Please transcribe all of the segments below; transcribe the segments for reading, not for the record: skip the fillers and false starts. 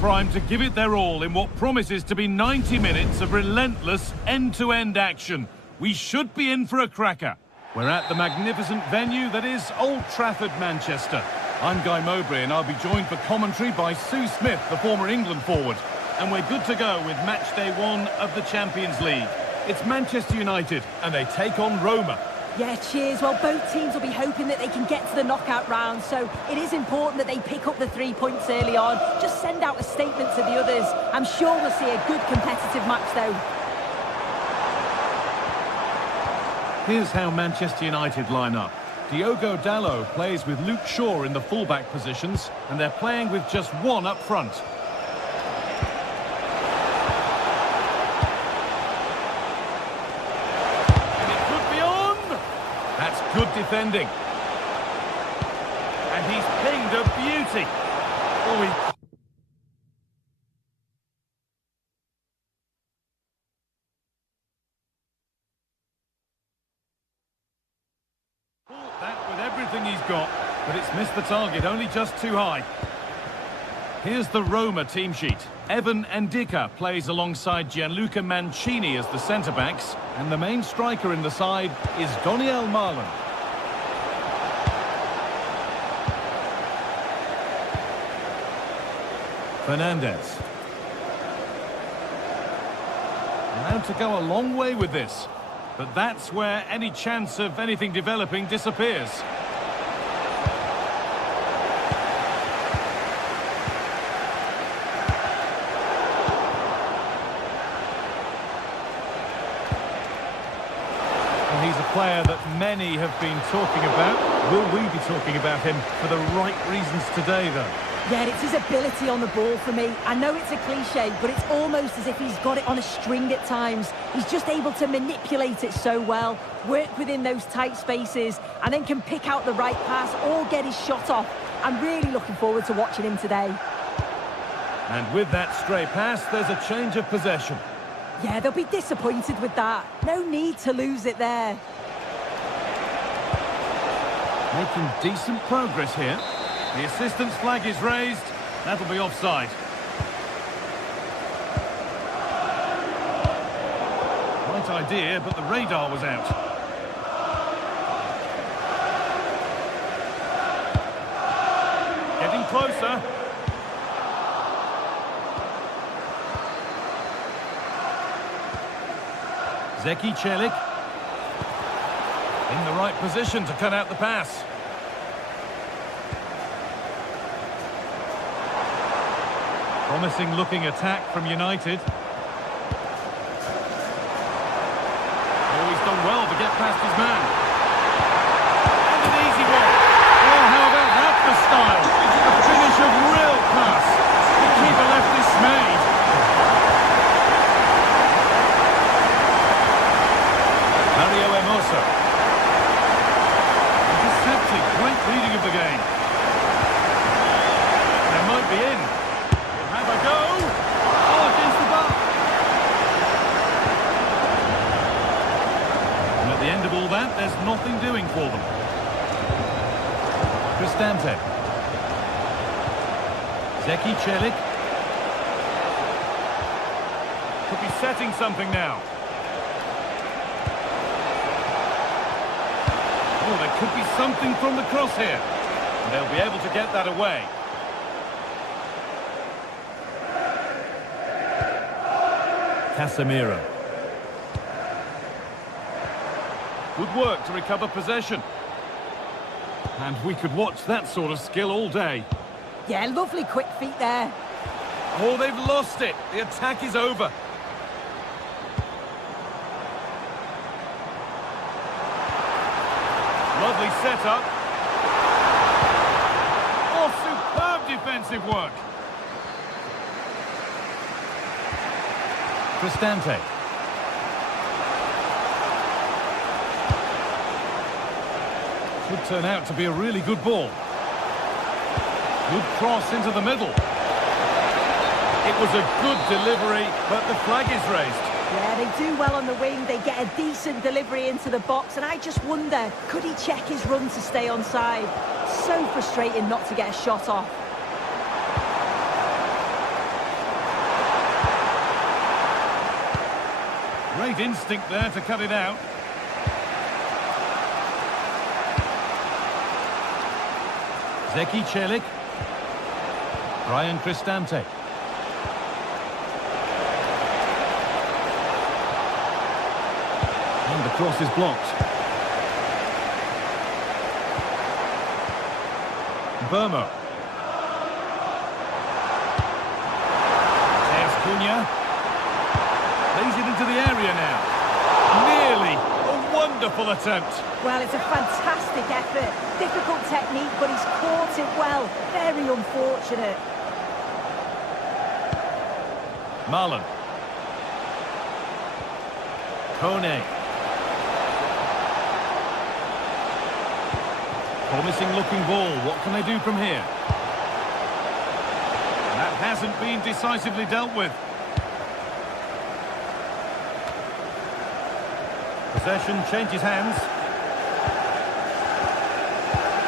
primed to give it their all in what promises to be 90 minutes of relentless end-to-end action. We should be in for a cracker. We're at the magnificent venue that is Old Trafford, Manchester. I'm Guy Mowbray and I'll be joined for commentary by Sue Smith, the former England forward. And we're good to go with match day 1 of the Champions League. It's Manchester United and they take on Roma. Yeah, cheers. Well, both teams will be hoping that they can get to the knockout round, so it is important that they pick up the 3 points early on. Just send out a statement to the others. I'm sure we'll see a good competitive match, though. Here's how Manchester United line up. Diogo Dalot plays with Luke Shaw in the fullback positions, and they're playing with just one up front. Good defending. And he's pinged a beauty. Oh, that with everything he's got, but it's missed the target, only just too high. Here's the Roma team sheet. Evan Ndicka plays alongside Gianluca Mancini as the centre-backs, and the main striker in the side is Daniel Marlon. Fernandez. Allowed to go a long way with this, but that's where any chance of anything developing disappears. He's a player that many have been talking about. Will we be talking about him for the right reasons today, though? Yeah, it's his ability on the ball for me. I know it's a cliche, but it's almost as if he's got it on a string at times. He's just able to manipulate it so well, work within those tight spaces, and then can pick out the right pass or get his shot off. I'm really looking forward to watching him today. And with that stray pass, there's a change of possession. Yeah, they'll be disappointed with that. No need to lose it there. Making decent progress here. The assistant's flag is raised. That'll be offside. Right idea, but the radar was out. Getting closer. Zeki Celik in the right position to cut out the pass. Promising looking attack from United. Oh, he's done well to get past his man. And an easy one. Well, how about that for style? A finish of real class. The keeper left dismayed. Mario Hermoso. Intercepted, great reading of the game. They might be in. We'll have a go. Oh, against the bar. And at the end of all that, there's nothing doing for them. Cristante. Zeki Celik. Could be setting something now. Oh, there could be something from the cross here. And they'll be able to get that away. Casemiro. Good work to recover possession. And we could watch that sort of skill all day. Yeah, lovely quick feet there. Oh, they've lost it. The attack is over. Lovely setup. Oh, superb defensive work. Cristante. Should turn out to be a really good ball. Good cross into the middle. It was a good delivery, but the flag is raised. Yeah, they do well on the wing. They get a decent delivery into the box, and I just wonder, could he check his run to stay onside? So frustrating not to get a shot off. Great instinct there to cut it out. Zeki Celik. Brian Cristante. And the cross is blocked. Burmo. There's Cunha. Lays it into the area now. Nearly. A wonderful attempt. Well, it's a fantastic effort. Difficult technique, but he's caught it well. Very unfortunate. Marlon. Kone. Promising looking ball. What can they do from here? That hasn't been decisively dealt with. Possession changes hands.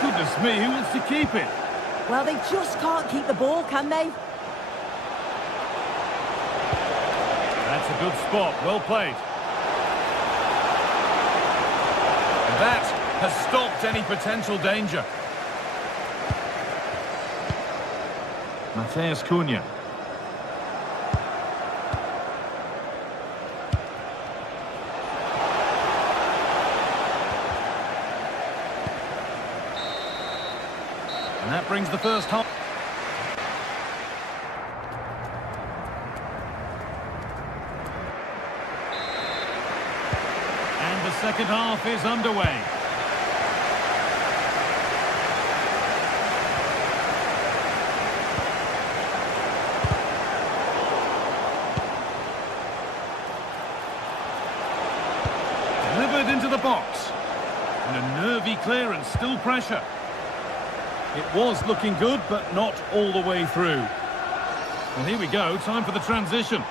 Goodness me, who wants to keep it? Well, they just can't keep the ball, can they? That's a good spot. Well played. That has stopped any potential danger. Matheus Cunha. And that brings the first half. And the second half is underway. Delivered into the box. And a nervy clearance, still pressure. It was looking good, but not all the way through. Well, here we go, time for the transition.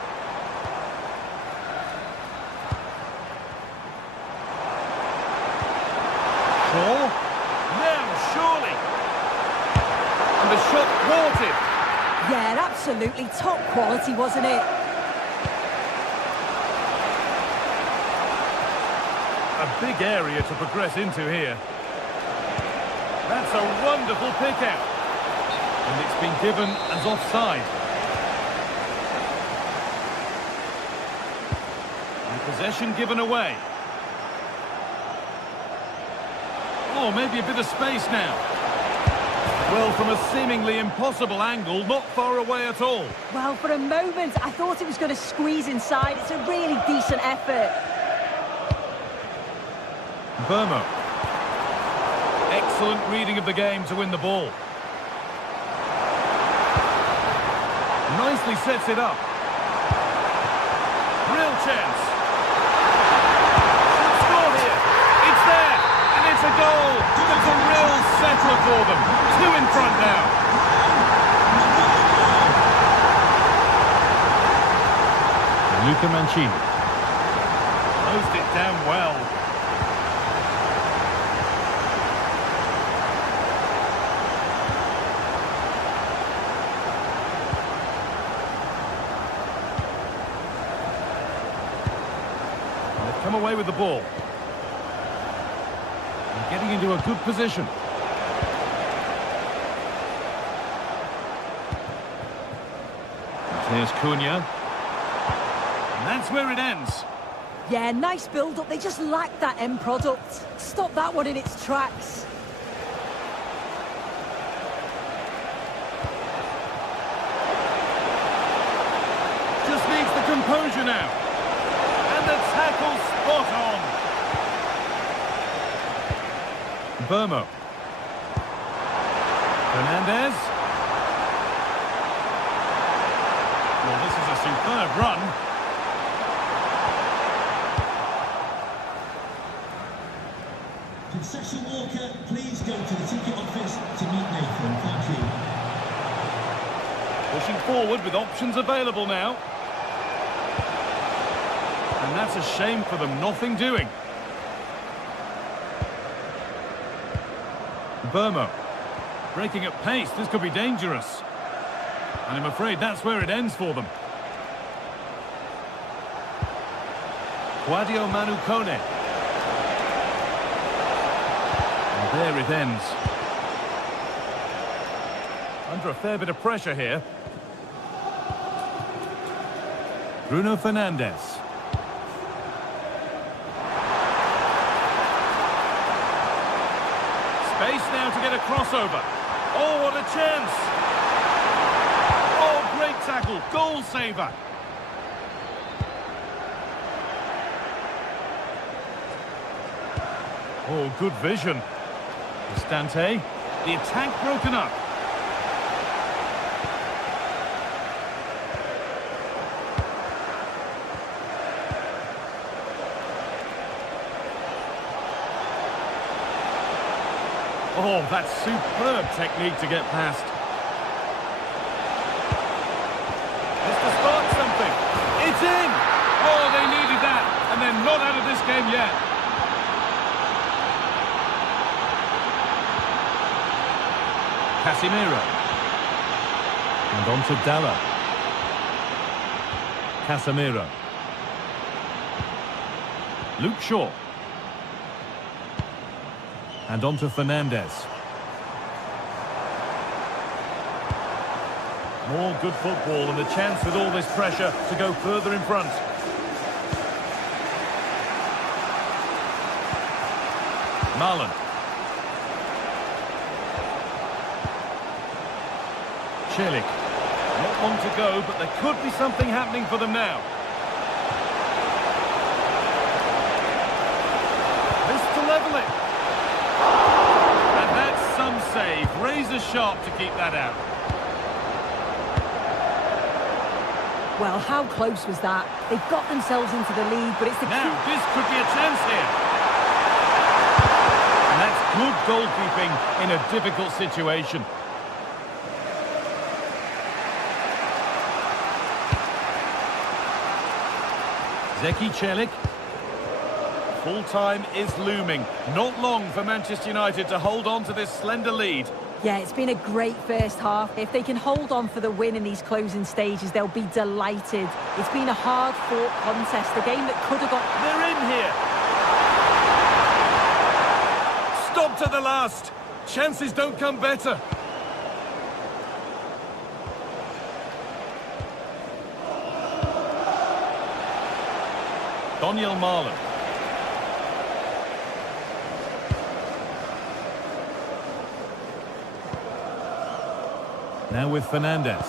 Shaw. Now, surely. And the shot thwarted. Yeah, absolutely top quality, wasn't it? A big area to progress into here. That's a wonderful pick out. And it's been given as offside. And possession given away. Oh, maybe a bit of space now. Well, from a seemingly impossible angle, not far away at all. Well, for a moment, I thought it was going to squeeze inside. It's a really decent effort. Burmo. Excellent reading of the game to win the ball. Nicely sets it up. Real chance. Should score here. It's there. And it's a goal. It's a real settler for them. 2 in front now. Luca Mancini. Closed it down well. Come away with the ball. And getting into a good position. There's Cunha. And that's where it ends. Yeah, nice build-up. They just lacked that end product. Stop that one in its tracks. Just needs the composure now. And the tackle spot on. Burmo. Fernandez. Well, this is a superb run. Concession Walker, please go to the ticket office to meet Nathan. Thank you. Pushing forward with options available now. And that's a shame for them, nothing doing. Burmo. Breaking at pace, this could be dangerous. And I'm afraid that's where it ends for them. Sadio Manu Kone. And there it ends. Under a fair bit of pressure here. Bruno Fernandes. Space now to get a crossover. Oh, what a chance! Oh, great tackle, goal saver. Oh, good vision. Stante, the attack broken up. Oh, that's superb technique to get past. This to start something. It's in! Oh, they needed that, and they're not out of this game yet. Casemiro. And on to Dalla. Casemiro. Luke Shaw. And on to Fernandes. More good football and a chance with all this pressure to go further in front. Marlon. Celik. Not long to go, but there could be something happening for them now. This to level it. And that's some save. Razor sharp to keep that out. Well, how close was that? They've got themselves into the lead, but it's the... Now, this could be a chance here. And that's good goalkeeping in a difficult situation. Zeki Celik. Full time is looming. Not long for Manchester United to hold on to this slender lead. Yeah, it's been a great first half. If they can hold on for the win in these closing stages, they'll be delighted. It's been a hard-fought contest, a game that could have got... They're in here! Stop to the last! Chances don't come better. Daniel Marlon. Now with Fernandes.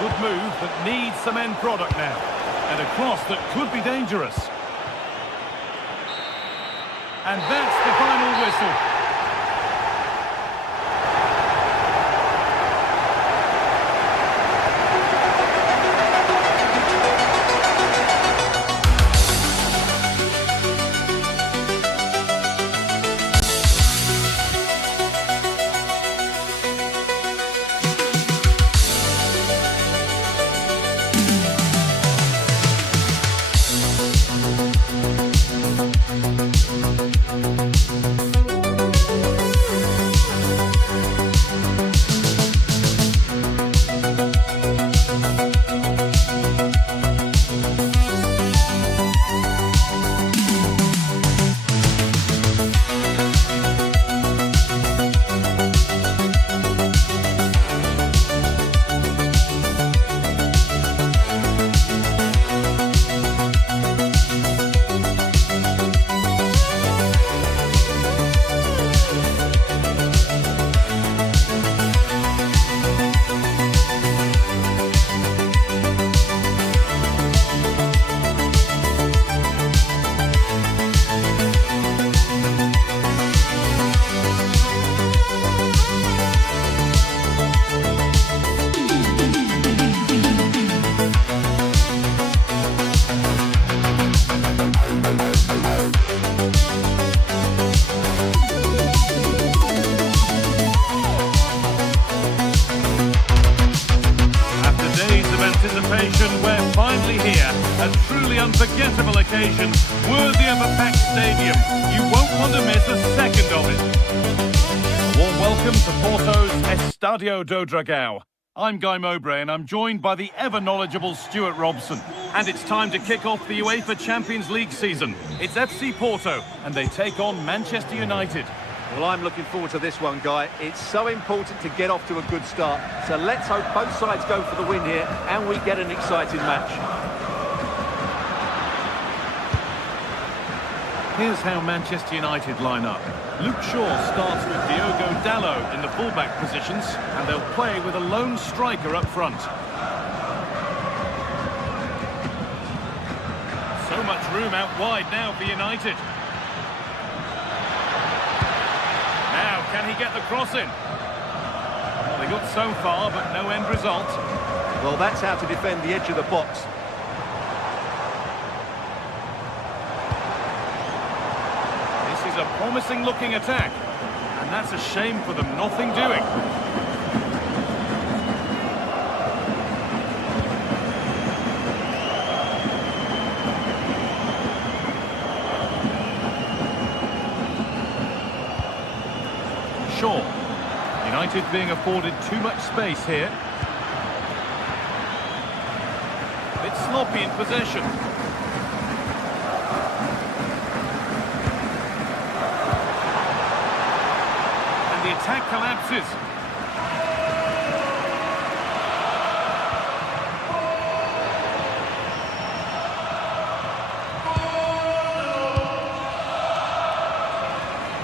Good move, but needs some end product now. And a cross that could be dangerous. And that's the final whistle. We're finally here, a truly unforgettable occasion, worthy of a packed stadium. You won't want to miss a second of it. A warm welcome to Porto's Estádio do Dragão. I'm Guy Mowbray and I'm joined by the ever-knowledgeable Stuart Robson. And it's time to kick off the UEFA Champions League season. It's FC Porto and they take on Manchester United. Well, I'm looking forward to this one, Guy. It's so important to get off to a good start. So let's hope both sides go for the win here and we get an exciting match. Here's how Manchester United line up. Luke Shaw starts with Diogo Dalot in the fullback positions, and they'll play with a lone striker up front. So much room out wide now for United. Now, can he get the cross in? Well, they got so far, but no end result. Well, that's how to defend the edge of the box. A promising looking attack, and that's a shame for them, nothing doing. Shaw. United being afforded too much space here. A bit sloppy in possession. The attack collapses.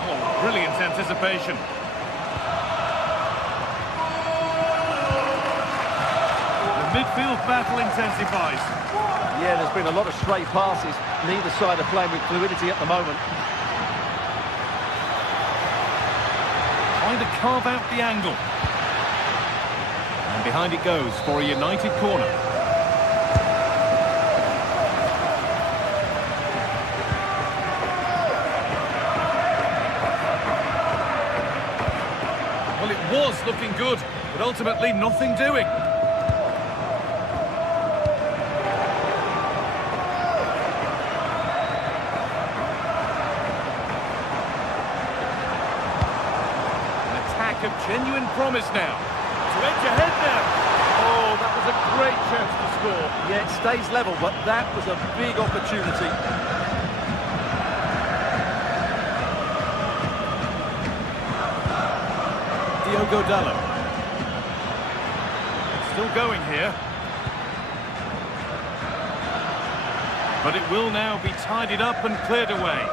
Oh, brilliant anticipation. The midfield battle intensifies. Yeah, there's been a lot of stray passes. Neither side are playing with fluidity at the moment. Trying to carve out the angle. And behind it goes for a United corner. Well, it was looking good, but ultimately nothing doing. Of genuine promise now. To edge ahead now. Oh, that was a great chance to score. Yeah, it stays level, but that was a big opportunity. Diogo Dalot. Still going here. But it will now be tidied up and cleared away.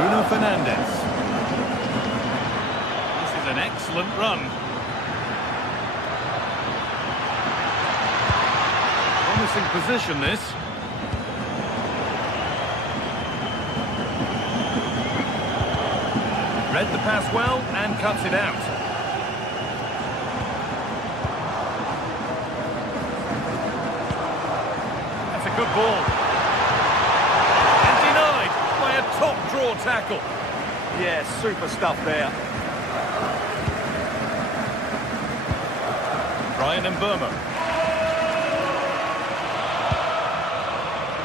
Bruno Fernandes. This is an excellent run. Promising position, this. Read the pass well and cuts it out. That's a good ball. Top draw tackle. Yeah, super stuff there. Brian Mbeumo.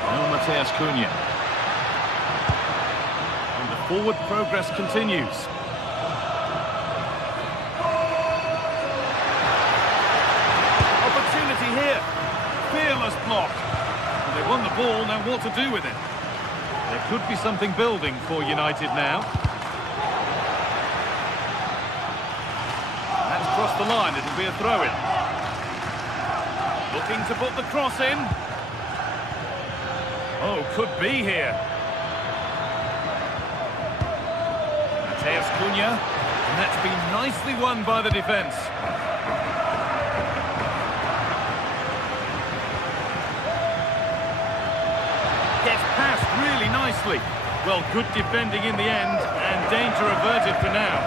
Now Mateus Cunha. And the forward progress continues. Opportunity here. Fearless block. And they won the ball, now what to do with it? There could be something building for United now. That's crossed the line, it'll be a throw-in. Looking to put the cross in. Oh, could be here. Mateus Cunha, and that's been nicely won by the defence. Gets past really nicely. Well, good defending in the end, and danger averted for now.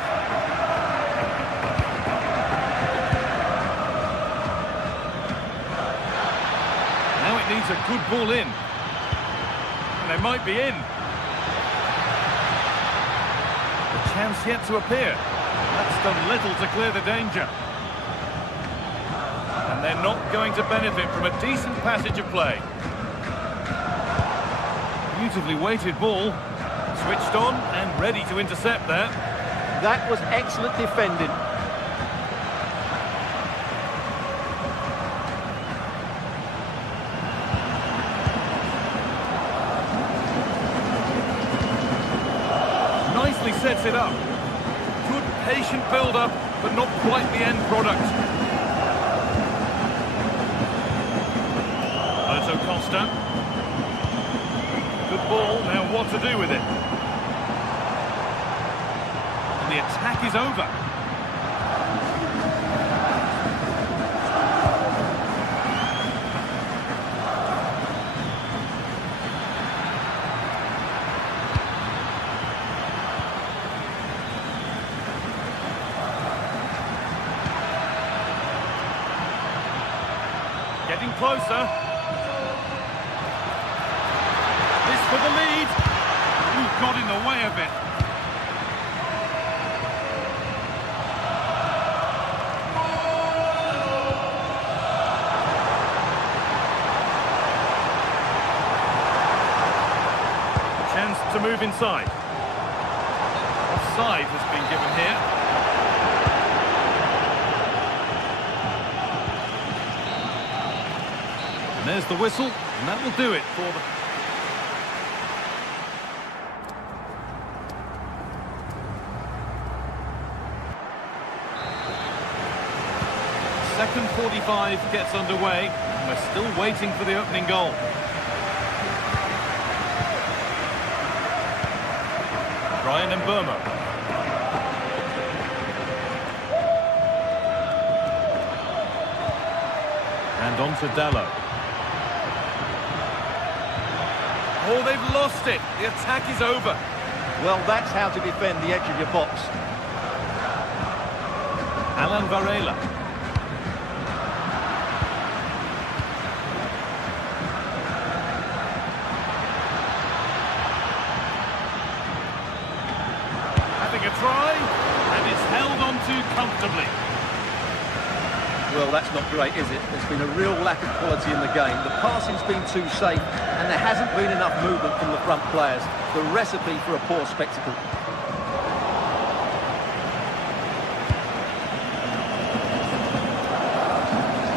Now it needs a good ball in. And they might be in. The chance yet to appear. That's done little to clear the danger. And they're not going to benefit from a decent passage of play. Beautifully weighted ball. Switched on and ready to intercept there. That was excellent defending. Nicely sets it up. Good patient build-up, but not quite the end product. Alberto Costa. Good ball, now what to do with it? And the attack is over. Getting closer. This for the lead. Ooh, got in the way of it. Chance to move inside. Offside has been given here. And there's the whistle, and that will do it for the... Second 45 gets underway, and we're still waiting for the opening goal. Brian Mbeumo. And on to Dallo. Oh, they've lost it. The attack is over. Well, that's how to defend the edge of your box. Alan Varela. Having a try, and it's held on to comfortably. Well, that's not great, is it? There's been a real lack of quality in the game. The passing's been too safe, and there hasn't been enough movement from the front players. The recipe for a poor spectacle.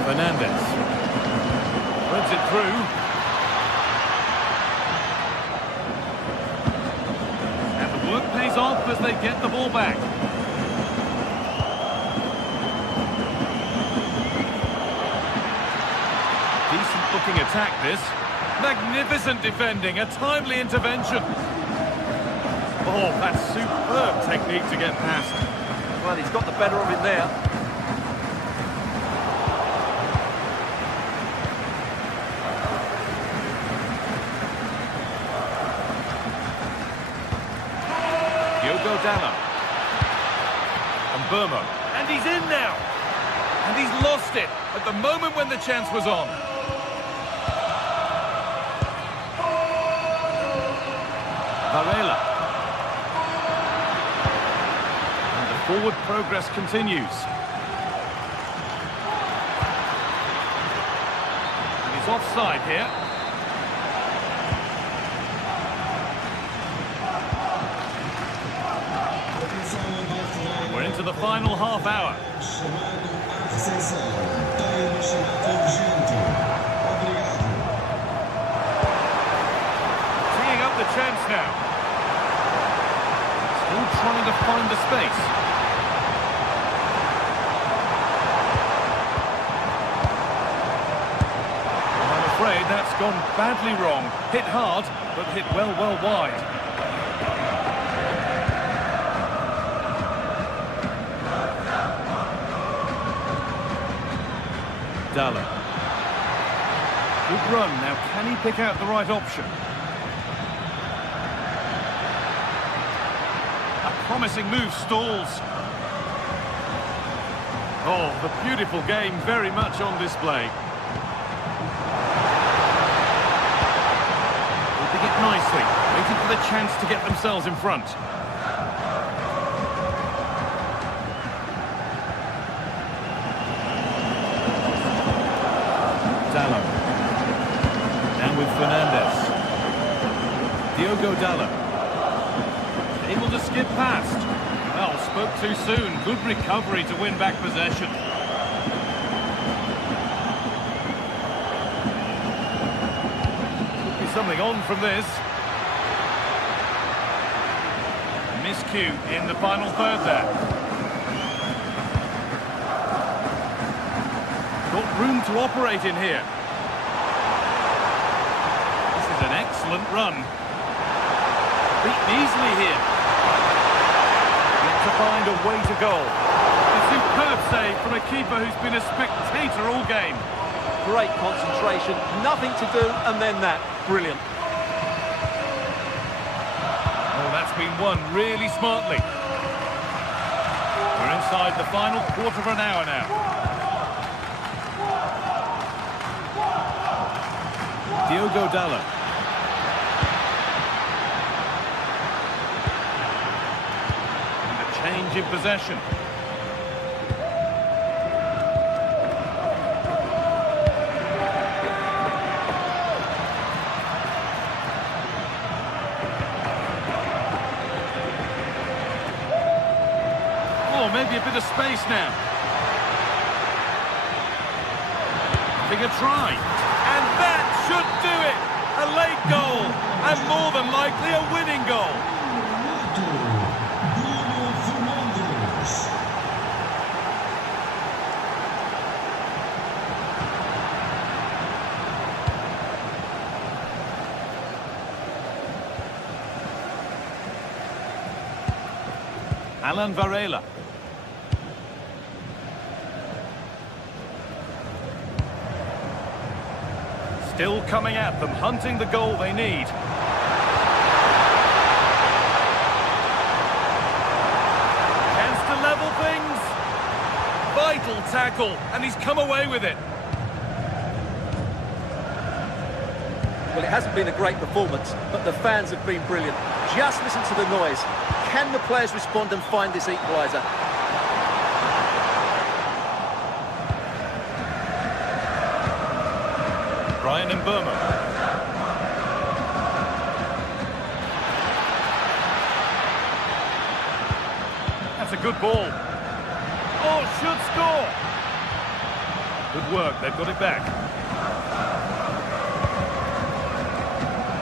Fernandez. Threads it through. And the work pays off as they get the ball back. Decent-looking attack, this. Magnificent defending, a timely intervention. Oh, that's superb technique to get past. Well, he's got the better of it there. Diogo Dallo. And Mbeumo. And he's in now. And he's lost it at the moment when the chance was on. Varela. And the forward progress continues. And he's offside here. We're into the final half hour. Teeing up the chance now. Still trying to find the space. I'm afraid that's gone badly wrong. Hit hard, but hit well wide. Dallo. Good run. Now, can he pick out the right option? A promising move stalls. Oh, the beautiful game very much on display. Holding it nicely, waiting for the chance to get themselves in front. Dallo. Now with Fernandez. Diogo Dallo. Able to skip past. Well, spoke too soon. Good recovery to win back possession. Could be something on from this. Miscue in the final third there. Got room to operate in here. This is an excellent run. Beaten easily here. Yet to find a way to goal. A superb save from a keeper who's been a spectator all game. Great concentration, nothing to do, and then that. Brilliant. Oh, that's been won really smartly. We're inside the final quarter of an hour now. Diogo Dallo. And a change in possession. Oh, maybe a bit of space now. Big a try. And that should do it! A late goal, and more than likely a winning goal. Alan Varela. Still coming at them, hunting the goal they need. Chance to level things. Vital tackle, and he's come away with it. Well, it hasn't been a great performance, but the fans have been brilliant. Just listen to the noise. Can the players respond and find this equaliser? Brian Mbeumo. That's a good ball. Oh, should score. Good work, they've got it back.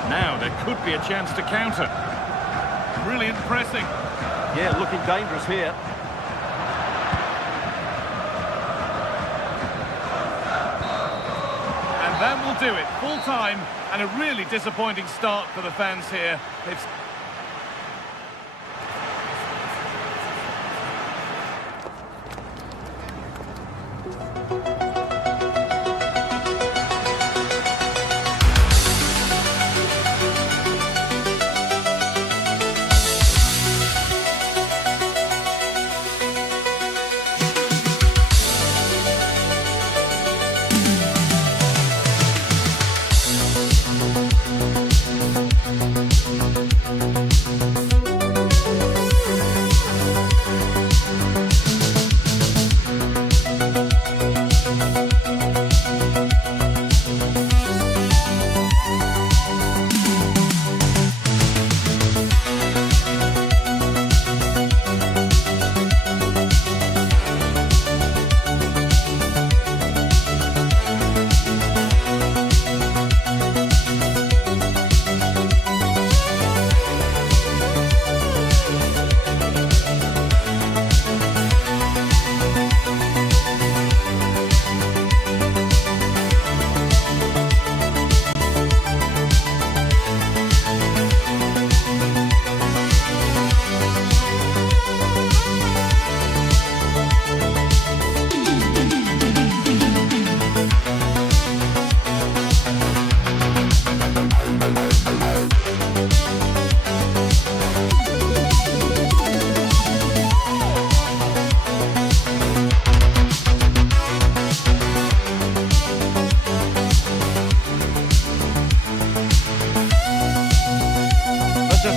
Now there could be a chance to counter. Brilliant pressing. Yeah, looking dangerous here. That will do it. Full time and a really disappointing start for the fans here. They've...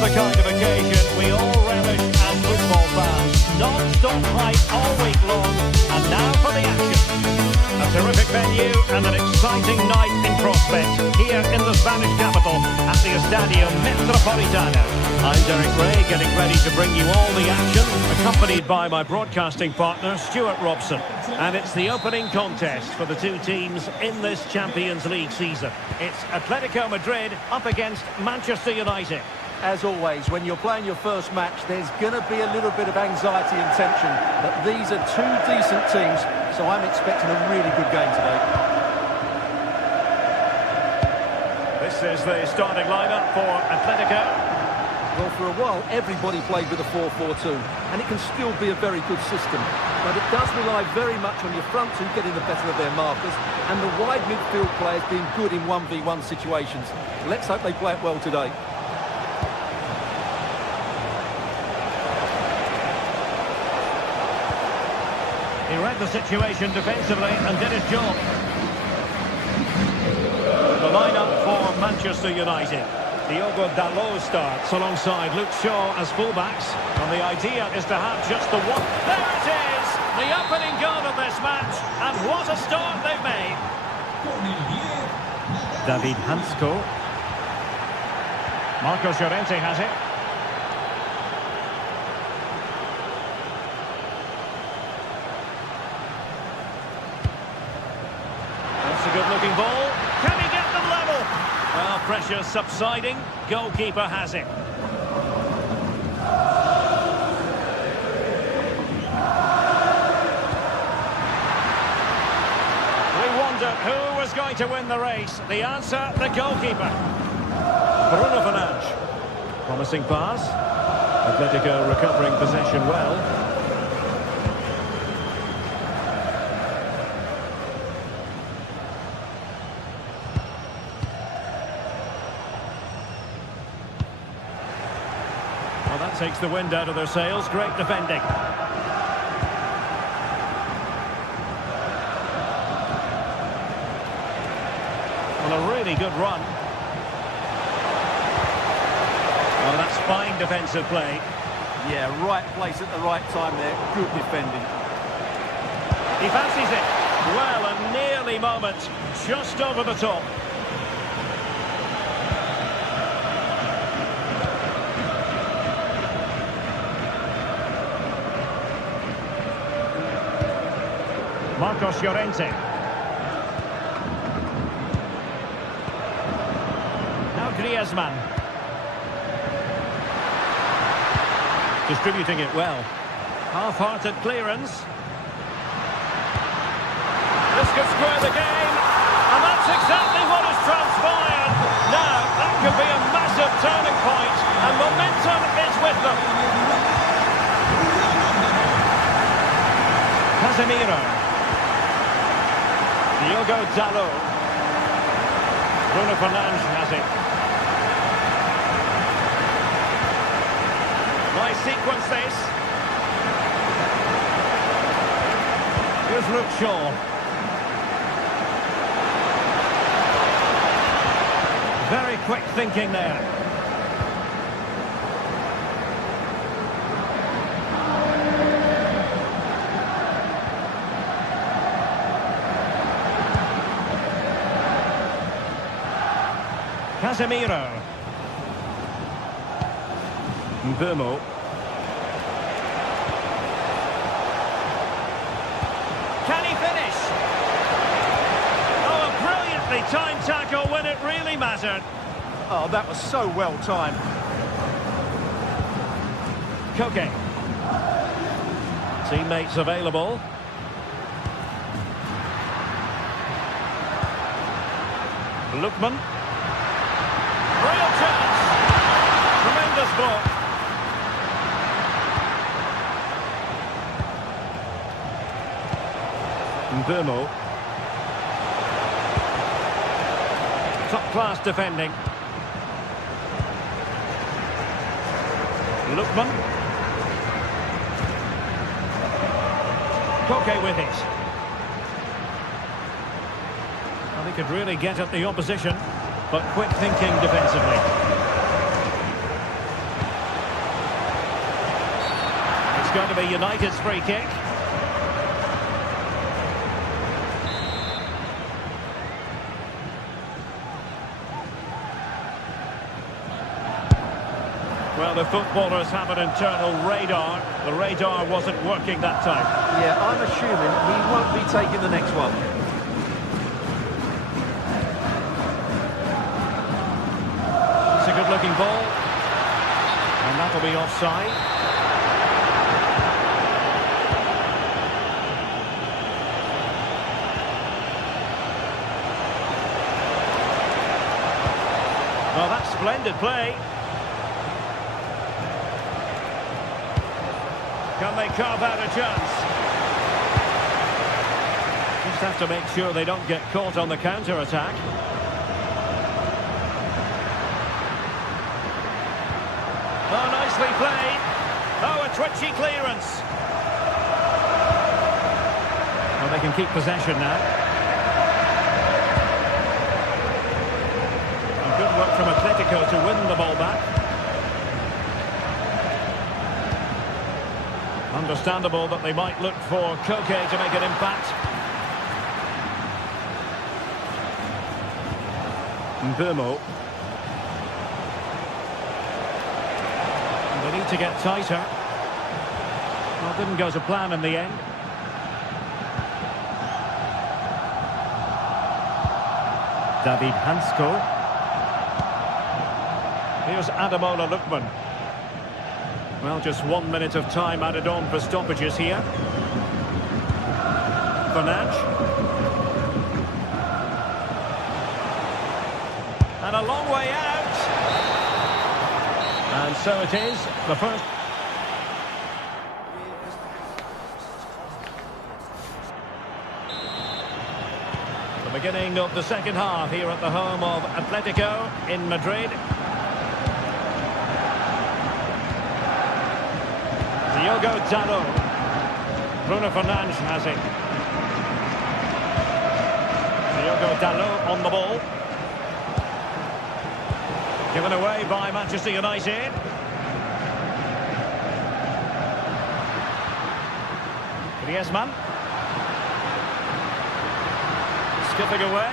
the kind of occasion we all relish as football fans. Non-stop hype all week long, and now for the action. A terrific venue and an exciting night in prospect here in the Spanish capital at the Estadio Metropolitano. I'm Derek Ray, getting ready to bring you all the action, accompanied by my broadcasting partner, Stuart Robson. And it's the opening contest for the two teams in this Champions League season. It's Atletico Madrid up against Manchester United. As always, when you're playing your first match, there's going to be a little bit of anxiety and tension. But these are two decent teams, so I'm expecting a really good game today. This is the starting lineup for Atletico. Well, for a while, everybody played with a 4-4-2, and it can still be a very good system. But it does rely very much on your front two getting the better of their markers, and the wide midfield players being good in 1v1 situations. Let's hope they play it well today. He read the situation defensively and did his job. The lineup for Manchester United. Diogo Dalot starts alongside Luke Shaw as fullbacks. And the idea is to have just the one. There it is! The opening goal of this match. And what a start they've made. David Hansko. Marcos Llorente has it. That's a good-looking ball. Can he get them level? Well, pressure subsiding. Goalkeeper has it. We wondered who was going to win the race. The answer, the goalkeeper. Bruno Fernandes. Promising pass. Atletico recovering possession well. Well, that takes the wind out of their sails. Great defending. Well, a really good run. Well, that's fine defensive play. Yeah, right place at the right time there. Good defending. He fancies it. Well, a nearly moment. Just over the top. Marcos Llorente. Now Griezmann. Distributing it well. Half-hearted clearance. This could square the game. And that's exactly what has transpired. Now, that could be a massive turning point. And momentum is with them. Casemiro. Diogo Dalot. Bruno Fernandes has it. Nice sequence this. Here's Luke Shaw. Very quick thinking there. Casemiro. Mbeumo. Can he finish? Oh, a brilliantly timed tackle when it really mattered. Oh, that was so well timed. Koke. Teammates available. Lookman. Real chance. Tremendous block. Mbeumo. Top-class defending. Lookman. Koke with it. Well, he could really get at the opposition, but quick thinking defensively. It's going to be United's free kick. Well, the footballers have an internal radar. The radar wasn't working that time. Yeah, I'm assuming he won't be taking the next one. It's a good-looking ball. And that'll be offside. Well, that's splendid play. Can they carve out a chance? Just have to make sure they don't get caught on the counter-attack. Oh, nicely played. Oh, a twitchy clearance. Well, they can keep possession now. Good work from Atletico to win the ball back. Understandable that they might look for Koke to make an impact. Mbumo. They need to get tighter. Well, didn't go to plan in the end. David Hansko. Here's Ademola Lookman. Well, just 1 minute of time added on for stoppages here. Fernandes. And a long way out. And so it is, the first. The beginning of the second half here at the home of Atletico in Madrid. Diogo Dalot. Bruno Fernandes has it. Diogo Dalot on the ball. Given away by Manchester United. Griezmann. Skipping away.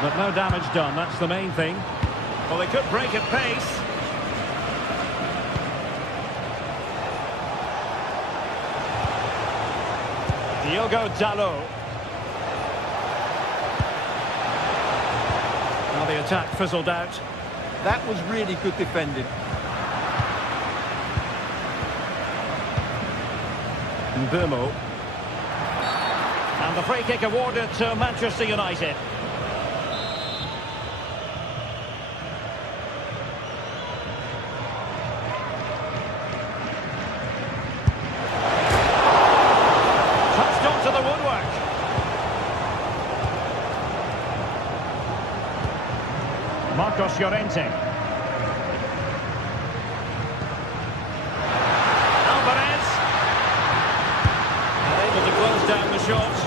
But no damage done, that's the main thing. Well, they could break at pace. Diogo Dalot. Now the attack fizzled out. That was really good defending. Mbumo. And the free kick awarded to Manchester United. Marcos Llorente. Alvarez. Able to close down the shots.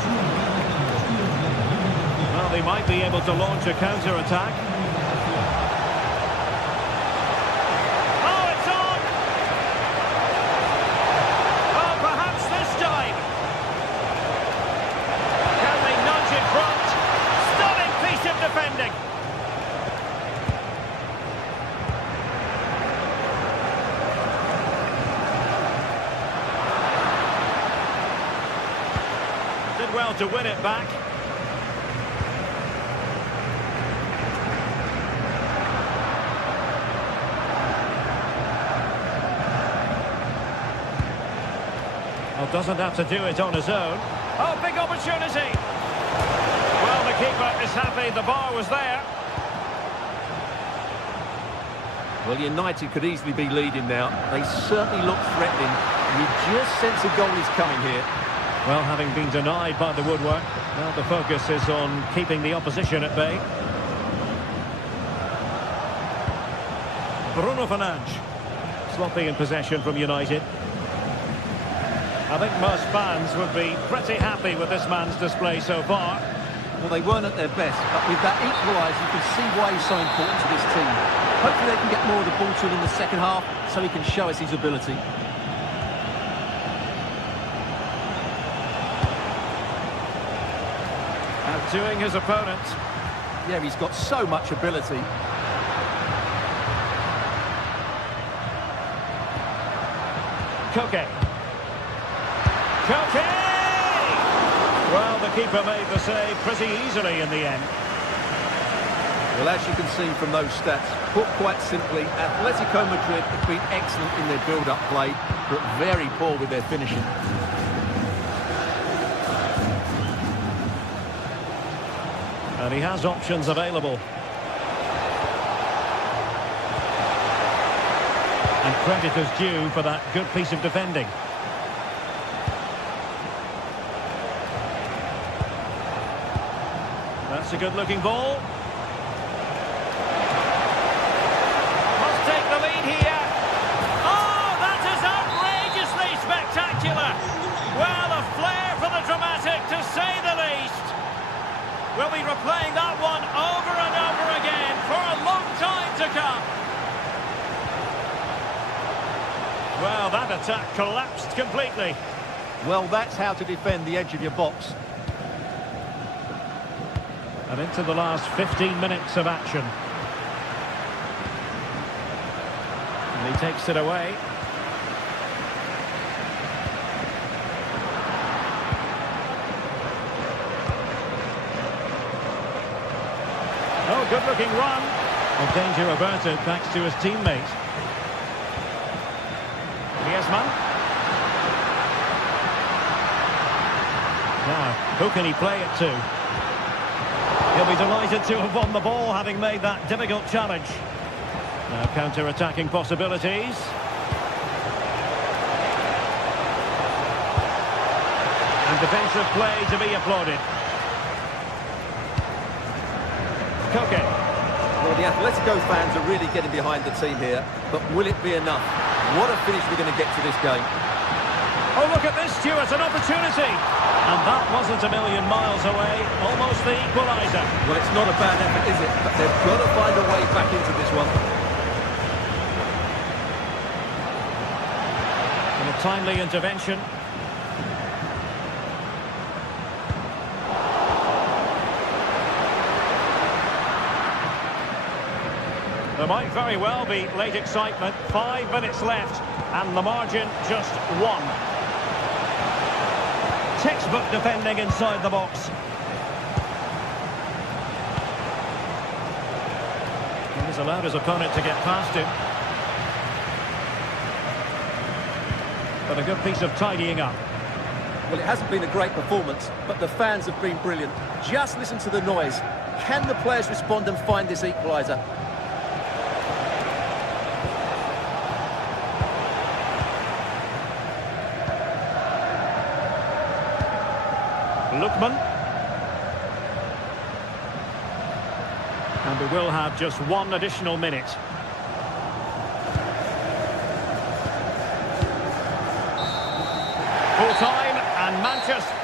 Well, they might be able to launch a counter-attack. Oh, it's on! Oh, perhaps this time. Can they nudge in front? Stunning piece of defending. Well to win it back. Well, doesn't have to do it on his own. Oh, big opportunity. Well, the keeper is happy the bar was there. Well, United could easily be leading now. They certainly look threatening. You just sense a goal is coming here. Well, having been denied by the woodwork, now the focus is on keeping the opposition at bay. Bruno Fernandes. Sloppy in possession from United. I think most fans would be pretty happy with this man's display so far. Well, they weren't at their best, but with that equaliser, you can see why he's so important to this team. Hopefully they can get more of the ball to him in the second half, so he can show us his ability. Outdoing his opponent. Yeah, he's got so much ability. Koke. Koke! Well, the keeper made the save pretty easily in the end. Well, as you can see from those stats, put quite simply, Atletico Madrid have been excellent in their build-up play, but very poor with their finishing. And he has options available. And credit is due for that good piece of defending. That's a good-looking ball. Must take the lead here. Oh, that is outrageously spectacular. Well, a flair for the dramatic, to say the least. We'll be replaying that one over and over again for a long time to come. Well, that attack collapsed completely. Well, that's how to defend the edge of your box. And into the last 15 minutes of action. And he takes it away. Oh, good-looking run. Well, danger averted thanks to his teammate. Griezmann. Now, who can he play it to? He'll be delighted to have won the ball, having made that difficult challenge. Now, counter-attacking possibilities. And defensive play to be applauded. Koke. Well, the Atletico fans are really getting behind the team here, but will it be enough? What a finish we're going to get to this game. Oh, look at this, Stuart, an opportunity. And that wasn't a million miles away, almost the equaliser. Well, it's not a bad effort, is it? But they've got to find a way back into this one. And a timely intervention. There might very well be late excitement. 5 minutes left, and the margin just 1. Textbook defending inside the box. He's allowed his opponent to get past him. But a good piece of tidying up. Well, it hasn't been a great performance, but the fans have been brilliant. Just listen to the noise. Can the players respond and find this equaliser? Lookman. And we will have just 1 additional minute. Full time, and Manchester.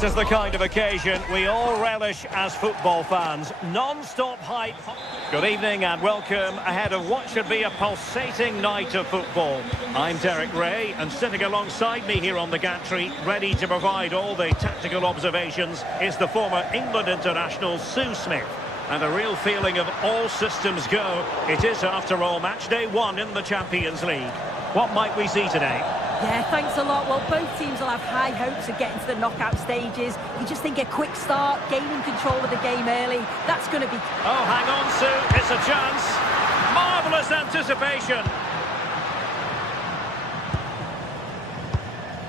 This is the kind of occasion we all relish as football fans. Non-stop hype. Good evening and welcome ahead of what should be a pulsating night of football. I'm Derek Ray, and sitting alongside me here on the gantry, ready to provide all the tactical observations, is the former England international Sue Smith. And a real feeling of all systems go. It is, after all, match day 1 in the Champions League. What might we see today? Yeah, thanks a lot. Well, both teams will have high hopes of getting to the knockout stages. You just think a quick start, gaining control of the game early, that's going to be... Oh, hang on, Sue. It's a chance. Marvellous anticipation.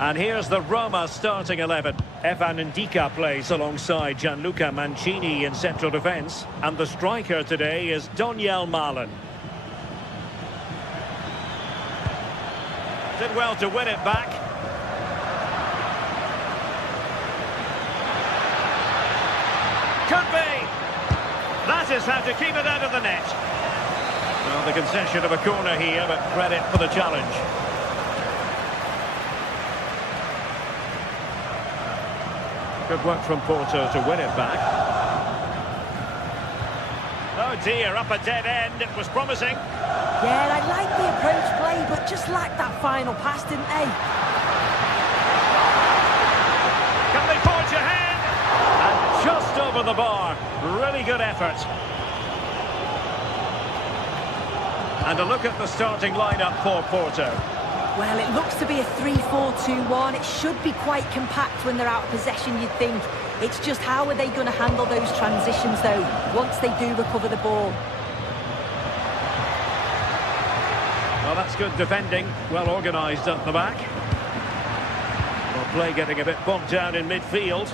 And here's the Roma starting 11. Evan Ndika plays alongside Gianluca Mancini in central defence. And the striker today is Donyell Malen. Did well to win it back. Could be. That is how to keep it out of the net. Well, the concession of a corner here, but credit for the challenge. Good work from Porto to win it back. Oh dear, up a dead end. It was promising. Yeah, I like the approach play, but just lacked that final pass, didn't they? Can they forge ahead? And just over the bar. Really good effort. And a look at the starting lineup for Porto. Well, it looks to be a 3-4-2-1. It should be quite compact when they're out of possession, you'd think. It's just how are they going to handle those transitions, though, once they do recover the ball. Well, that's good defending. Well organised at the back. Well, play getting a bit bogged down in midfield.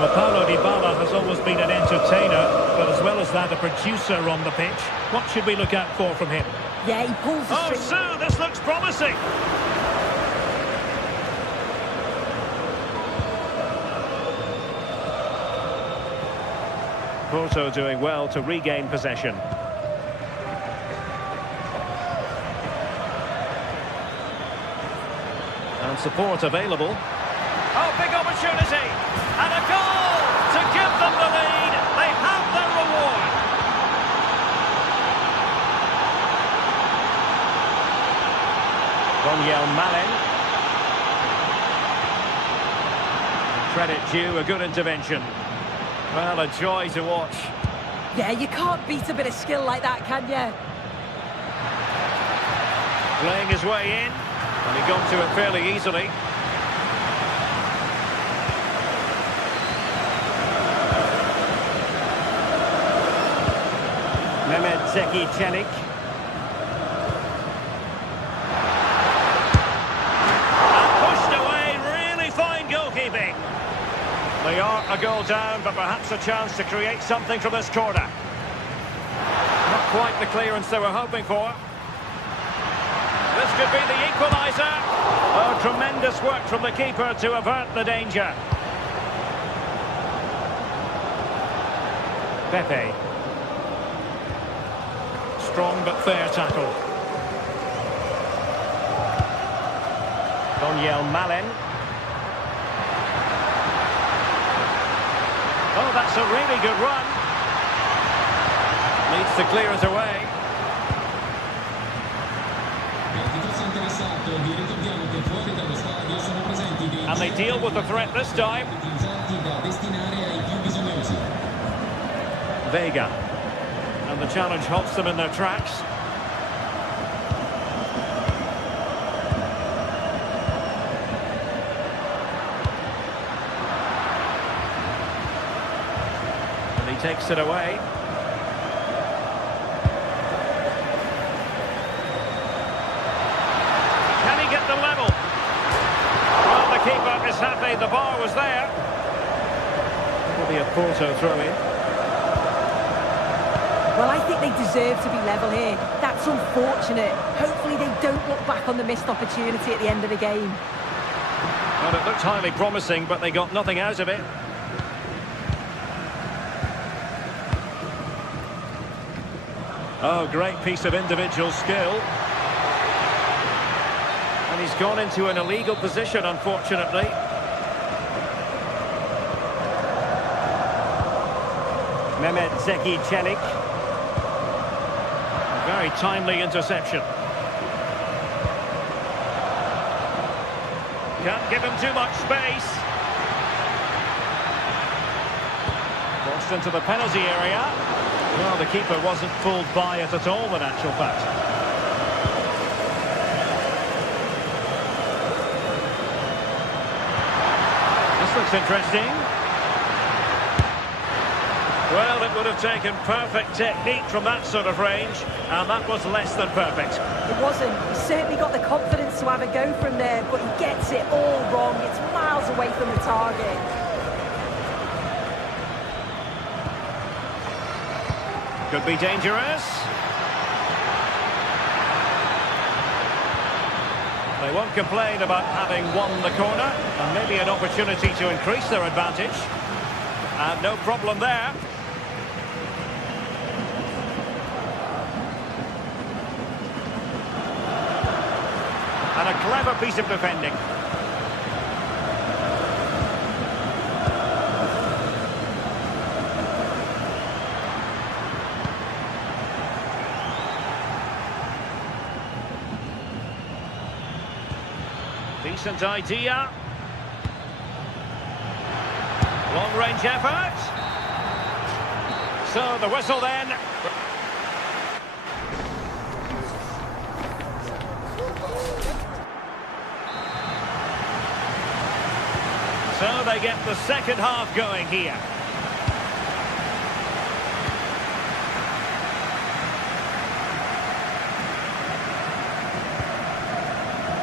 Well, Paulo Dybala has always been an entertainer, but as well as that, a producer on the pitch. What should we look out for from him? Yeah, he pulls the string. Sue, this looks promising. Porto doing well to regain possession. And support available. Oh, big opportunity! And a goal to give them the lead. They have their reward. Donyell Malen. Credit due, a good intervention. Well, a joy to watch. Yeah, you can't beat a bit of skill like that, can you? Playing his way in, and he got to it fairly easily. Mehmet Zeki Çelik. And pushed away, really fine goalkeeping. They are a goal down, but perhaps a chance to create something from this corner. Not quite the clearance they were hoping for. This could be the equaliser. Oh, tremendous work from the keeper to avert the danger. Pepe. Strong but fair tackle. Donyell Malen. Oh, that's a really good run. Needs to clear it away. And they deal with the threat this time. Vega. And the challenge halts them in their tracks. And he takes it away. Can he get the level? Well, the keeper is happy the bar was there. Will be a Porto throw-in. Well, I think they deserve to be level here. That's unfortunate. Hopefully they don't look back on the missed opportunity at the end of the game. Well, it looked highly promising, but they got nothing out of it. Oh, great piece of individual skill. And he's gone into an illegal position, unfortunately. Mehmet Zeki Çelik. A very timely interception. Can't give him too much space. Crossed into the penalty area. Well, the keeper wasn't fooled by it at all, in actual fact. This looks interesting. Well, it would have taken perfect technique from that sort of range, and that was less than perfect. It wasn't. He certainly got the confidence to have a go from there, but he gets it all wrong. It's miles away from the target. Could be dangerous. They won't complain about having won the corner, and maybe an opportunity to increase their advantage. And no problem there. And a clever piece of defending. Decent idea. Long-range effort. So the whistle then. So they get the second half going here.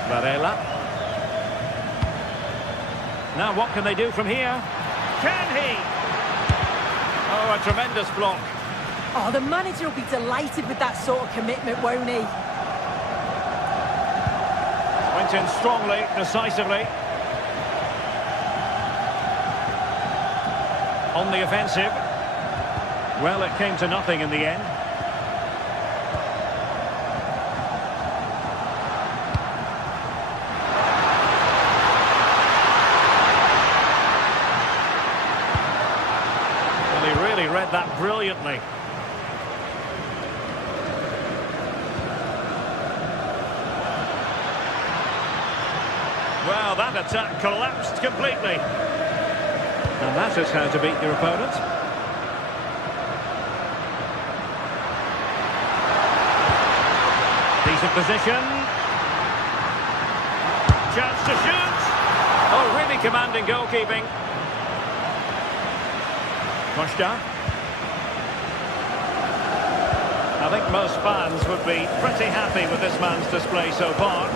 Varela. Now what can they do from here? Can he? Oh, a tremendous block. Oh, the manager will be delighted with that sort of commitment, won't he? Went in strongly, decisively. On the offensive. Well, it came to nothing in the end. Well, he really read that brilliantly. Well, that attack collapsed completely. And that is how to beat your opponent. Decent position. Chance to shoot. Oh, really commanding goalkeeping. Costa. I think most fans would be pretty happy with this man's display so far.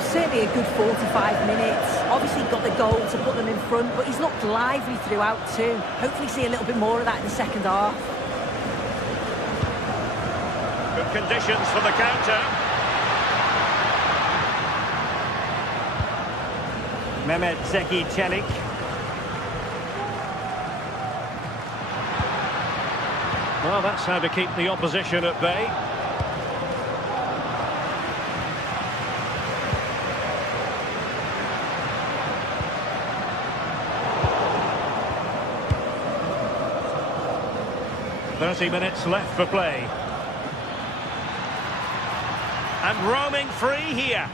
Certainly a good 45 minutes. Obviously got the goal to put them in front, but he's looked lively throughout too. Hopefully see a little bit more of that in the second half. Good conditions for the counter. Mehmet Zeki Çelik. Well, that's how to keep the opposition at bay. .30 minutes left for play. And roaming free here.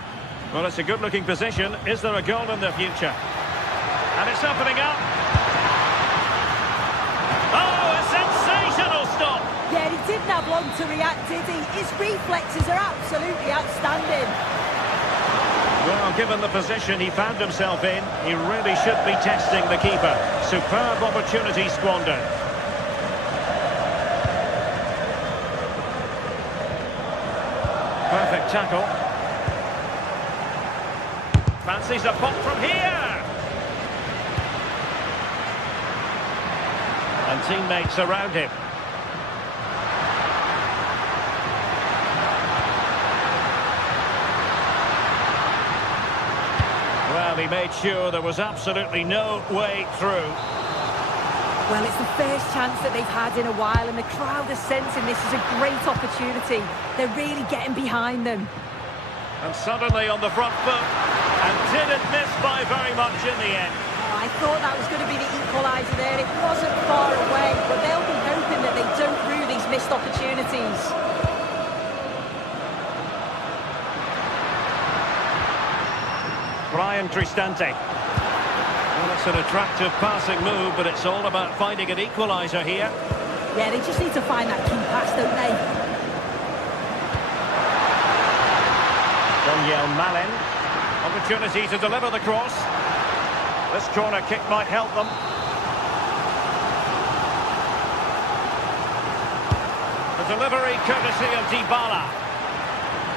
Well, it's a good-looking position. Is there a goal in the future? And it's opening up. Oh, a sensational stop! Yeah, he didn't have long to react, did he? His reflexes are absolutely outstanding. Well, given the position he found himself in, he really should be testing the keeper. Superb opportunity squandered. Perfect tackle. Fancies a pop from here. And teammates around him. Well, he made sure there was absolutely no way through. Well, it's the first chance that they've had in a while, and the crowd is sensing this is a great opportunity. They're really getting behind them. And suddenly on the front foot, and didn't miss by very much in the end. Oh, I thought that was going to be the equaliser there. It wasn't far away, but they'll be hoping that they don't rue these missed opportunities. Brian Cristante. Well, it's an attractive passing move, but it's all about finding an equaliser here. Yeah, they just need to find that key pass, don't they? Daniel Malen. Opportunity to deliver the cross. This corner kick might help them. The delivery courtesy of Dybala.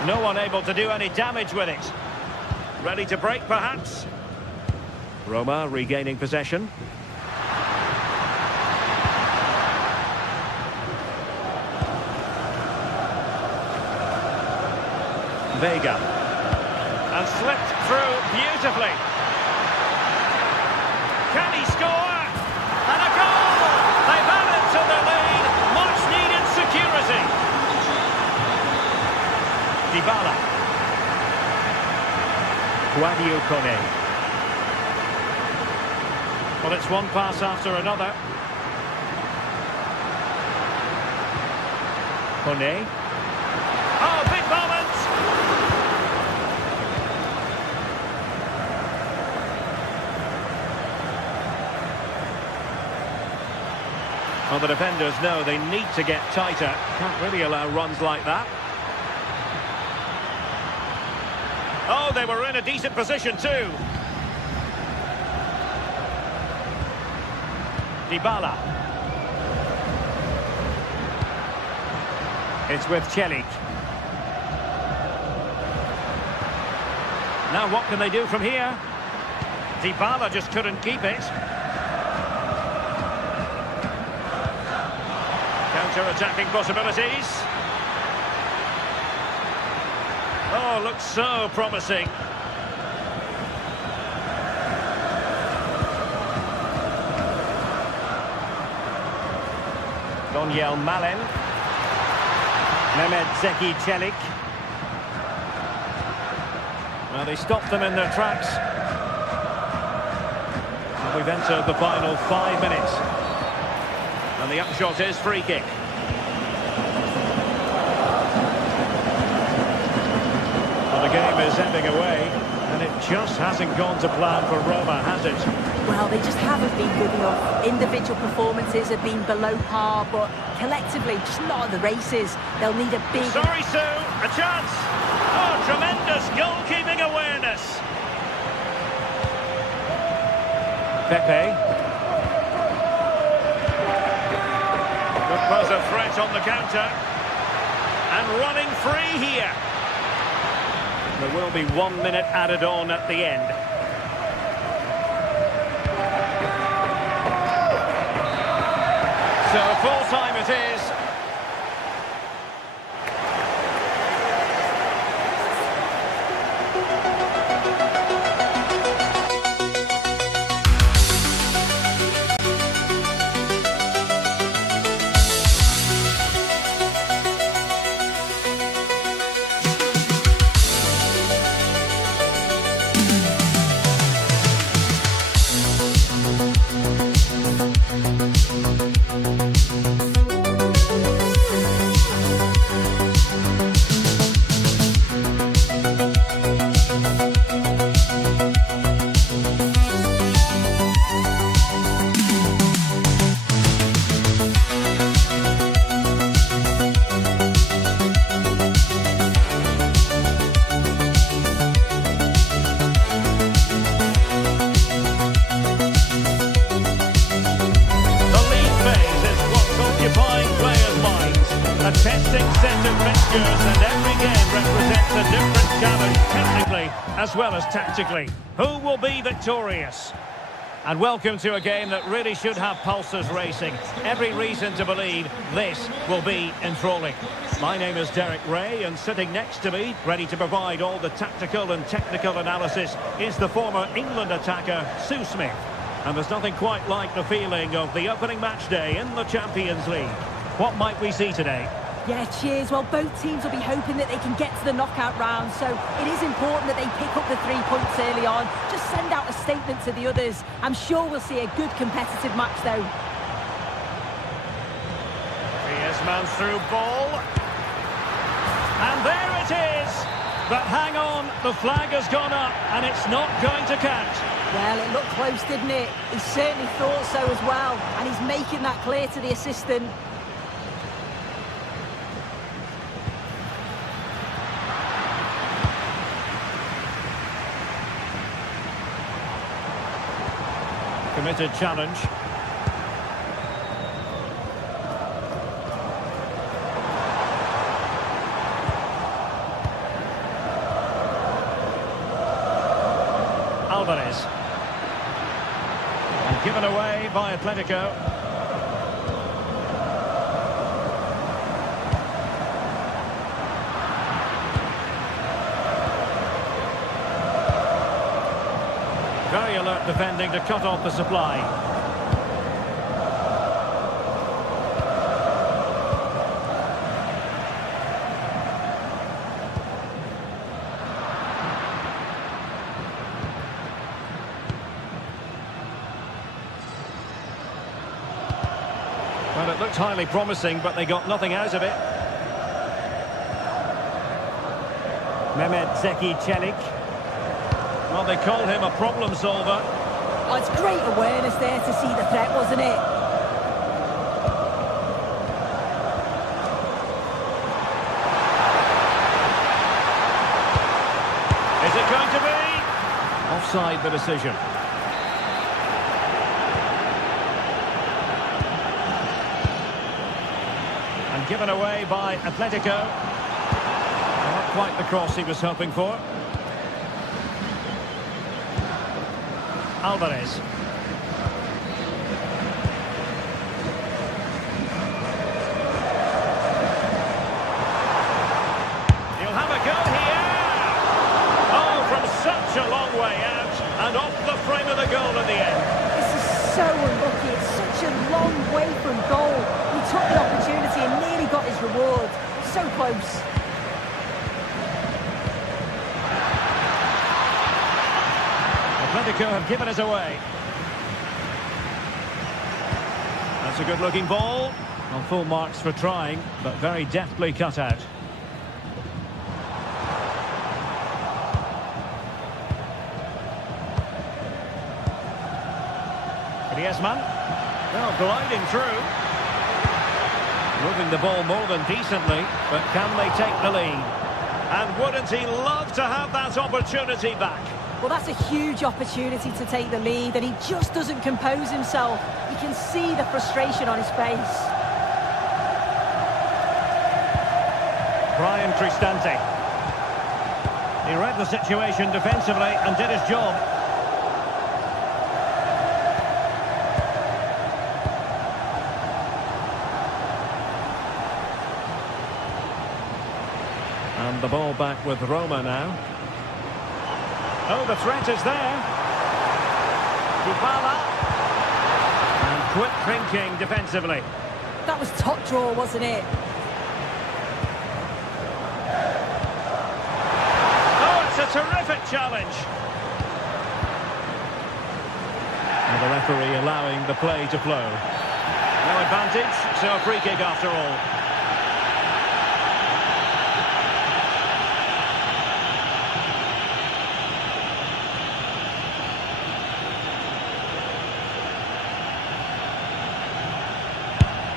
No one able to do any damage with it. Ready to break, perhaps? Roma regaining possession. Vega. And slipped through beautifully. Can he score? And a goal! They've added to the lead. Much needed security. Dybala. Guadio Kone. Well, it's one pass after another. Kone. Oh, big moment! Well, the defenders know they need to get tighter. Can't really allow runs like that. Oh, they were in a decent position too. Dybala. It's with Celik. Now what can they do from here? Dybala just couldn't keep it. Counter-attacking possibilities. Oh, looks so promising. Daniel Malen. Mehmet Zeki Celik. Well, they stopped them in their tracks. And we've entered the final 5 minutes. And the upshot is free kick. Well, the game is ebbing away, and it just hasn't gone to plan for Roma, has it? Well, they just haven't been good enough. Individual performances have been below par, but collectively, just not at the races. They'll need a big... Sorry, Sue, a chance! Oh, tremendous goalkeeping awareness! Pepe. Was a threat on the counter, and running free here. There will be 1 minute added on at the end. So full time it is. A testing set of fixtures, and every game represents a different challenge, technically as well as tactically. Who will be victorious? And welcome to a game that really should have pulses racing. Every reason to believe this will be enthralling. My name is Derek Ray, and sitting next to me, ready to provide all the tactical and technical analysis, is the former England attacker, Sue Smith. And there's nothing quite like the feeling of the opening match day in the Champions League. What might we see today? Yeah, cheers. Well, both teams will be hoping that they can get to the knockout round, so it is important that they pick up the 3 points early on. Just send out a statement to the others. I'm sure we'll see a good competitive match, though. Here's man's through ball. And there it is! But hang on, the flag has gone up, and it's not going to count. Well, it looked close, didn't it? He certainly thought so as well, and he's making that clear to the assistant. Committed challenge. Alvarez. And given away by Atletico. Very alert defending to cut off the supply. Well, it looked highly promising, but they got nothing out of it. Mehmet Zeki Çelik. Well, they call him a problem solver. Oh, it's great awareness there to see the threat, wasn't it? Is it going to be? Offside the decision. And given away by Atletico. Not quite the cross he was hoping for. Alvarez. He'll have a go here. Oh, from such a long way out and off the frame of the goal in the end. This is so unlucky. It's such a long way from goal. He took the opportunity and nearly got his reward. So close. Atletico have given us away. That's a good-looking ball. Well, full marks for trying, but very deftly cut out. Griezmann. Well, gliding through. Moving the ball more than decently, but can they take the lead? And wouldn't he love to have that opportunity back? Well, that's a huge opportunity to take the lead, and he just doesn't compose himself. You can see the frustration on his face. Brian Cristante. He read the situation defensively and did his job. And the ball back with Roma now. Oh, the threat is there. Dybala. And quick thinking defensively. That was top draw, wasn't it? Oh, it's a terrific challenge. And the referee allowing the play to flow. No advantage, so a free kick after all.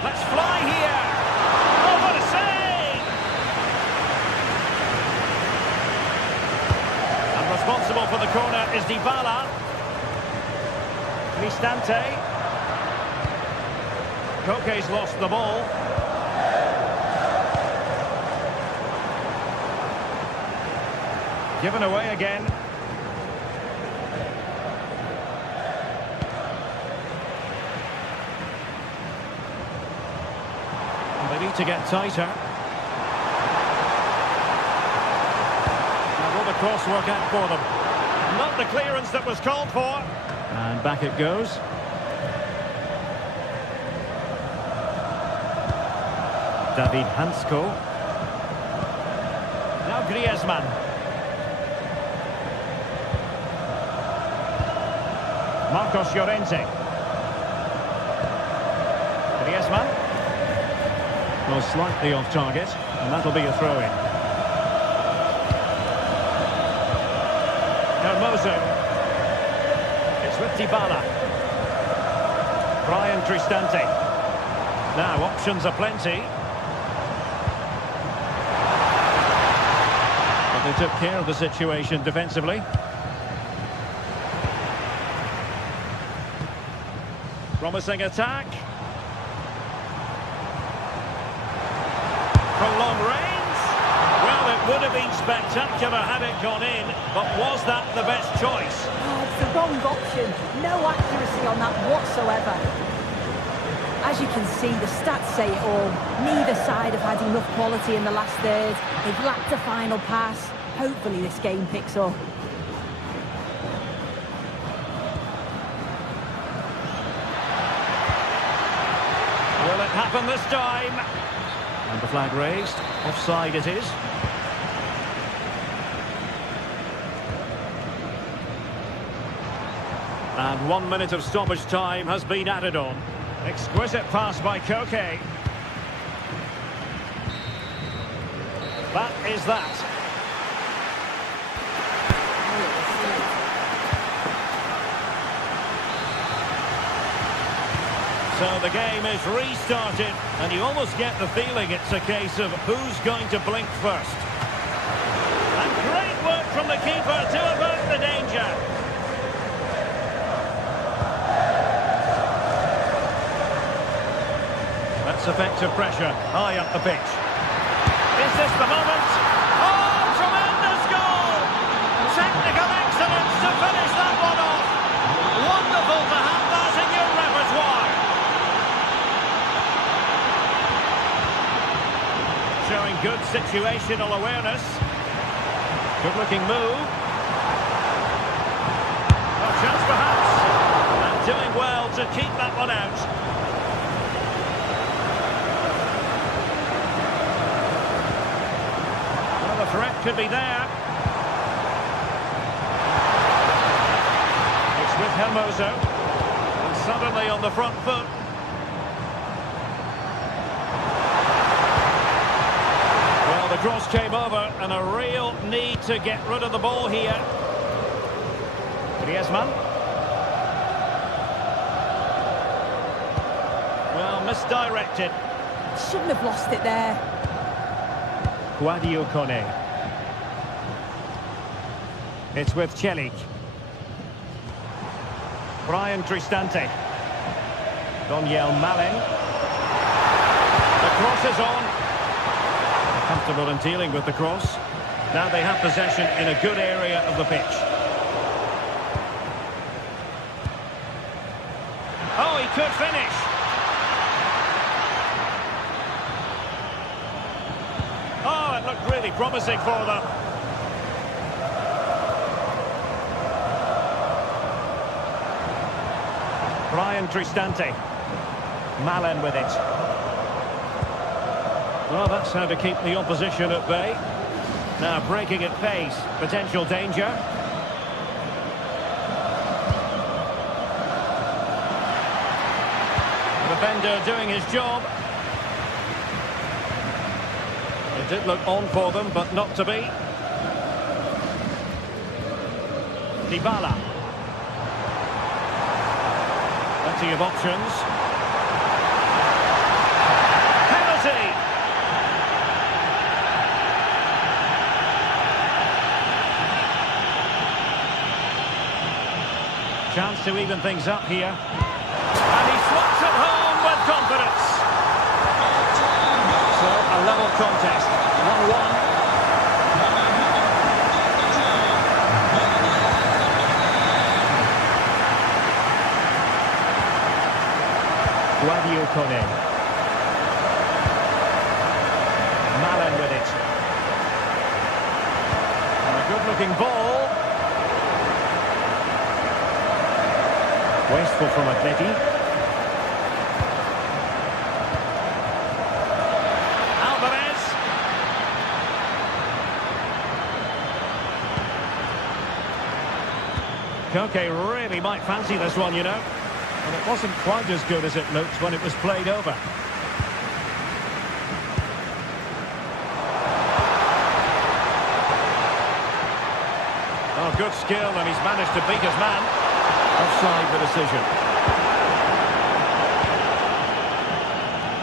Let's fly here. Oh, what a save! And responsible for the corner is Dybala. Cristante. Koke's lost the ball. Given away again. They need to get tighter. Now will the cross work out for them? Not the clearance that was called for. And back it goes. David Hansko. Now Griezmann. Marcos Llorente. Griezmann. Well, slightly off target, and that'll be a throw-in. Hermoso. It's with Dybala. Brian Cristante. Now, options are plenty. But they took care of the situation defensively. Promising attack. From long range. Well, it would have been spectacular had it gone in, but was that the best choice? Oh, it's the wrong option. No accuracy on that whatsoever. As you can see, the stats say it all. Neither side have had enough quality in the last third. They've lacked a final pass. Hopefully this game picks up. Will it happen this time? And the flag raised. Offside it is. And 1 minute of stoppage time has been added on. Exquisite pass by Koke. That is that. So the game is restarted, and you almost get the feeling it's a case of who's going to blink first. And great work from the keeper to avert the danger. That's effective pressure, high up the pitch. Is this the moment? Oh, tremendous goal! Technical excellence to finish that one off. Wonderful to have that in your repertoire. Showing good situational awareness. Good looking move. A chance perhaps. And doing well to keep that one out. Well, the threat could be there. It's with Hermoso. And suddenly on the front foot. The cross came over, and a real need to get rid of the ball here. Griezmann. Well, misdirected. Shouldn't have lost it there. Guadio Kone. It's with Celik. Brian Cristante. Donyell Malen. The cross is on. Comfortable in dealing with the cross. Now they have possession in a good area of the pitch. Oh, he could finish. Oh, it looked really promising for them. Brian Cristante. Malen with it. Well, that's how to keep the opposition at bay. Now breaking at pace, potential danger. The defender doing his job. It did look on for them, but not to be. Dybala. Plenty of options. Penalty! Chance to even things up here. And he slots it home with confidence. So, a level contest. 1-1. Guadio Kone. Malen with it. And a good-looking ball. Wasteful from Atleti. Alvarez. Koke really might fancy this one, you know. And it wasn't quite as good as it looked when it was played over. Oh, good skill, and he's managed to beat his man. Offside the decision.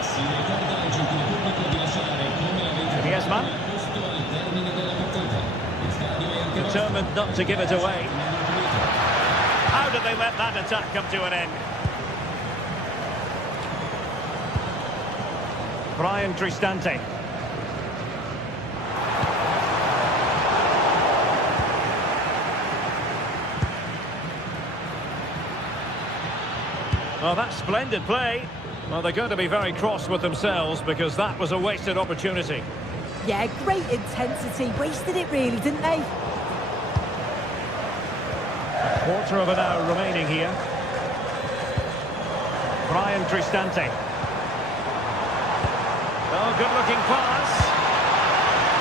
Si ricorda al gentile pubblico di lasciare come avete Griezmann. posto al termine della partita. Il stadio è ancora Determined not to give it away. How did they let that attack come to an end? Brian Cristante. Oh, that's splendid play. Well, they're going to be very cross with themselves because that was a wasted opportunity. Yeah, great intensity. Wasted it really, didn't they? A quarter of an hour remaining here. Brian Cristante. Oh, good-looking pass.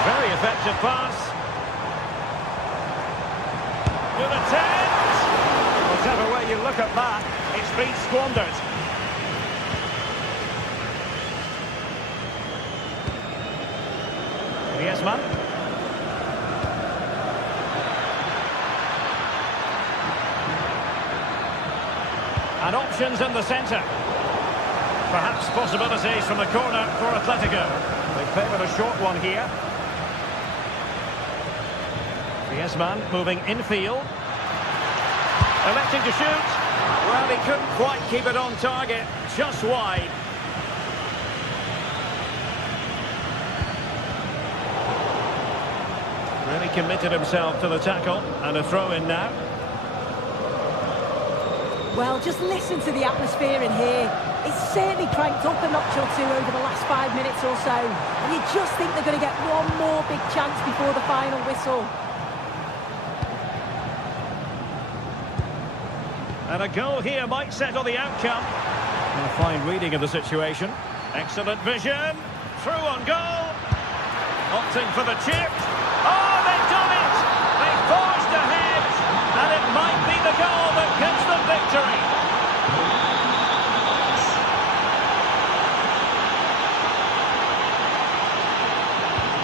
Very effective pass. Good attempt. Whatever way you look at that, it's been squandered. Griezmann. And options in the centre. Perhaps possibilities from the corner for Atletico. They favour a short one here. Griezmann moving infield. Electing to shoot. Well, he couldn't quite keep it on target. Just wide. Really committed himself to the tackle. And a throw in now. Well, just listen to the atmosphere in here. It's certainly cranked up a notch or two over the last 5 minutes or so. And you just think they're going to get one more big chance before the final whistle. And a goal here might settle the outcome. And a fine reading of the situation. Excellent vision. Through on goal. Opting for the chip. Oh, they've done it! They've forged ahead. And it might be the goal that gives them victory.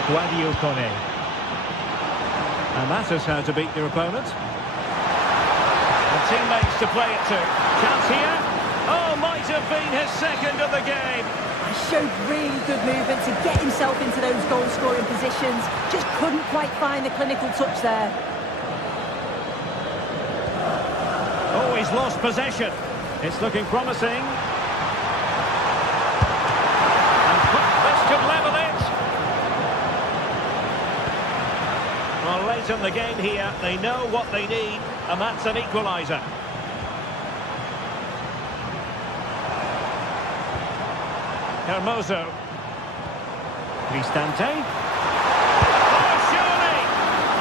Guadio Kone. And that is how to beat your opponent. And teammates to play it to. Chance here. Oh, might have been his second of the game. He showed really good movement to get himself into those goal-scoring positions. Just couldn't quite find the clinical touch there. Oh, he's lost possession. It's looking promising. And this could level it. Well, late in the game here, they know what they need, and that's an equaliser. Hermoso. Cristante. Oh, surely!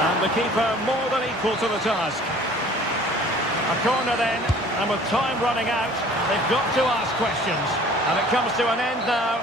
And the keeper more than equal to the task. A corner then, and with time running out, they've got to ask questions. And it comes to an end now.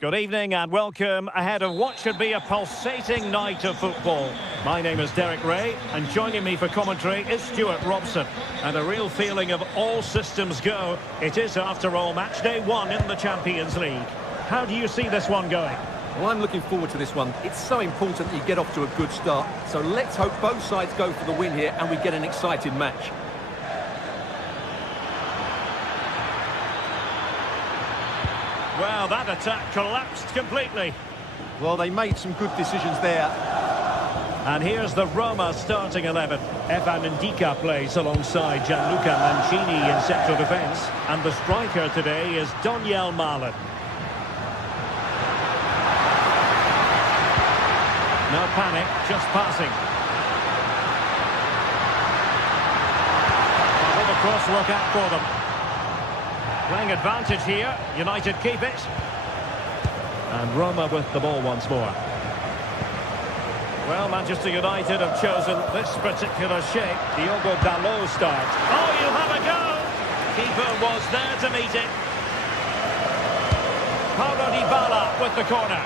Good evening and welcome ahead of what should be a pulsating night of football. My name is Derek Ray and joining me for commentary is Stuart Robson. And a real feeling of all systems go. It is, after all, match day 1 in the Champions League. How do you see this one going? Well, I'm looking forward to this one. It's so important that you get off to a good start. So let's hope both sides go for the win here and we get an exciting match. Well, that attack collapsed completely. Well, they made some good decisions there. And here's the Roma starting 11. Evan Ndika plays alongside Gianluca Mancini in central defence. And the striker today is Daniel Malen. No panic, just passing. Will the cross work out for them? Playing advantage here, United keep it. And Roma with the ball once more. Well, Manchester United have chosen this particular shape. Diogo Dalot starts. Oh, you'll have a go! Keeper was there to meet it. Paulo Dybala with the corner.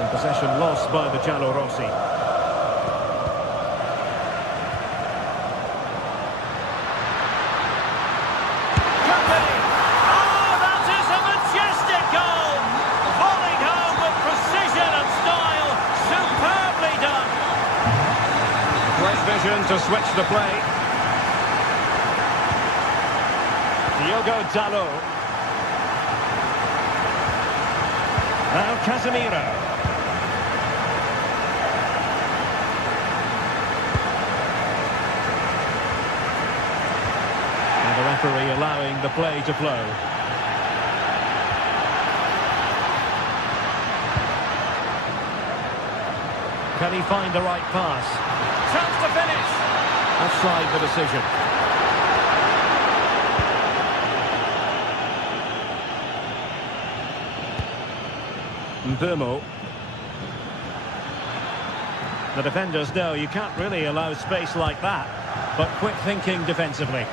And possession lost by the Giallorossi. To switch the play. Diogo Dalot. Now Casemiro. And the referee allowing the play to flow. Can he find the right pass? Chance to finish. Offside the decision. Mbeumo. The defenders know you can't really allow space like that, but quick thinking defensively.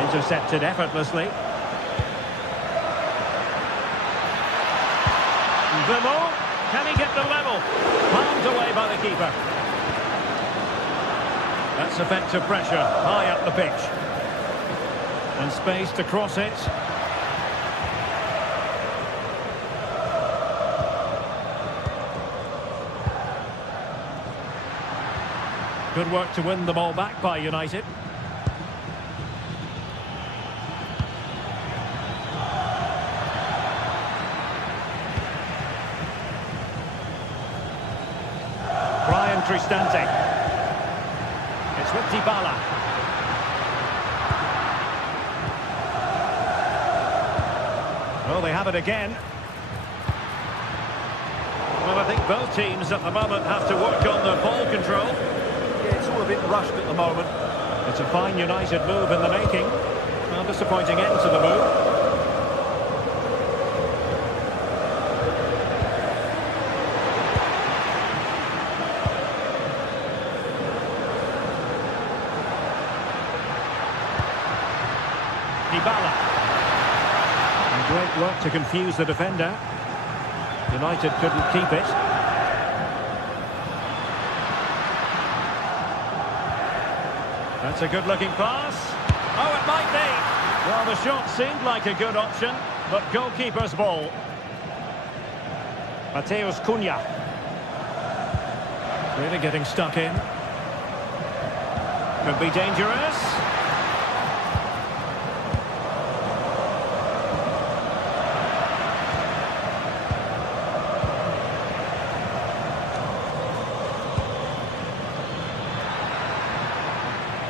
Intercepted effortlessly. Mbeumo, can he get the level? Palmed away by the keeper. That's effective pressure, high up the pitch. And space to cross it. Good work to win the ball back by United. Cristante. It's with Dybala. Oh, they have it again. Well, I think both teams at the moment have to work on the ball control. Yeah, it's all a bit rushed at the moment. It's a fine United move in the making. Well, disappointing end to the move. And great work to confuse the defender. United couldn't keep it. That's a good-looking pass. Oh, it might be. Well, the shot seemed like a good option, but goalkeeper's ball. Mateus Cunha. Really getting stuck in. Could be dangerous.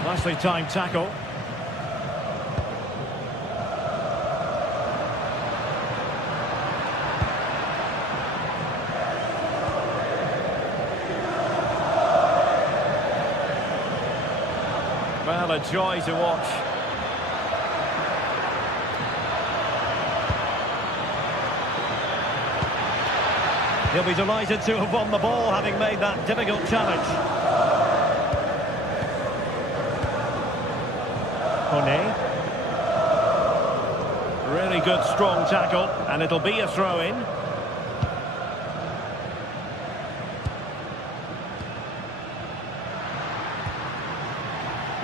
Nicely timed tackle. Well, a joy to watch. He'll be delighted to have won the ball, having made that difficult challenge. Kone. Really good, strong tackle, and it'll be a throw-in.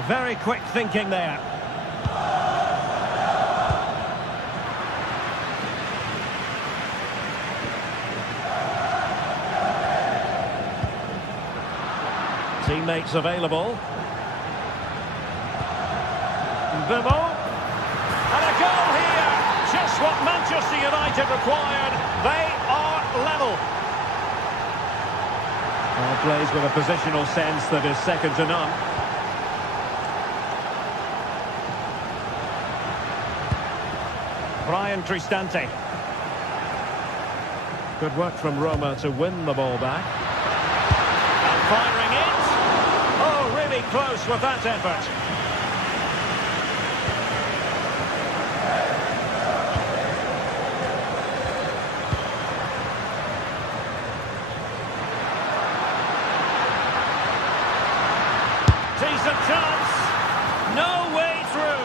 Very quick thinking there. Teammates available. Bimo. And a goal here. Just what Manchester United required. They are level. Well, plays with a positional sense that is second to none. Brian Cristante. Good work from Roma to win the ball back. And firing it. Oh, really close with that effort. Decent chance. No way through.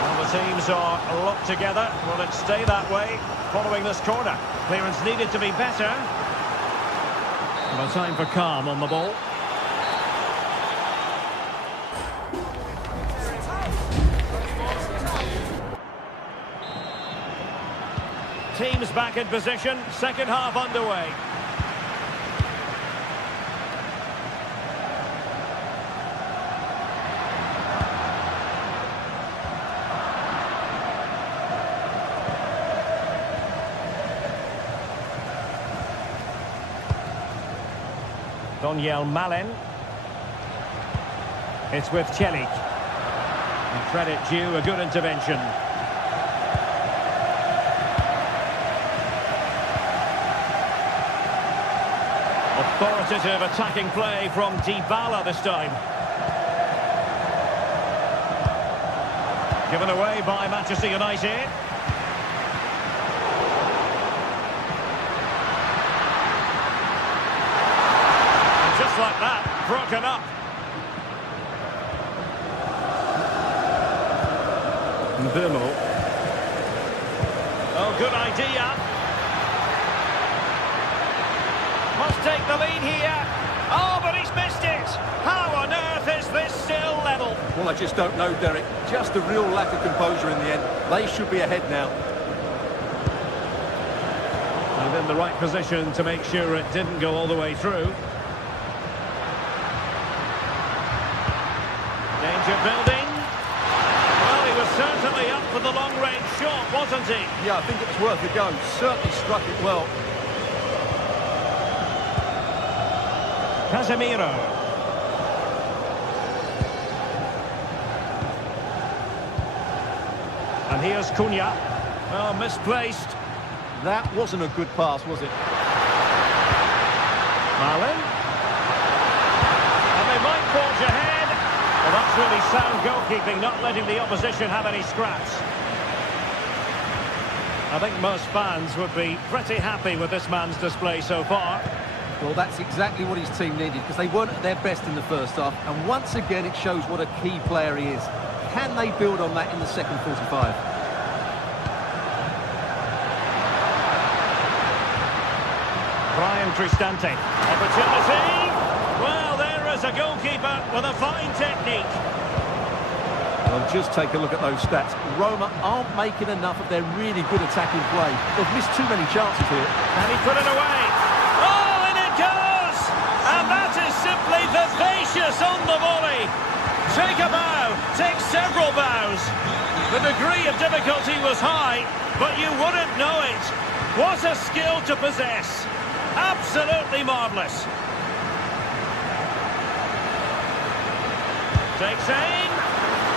Well, the teams are locked together. Will it stay that way following this corner? Clearance needed to be better. Well, time for calm on the ball. Teams back in position. Second half underway. Daniel Malen. It's with Celik. And credit due, a good intervention. Authoritative attacking play from Dybala this time. Given away by Manchester United. Just like that, broken up. Bimo. Oh, good idea. Must take the lead here. Oh, but he's missed it. How on earth is this still level? Well, I just don't know, Derek. Just a real lack of composure in the end. They should be ahead now. And in the right position to make sure it didn't go all the way through. Danger building. Well, he was certainly up for the long-range shot, wasn't he? Yeah, I think it was worth a go. Certainly struck it well. Casemiro. And here's Cunha. Oh, misplaced. That wasn't a good pass, was it? Malen. And they might forge ahead. Well, that's really sound goalkeeping, not letting the opposition have any scraps. I think most fans would be pretty happy with this man's display so far. Well, that's exactly what his team needed, because they weren't at their best in the first half. And once again, it shows what a key player he is. Can they build on that in the second 45? Brian Cristante. Opportunity. Well, there is a goalkeeper with a fine technique. Well, just take a look at those stats. Roma aren't making enough of their really good attacking play. They've missed too many chances here. And he put it away. Oh, in it goes! And that is simply vivacious on the volley. Take a bow, take several bows. The degree of difficulty was high, but you wouldn't know it. What a skill to possess. Absolutely marvellous. Takes aim.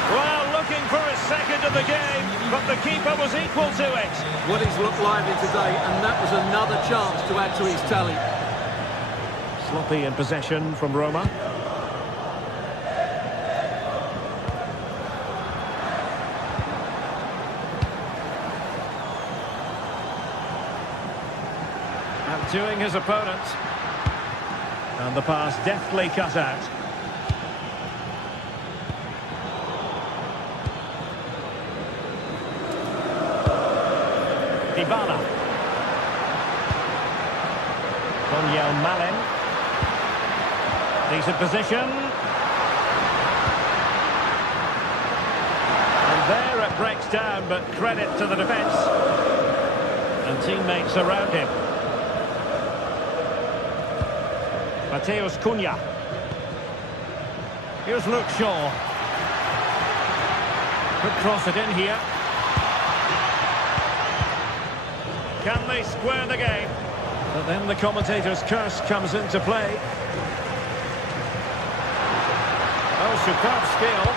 Well, looking for his second of the game, but the keeper was equal to it. Well, he's looked lively today, and that was another chance to add to his tally. Sloppy in possession from Roma. Outdoing his opponent. And the pass deftly cut out. Dybala. Daniel Malin. Decent position. And there it breaks down, but credit to the defence. And teammates around him. Mateus Cunha. Here's Luke Shaw. Could cross it in here. Can they square the game? But then the commentator's curse comes into play. Oh, superb skill.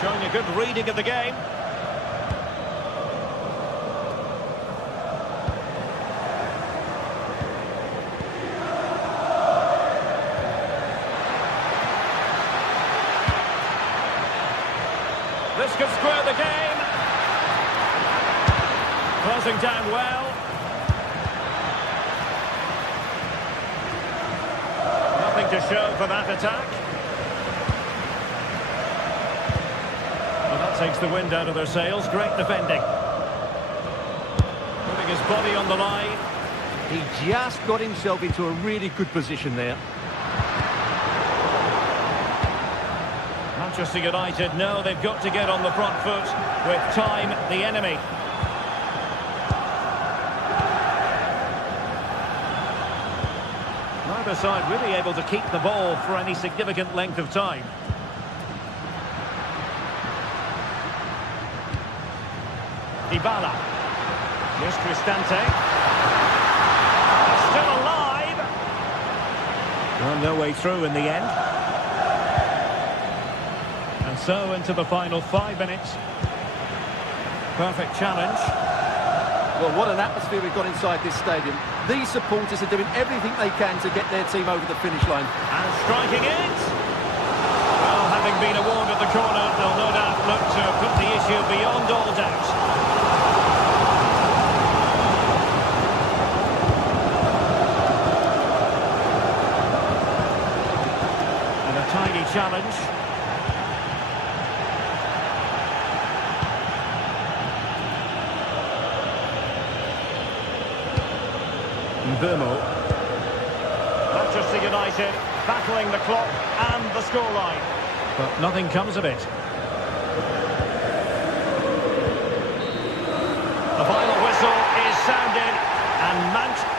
Showing a good reading of the game. This could square the game. Closing down well. Nothing to show for that attack. Well, that takes the wind out of their sails. Great defending. Putting his body on the line. He just got himself into a really good position there. Manchester United know they've got to get on the front foot with time the enemy. Neither side really able to keep the ball for any significant length of time. Dybala. Here's Cristante. Still alive. Well, no way through in the end. And so into the final 5 minutes. Perfect challenge. Well, what an atmosphere we've got inside this stadium. These supporters are doing everything they can to get their team over the finish line. And striking it. Well, having been awarded the corner, they'll no doubt look to put the issue beyond all doubt. And a tiny challenge. Vermo. Manchester United battling the clock and the scoreline, but nothing comes of it. The final whistle is sounded, and Manchester...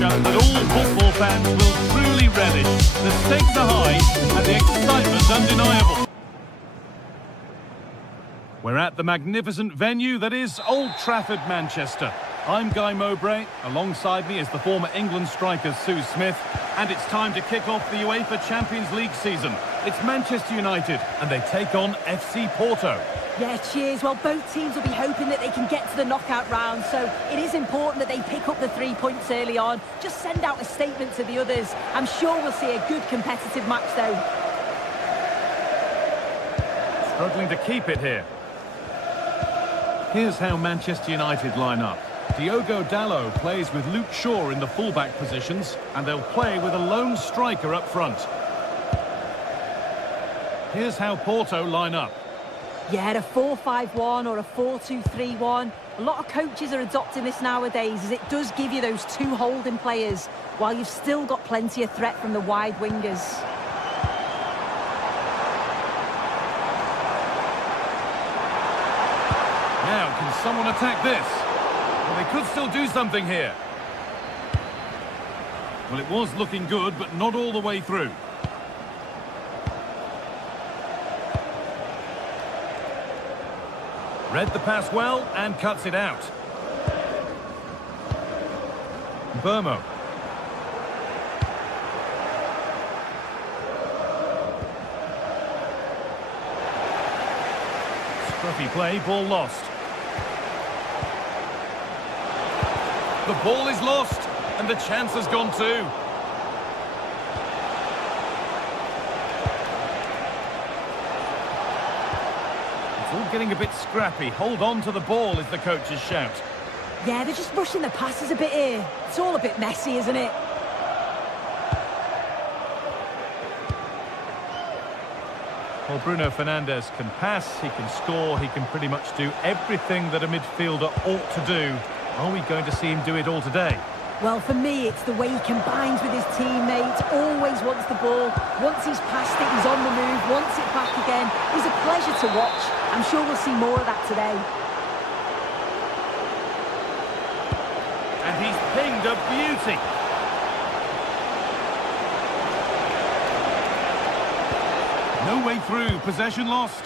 That all football fans will truly relish. The stakes are high and the excitement undeniable. We're at the magnificent venue that is Old Trafford, Manchester. I'm Guy Mowbray. Alongside me is the former England striker Sue Smith. And it's time to kick off the UEFA Champions League season. It's Manchester United, and they take on FC Porto. Yeah, cheers. Well, both teams will be hoping that they can get to the knockout round, so it is important that they pick up the 3 points early on. Just send out a statement to the others. I'm sure we'll see a good competitive match, though. Struggling to keep it here. Here's how Manchester United line up. Diogo Dalot plays with Luke Shaw in the fullback positions, and they'll play with a lone striker up front. Here's how Porto line up. Yeah, a 4-5-1 or a 4-2-3-1. A lot of coaches are adopting this nowadays, as it does give you those two holding players, while you've still got plenty of threat from the wide wingers. Now, can someone attack this? Well, they could still do something here. Well, it was looking good, but not all the way through. Read the pass well and cuts it out. Burmo. Scruffy play, ball lost. The ball is lost, and the chance has gone too. It's all getting a bit scrappy. Hold on to the ball is the coach's shout. Yeah, they're just rushing the passes a bit here. It's all a bit messy, isn't it? Well, Bruno Fernandes can pass, he can score, he can pretty much do everything that a midfielder ought to do. Are we going to see him do it all today? Well, for me, it's the way he combines with his teammates, always wants the ball. Once he's passed it, he's on the move, wants it back again. He's a pleasure to watch. I'm sure we'll see more of that today. And he's pinged a beauty. No way through, possession lost.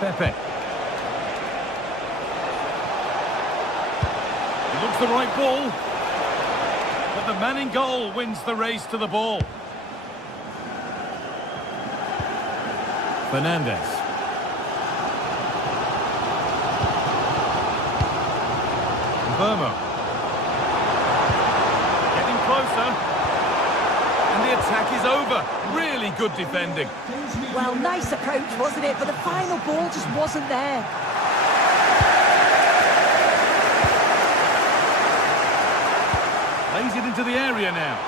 Pepe. He looks the right ball. But the man in goal wins the race to the ball. Fernandes. Burmo. Getting closer. And the attack is over. Really good defending. Well, nice approach, wasn't it? But the final ball just wasn't there. Plays it into the area now.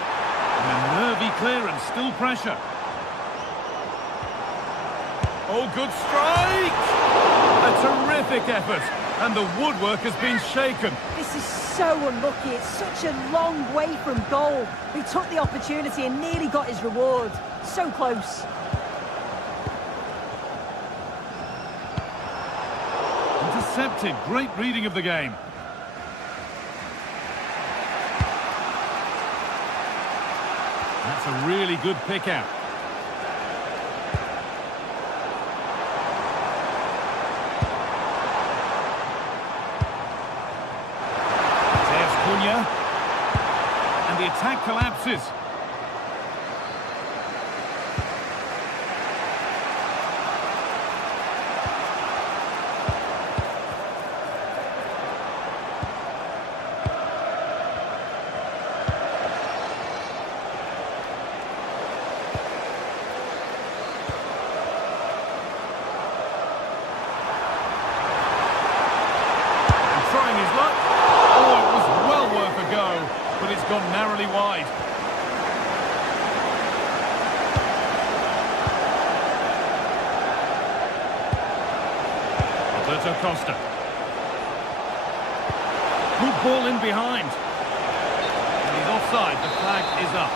And a nervy clearance, still pressure. Oh, good strike! A terrific effort. And the woodwork has been shaken. This is so unlucky. It's such a long way from goal. He took the opportunity and nearly got his reward. So close. Intercepted. Great reading of the game. That's a really good pick out. And the attack collapses. And trying his luck. Oh, it was well worth a go. But it's gone narrowly wide. Alberto Costa. Good ball in behind. And he's offside. The flag is up.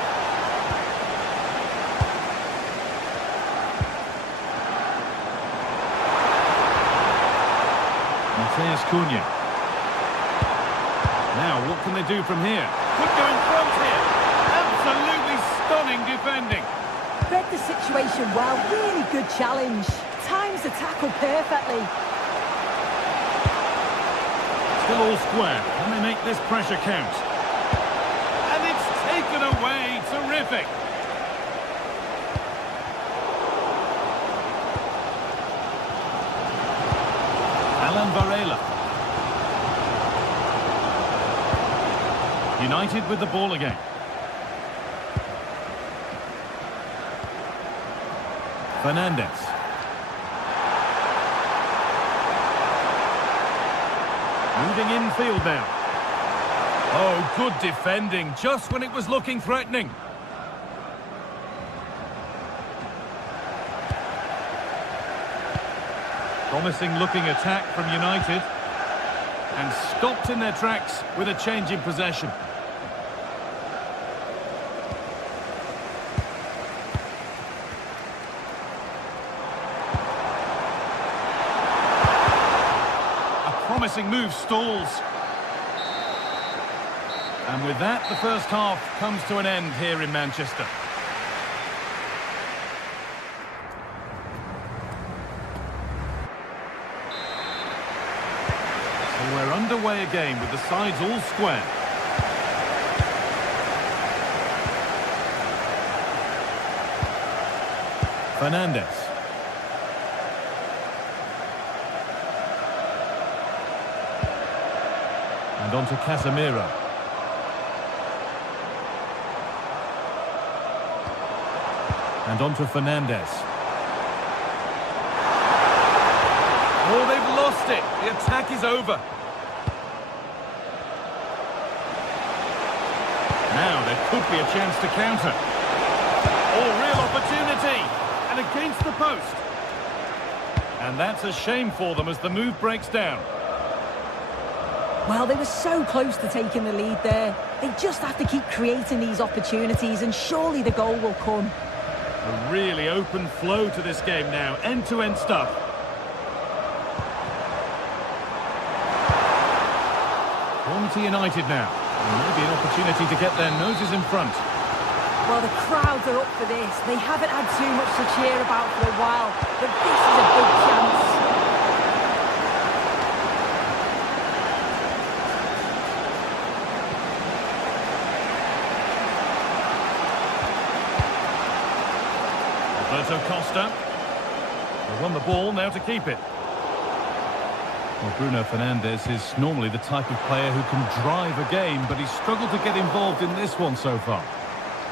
Mateus Cunha. Now, what can they do from here? Could go in front here. stunning defending. Read the situation well, really good challenge. Times the tackle perfectly. Still all square. Can they make this pressure count? And it's taken away. Terrific. Alan Varela. United with the ball again. Fernandes. Moving infield now. Oh, good defending, just when it was looking threatening. Promising looking attack from United. And stopped in their tracks with a change in possession. Promising move stalls. And with that, the first half comes to an end here in Manchester. So we're underway again with the sides all square. Fernandes. And on to Casemiro. And on to Fernandes. Oh, they've lost it. The attack is over. Now there could be a chance to counter. Oh, real opportunity. And against the post. And that's a shame for them as the move breaks down. Well, they were so close to taking the lead there. They just have to keep creating these opportunities and surely the goal will come. A really open flow to this game now. End-to-end stuff. On to United now. Maybe an opportunity to get their noses in front. Well, the crowds are up for this. They haven't had too much to cheer about for a while, but this is a big chance. Roberto Costa. They won the ball, now to keep it. Well, Bruno Fernandes is normally the type of player who can drive a game, but he's struggled to get involved in this one so far.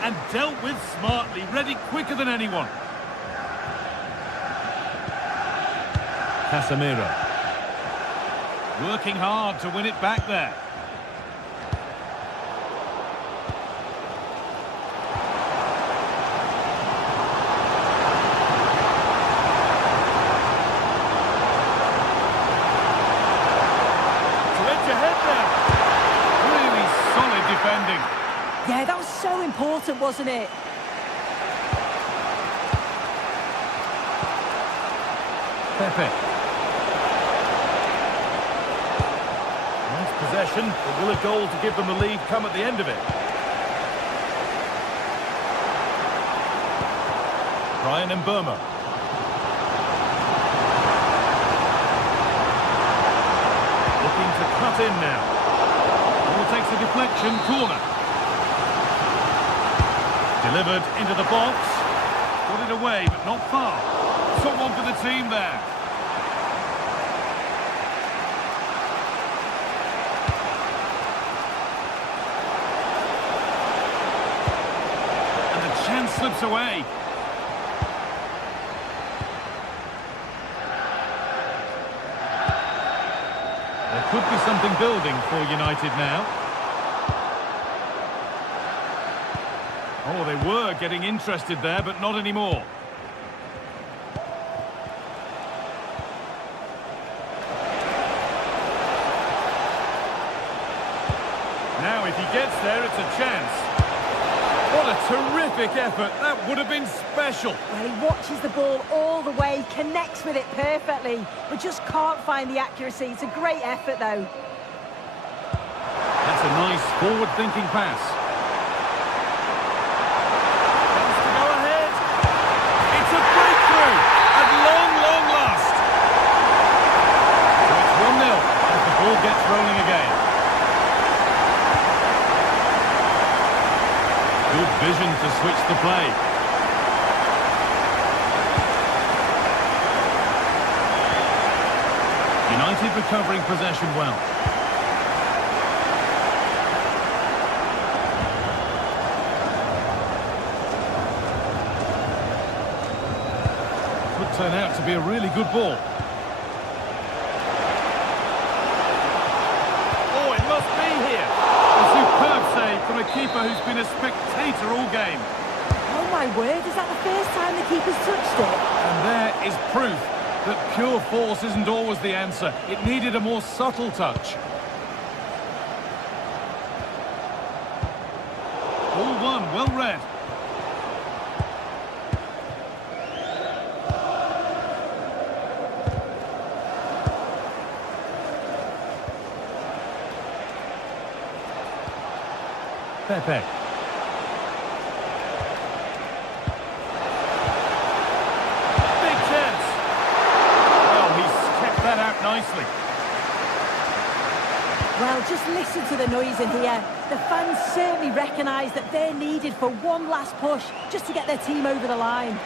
And dealt with smartly, ready quicker than anyone. Casemiro. Working hard to win it back there. Yeah, that was so important, wasn't it? Pepe. Nice possession, but will a goal to give them the lead come at the end of it? Brian Mbeumo. Looking to cut in now. Ball takes a deflection, corner. Delivered into the box. Got it away, but not far. Someone for the team there. And the chance slips away. There could be something building for United now. Oh, they were getting interested there, but not anymore. Now, if he gets there, it's a chance. What a terrific effort. That would have been special. Well, he watches the ball all the way, connects with it perfectly, but just can't find the accuracy. It's a great effort, though. That's a nice forward-thinking pass. to switch the play. United recovering possession well. Could turn out to be a really good ball. Oh, it must be here. A superb save from a keeper who's been a spectator all game. Oh my word, is that the first time the keeper's touched it? And there is proof that pure force isn't always the answer. It needed a more subtle touch. All one, well read. Pepe. Big chance. Well, he's kept that out nicely. Well, just listen to the noise in here. The fans certainly recognise that they're needed for one last push just to get their team over the line.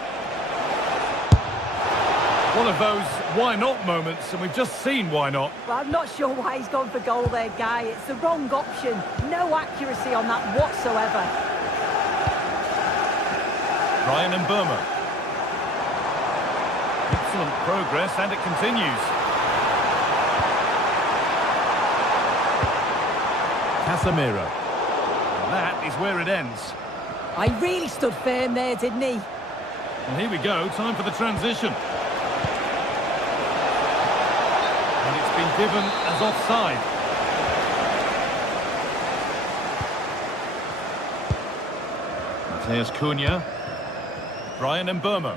One of those why not moments, and we've just seen why not. Well, I'm not sure why he's gone for goal there, Guy. It's the wrong option. No accuracy on that whatsoever. Ryan and Burma. Excellent progress, and it continues. Casemiro. And that is where it ends. I really stood firm there, didn't he? And here we go, time for the transition. And it's been given as offside. Mateus Cunha. Brian and Burma.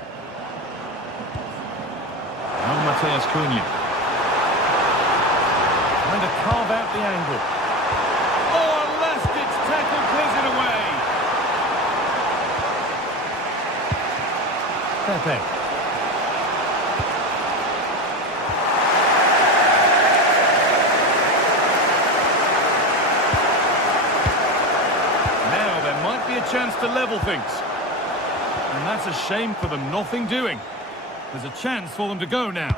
Now Mateus Cunha. Trying to carve out the angle. Oh, unless it's tackled, clears it away. Pepe. Now there might be a chance to level things. And that's a shame for them, nothing doing. There's a chance for them to go now.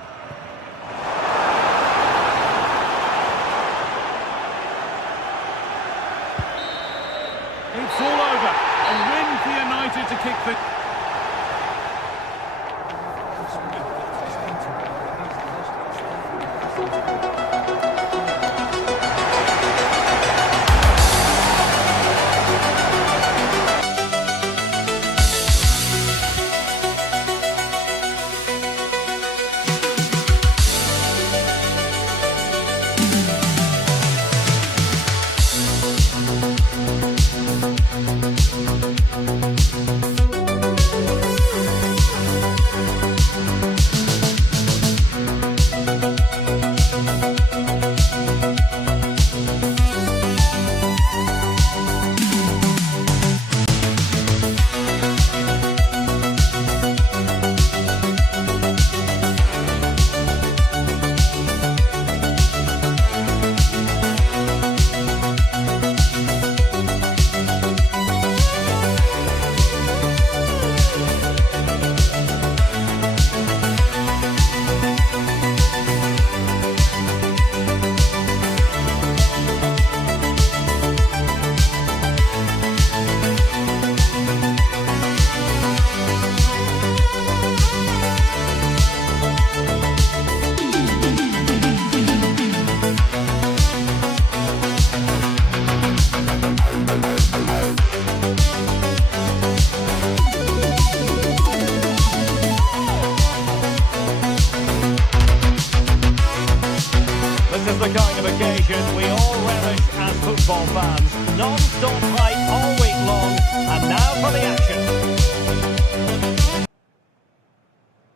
It's all over. A win for United to kick the... This is the kind of occasion we all relish as football fans. Non-stop hype all week long, and now for the action.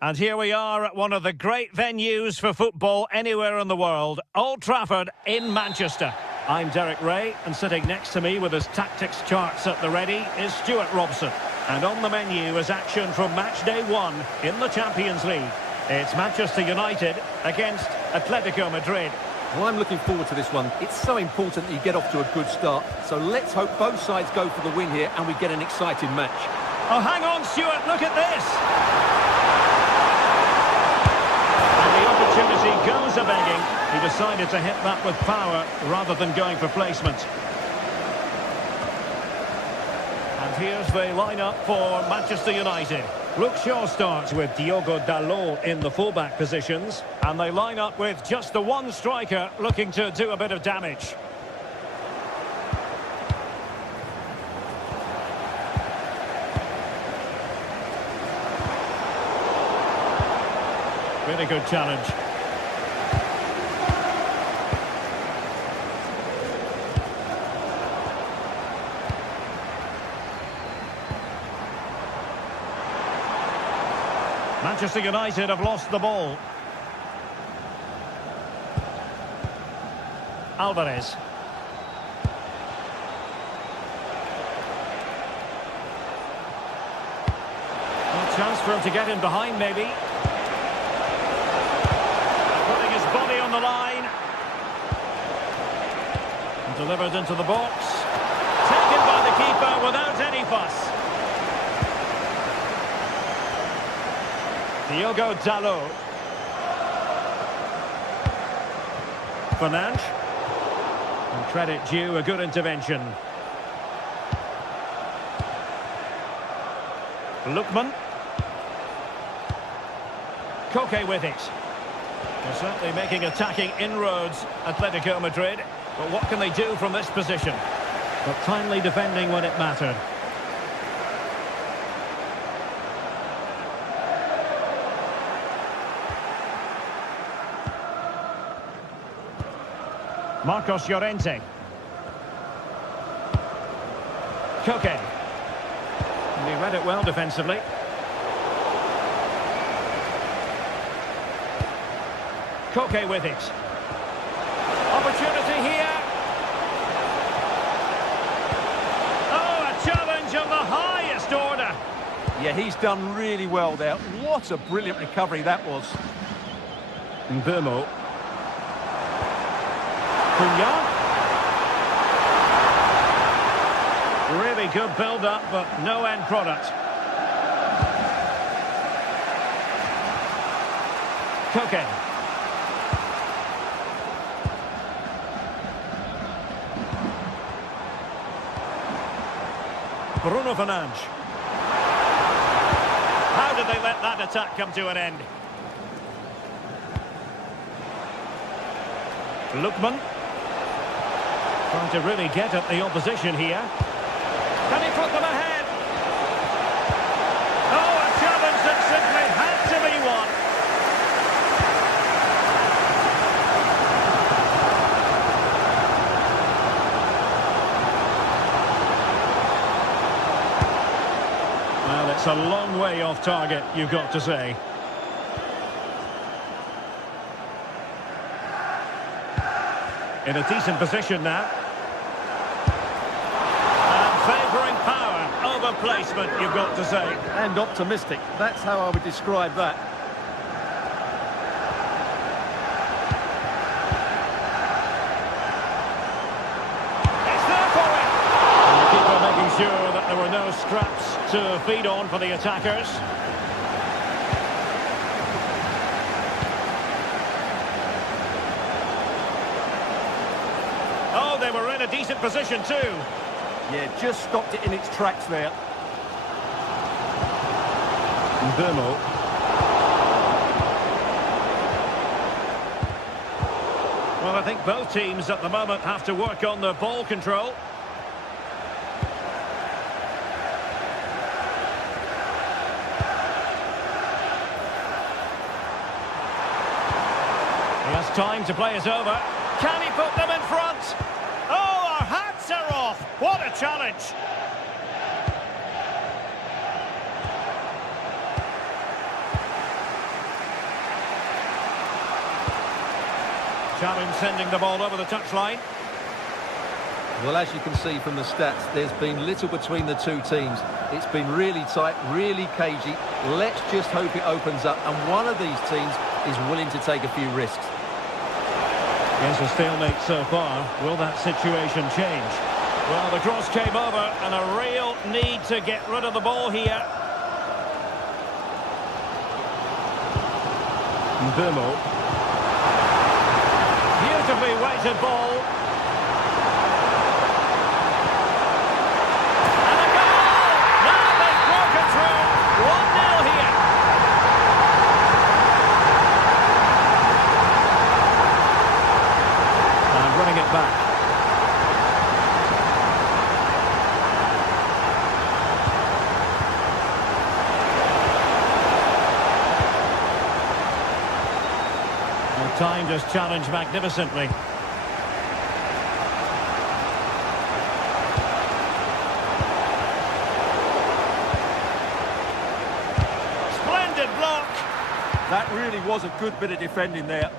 And here we are at one of the great venues for football anywhere in the world, Old Trafford in Manchester. I'm Derek Ray, and sitting next to me with his tactics charts at the ready is Stuart Robson. And on the menu is action from match day 1 in the Champions League. It's Manchester United against Atletico Madrid. Well, I'm looking forward to this one. It's so important that you get off to a good start. So let's hope both sides go for the win here and we get an exciting match. Oh, hang on, Stuart, look at this! And the opportunity goes a-begging. He decided to hit that with power rather than going for placement. And here's the lineup for Manchester United. Luke Shaw starts with Diogo Dalot in the fullback positions. And they line up with just the one striker looking to do a bit of damage. Really good challenge. Manchester United have lost the ball. Alvarez. A chance for him to get in behind, maybe. Putting his body on the line. And delivered into the box. Taken by the keeper without any fuss. Diogo Dalot. Fernandes. And credit due, a good intervention. Lookman. Koke with it. They're certainly making attacking inroads, Atletico Madrid. But what can they do from this position? But timely defending when it mattered. Marcos Llorente. Koke. And he read it well defensively. Koke with it. Opportunity here. Oh, a challenge of the highest order. Yeah, he's done really well there. What a brilliant recovery that was. Mbeumo. Cunha. Really good build-up, but no end product. Koke. Bruno Fernandes. How did they let that attack come to an end? Lookman. Trying to really get at the opposition here. Can he put them ahead? Oh, a challenge that simply had to be won. Well, it's a long way off target, you've got to say. In a decent position now. And favouring power over placement, you've got to say. And optimistic. That's how I would describe that. It's there for him. And the keeper making sure that there were no scraps to feed on for the attackers. They were in a decent position too. Yeah, just stopped it in its tracks there. Mbeumo. Well, I think both teams at the moment have to work on their ball control. He has time to play it over. Can he put them in front? Oh, our hats are off. What a challenge. Challenge sending the ball over the touchline. Well, as you can see from the stats, there's been little between the two teams. It's been really tight, really cagey. Let's just hope it opens up and one of these teams is willing to take a few risks. Yes, a stalemate so far. Will that situation change? Well, the cross came over and a real need to get rid of the ball here. Mbemo. Beautifully weighted ball. And a goal! Now they've broken through. 1-0 here. And running it back. Time just challenged magnificently. Splendid block. That really was a good bit of defending there.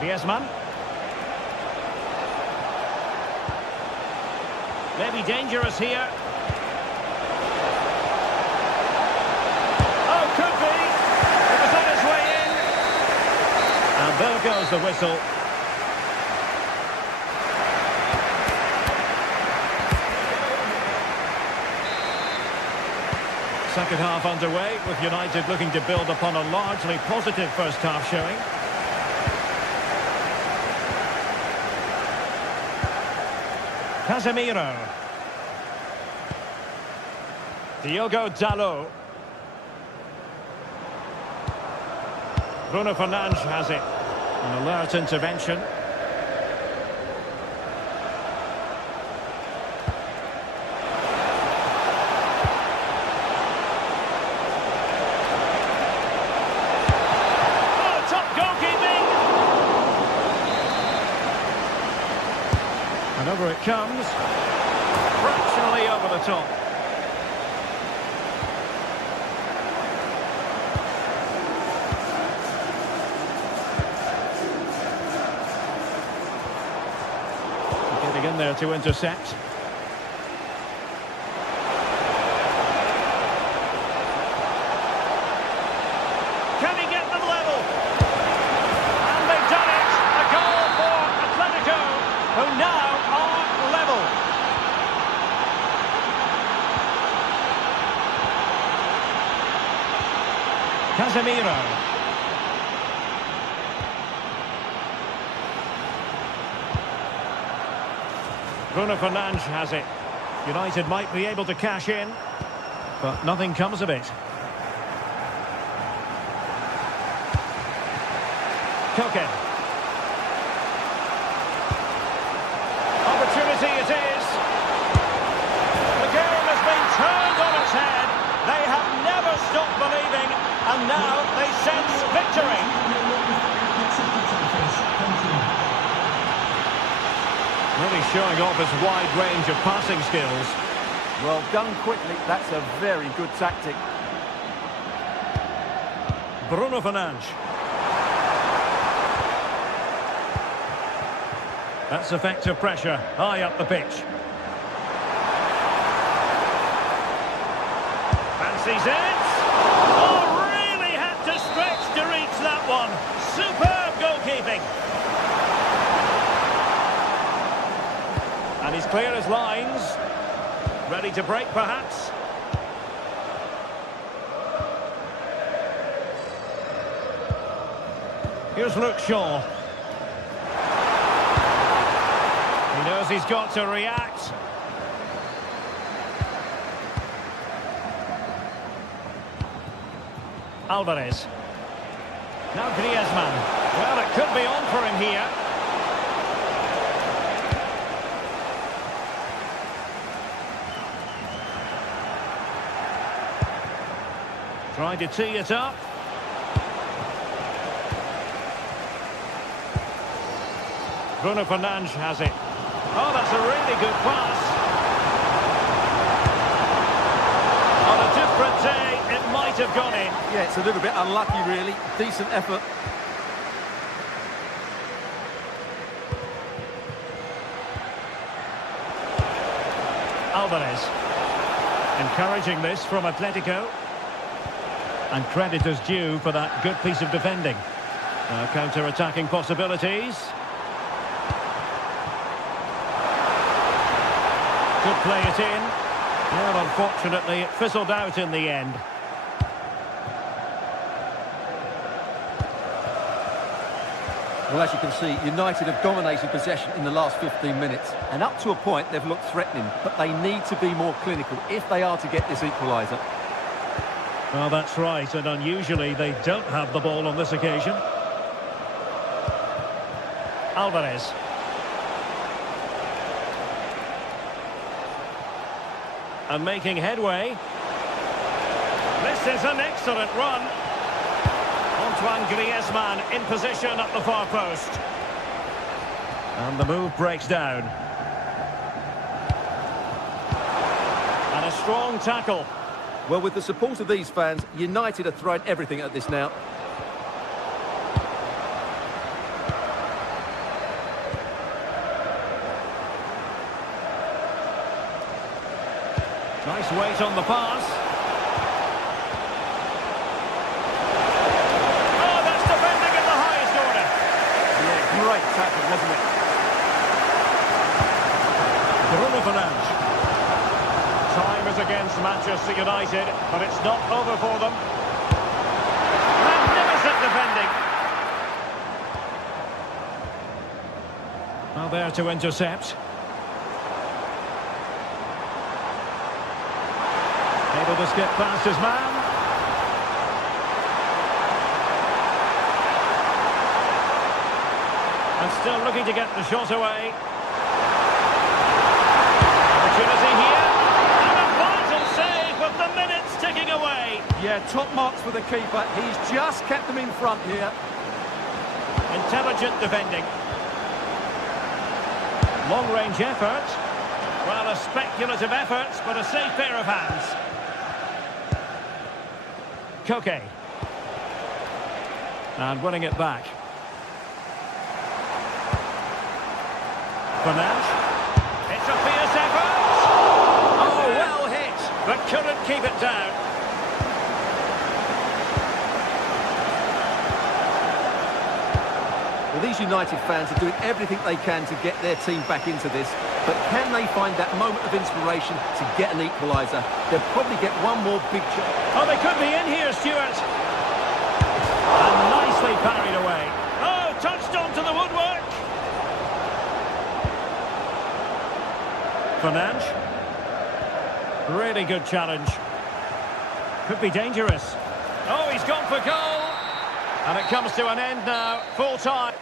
Griezmann. Maybe dangerous here. Could be. It was on his way in. And there goes the whistle. Second half underway, with United looking to build upon a largely positive first half showing. Casemiro. Diogo Dalot. Bruno Fernandes has it. An alert intervention. Oh, top goalkeeping! And over it comes. Fractionally over the top. In there to intercept. Can he get them level? And they've done it! A goal for Atletico, who now are level. Casemiro. Bruno Fernandes has it. United might be able to cash in, but nothing comes of it. Koke. Opportunity it is. The game has been turned on its head. They have never stopped believing, and now they sense victory. Really showing off his wide range of passing skills. Well done quickly, that's a very good tactic. Bruno Fernandes. That's effective pressure, high up the pitch. Fancies it! Oh, really had to stretch to reach that one. Superb goalkeeping. And he's clear as lines. Ready to break, perhaps. Here's Luke Shaw. He knows he's got to react. Alvarez. Now Griezmann. Well, it could be on for him here. Trying to tee it up. Bruno Fernandes has it. Oh, that's a really good pass. On a different day, it might have gone in. Yeah, it's a little bit unlucky, really. Decent effort. Alvarez. Encouraging this from Atletico. And credit is due for that good piece of defending. Now counter-attacking possibilities. Could play it in. Well, unfortunately, it fizzled out in the end. Well, as you can see, United have dominated possession in the last 15 minutes. And up to a point, they've looked threatening. But they need to be more clinical if they are to get this equaliser. Well, that's right. And unusually, they don't have the ball on this occasion. Alvarez. And making headway. This is an excellent run. Antoine Griezmann in position at the far post. And the move breaks down. And a strong tackle. Well, with the support of these fans, United are throwing everything at this now. Nice weight on the pass. Oh, that's defending in the highest order. Yeah, great tackle, wasn't it? Bruno Fernandes. Time is against Manchester United, but it's not over for them. Magnificent defending. Well, there to intercept. Able to skip past his man. And still looking to get the shot away. Opportunity here. And a vital save with the minutes ticking away. Yeah, top marks for the keeper. He's just kept them in front here. Intelligent defending. Long-range effort. Well, a speculative effort, but a safe pair of hands. Koke. And winning it back. Fernandes. It's a fierce effort. Oh, well hit, but couldn't keep it down. Well, these United fans are doing everything they can to get their team back into this. But can they find that moment of inspiration to get an equaliser? They'll probably get one more big shot. Oh, they could be in here, Stuart. And nicely parried away. Oh, touched onto the woodwork. Fernandes. Really good challenge. Could be dangerous. Oh, he's gone for goal. And it comes to an end now. Full time.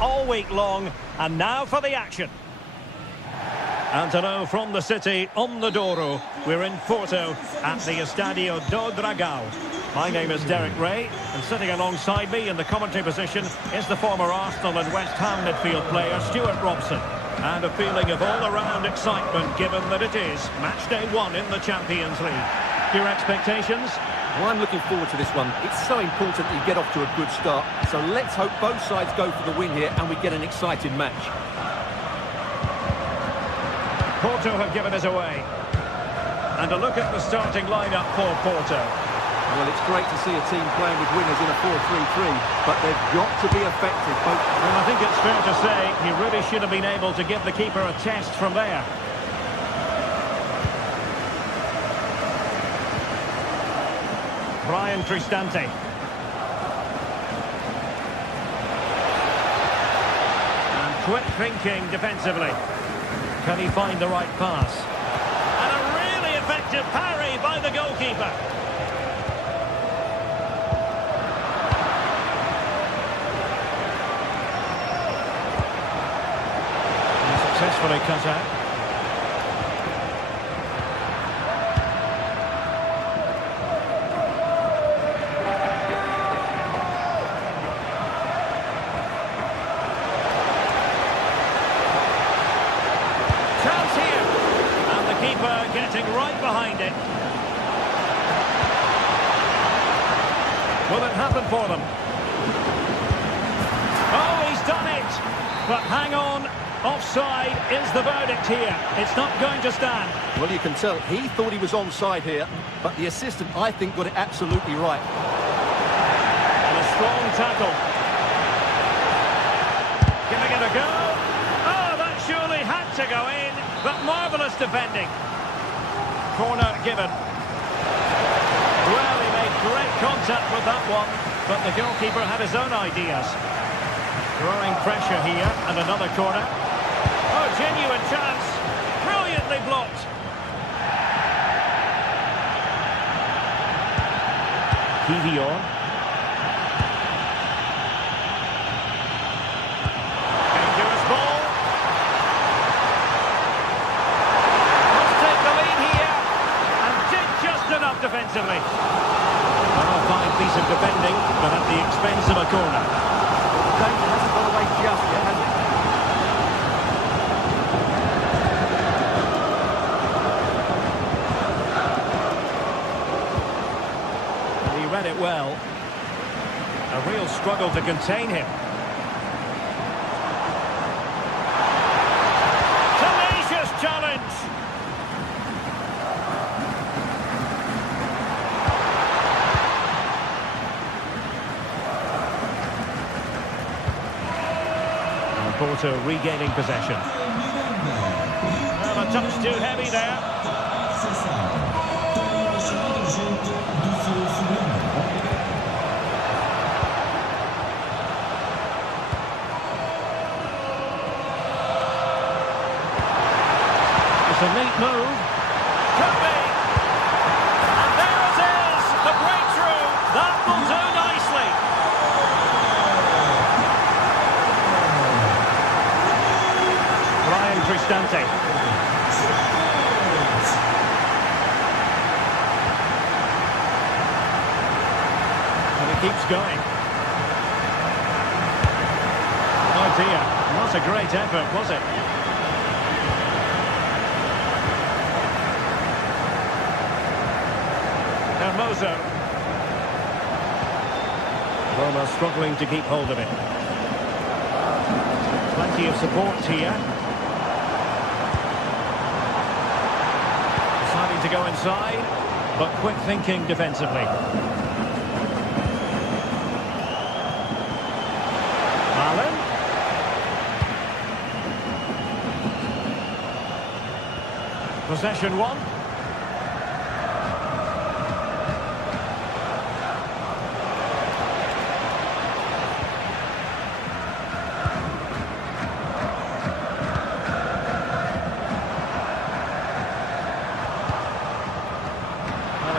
All week long, and now for the action. And to know from the city on the Douro, we're in Porto at the Estadio do Dragão. My name is Derek Ray, and sitting alongside me in the commentary position is the former Arsenal and West Ham midfield player Stuart Robson. And a feeling of all-around excitement, given that it is match day 1 in the Champions League. Your expectations? Well, I'm looking forward to this one. It's so important that you get off to a good start. So let's hope both sides go for the win here and we get an exciting match. Porto have given us away. And a look at the starting lineup for Porto. Well, it's great to see a team playing with winners in a 4-3-3, but they've got to be effective. Well, I think it's fair to say he really should have been able to give the keeper a test from there. Brian Cristante. And quick thinking defensively. Can he find the right pass? And a really effective parry by the goalkeeper. Successfully cut out. Chance here. And the keeper getting right behind it. Will it happen for them? Oh, he's done it! But hang on. Offside is the verdict here. It's not going to stand. Well, you can tell he thought he was onside here, but the assistant, I think, got it absolutely right. And a strong tackle. Giving it a go. Oh, that surely had to go in, but marvellous defending. Corner given. Well, he made great contact with that one, but the goalkeeper had his own ideas. Growing pressure here, and another corner. Oh, genuine chance. Brilliantly blocked. Kivior. Dangerous ball. Must take the lead here. And did just enough defensively. Oh, fine piece of defending, but at the expense of a corner. The danger hasn't gone away just yet, has it? Read it well. A real struggle to contain him. Tenacious challenge. And Porto regaining possession. Well, a touch too heavy there. A neat move. Could be. And there it is, the breakthrough. That will do nicely. Brian Cristante. And he keeps going. Oh dear, not a great effort, was it? Hermoso. Roma struggling to keep hold of it. Plenty of support here. Deciding to go inside, but quick thinking defensively. Allen. Possession one.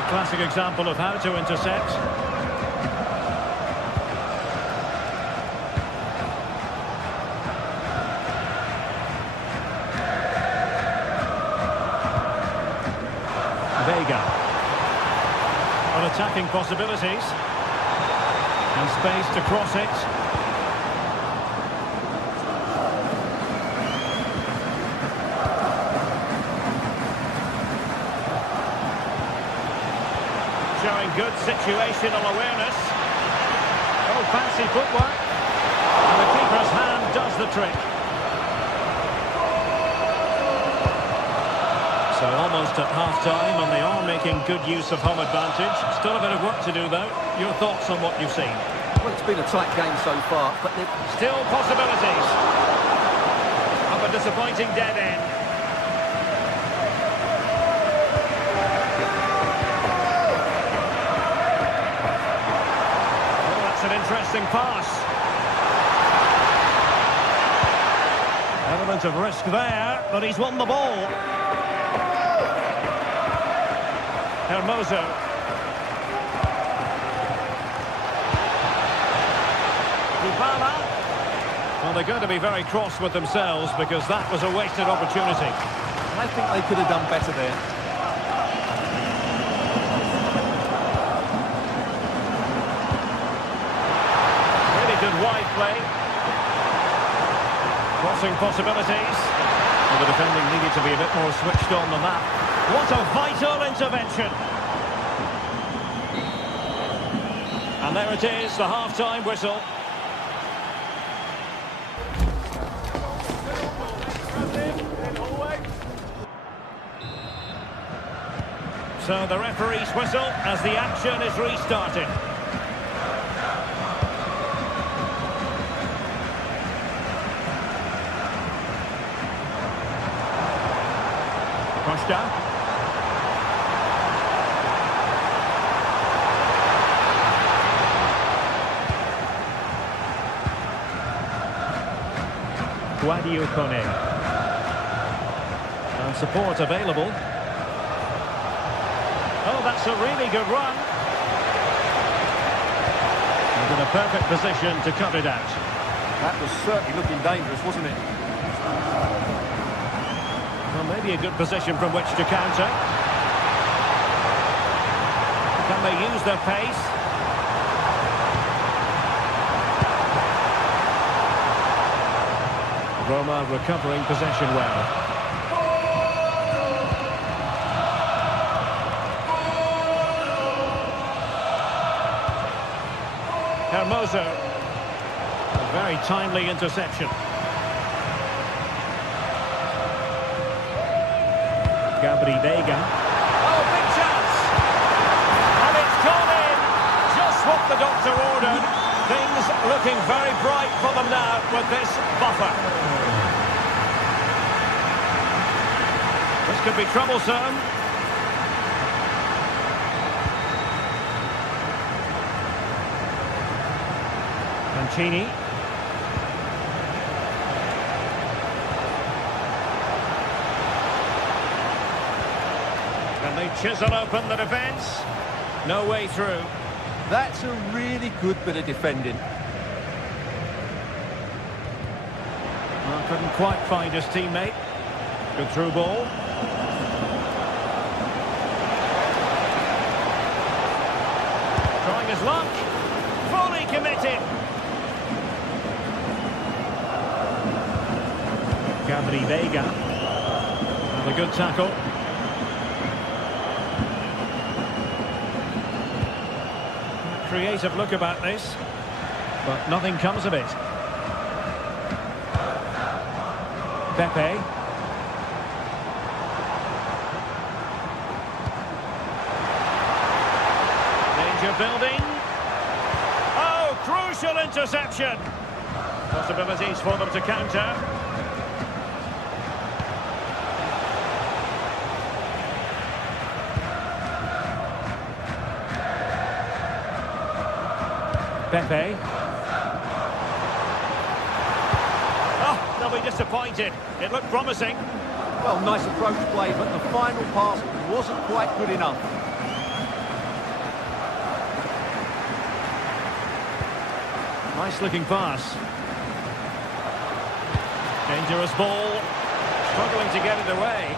Classic example of how to intercept. Vega. On attacking possibilities. And space to cross it. showing good situational awareness. Oh, fancy footwork. And the keeper's hand does the trick. So almost at half-time, and they are making good use of home advantage. Still a bit of work to do, though. Your thoughts on what you've seen? Well, it's been a tight game so far, but still possibilities. Of a disappointing dead end. Oh, that's an interesting pass. Element of risk there, but he's won the ball. Hermoso. Well, they're going to be very cross with themselves because that was a wasted opportunity. I think they could have done better there. Really good wide play. Crossing possibilities. Well, the defending needed to be a bit more switched on than that. What a vital intervention. And there it is, the half-time whistle. So the referee's whistle as the action is restarted. Costa. Guadio Kone. And support available. Oh, that's a really good run. And in a perfect position to cut it out. That was certainly looking dangerous, wasn't it? Well, maybe a good position from which to counter. Can they use their pace? Roma recovering possession well. Hermoso. A very timely interception. Gabri Vega. Oh, big chance! And it's gone in! Just what the doctor ordered. Things looking very bright for them now with this buffer. This could be troublesome. Mancini. Can they chisel open the defence? No way through. That's a really good bit of defending. Well, couldn't quite find his teammate. Good through ball. Trying his luck. Fully committed. Gabri Vega. And a good tackle. Creative look about this, but nothing comes of it. Pepe. Danger building. Oh, crucial interception. Possibilities for them to counter. Pepe. Oh, they'll be disappointed. It looked promising. Well, nice approach play, but the final pass wasn't quite good enough. Nice looking pass. Dangerous ball. Struggling to get it away.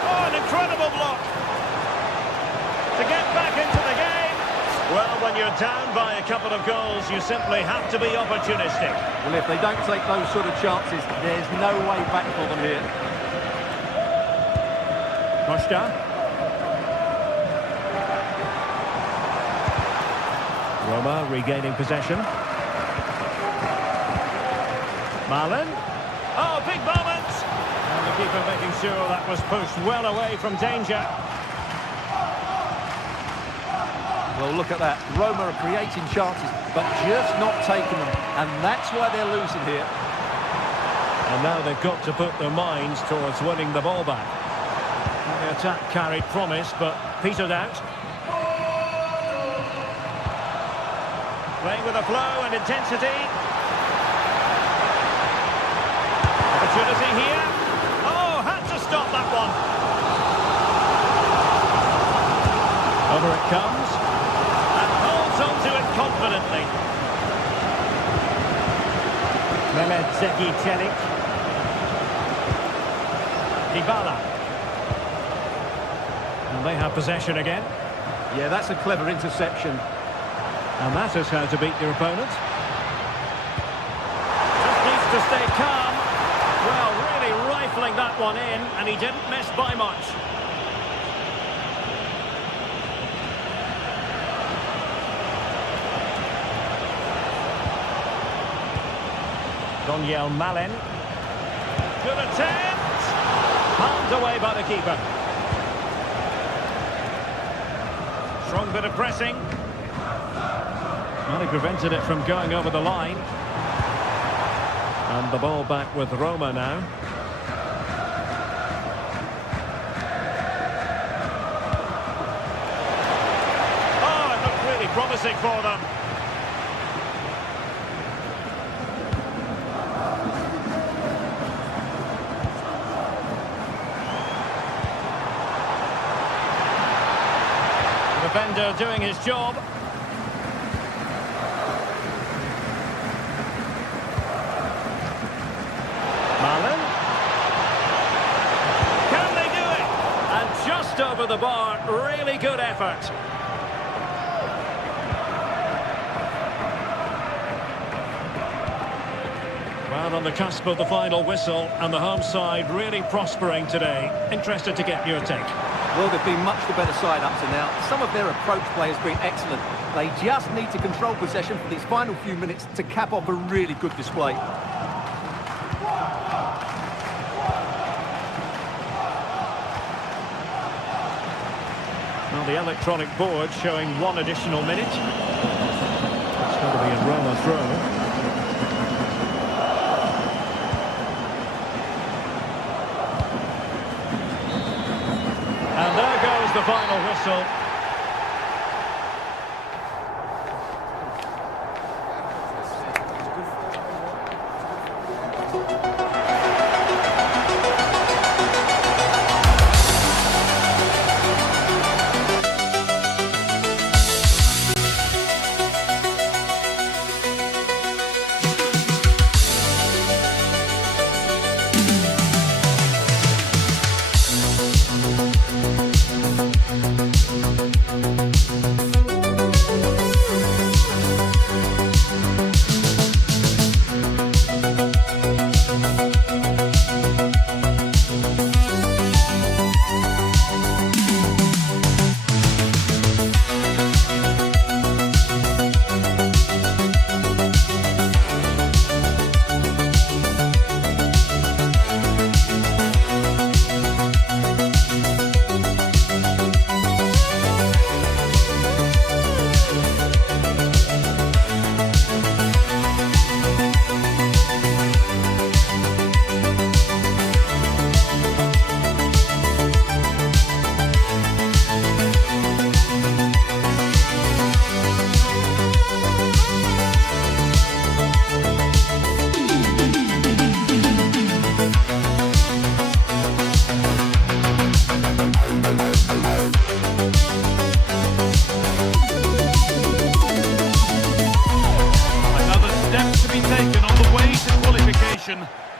Oh, an incredible block. To get back into the game. Well, when you're down by a couple of goals, you simply have to be opportunistic. Well, if they don't take those sort of chances, there's no way back for them here. Costa. Roma regaining possession. Malen. Oh, big moment! And the keeper making sure that was pushed well away from danger. Well, look at that. Roma are creating chances, but just not taking them. And that's why they're losing here. And now they've got to put their minds towards winning the ball back. The attack carried promise, but petered out. Playing with a flow and intensity. Opportunity here. Oh, had to stop that one. Over it comes. And holds on to it confidently. Mehmet Zeki Çelik. Dybala. And they have possession again. Yeah, that's a clever interception. And that is how to beat your opponent. Just needs to stay calm. Well, really rifling that one in, and he didn't miss by much. Daniel Malen. Good attempt. Palmed away by the keeper. Strong bit of pressing. Well, he prevented it from going over the line. And the ball back with Roma now. Oh, it looked really promising for them. The defender doing his job. Malen. Can they do it? And just over the bar, really good effort. Well, on the cusp of the final whistle, and the home side really prospering today. Interested to get your take. Well, they've been much the better side up to now. Some of their approach play has been excellent. They just need to control possession for these final few minutes to cap off a really good display. Well, the electronic board showing 1 additional minute. It's got to be a Roma throw. And there goes the final whistle.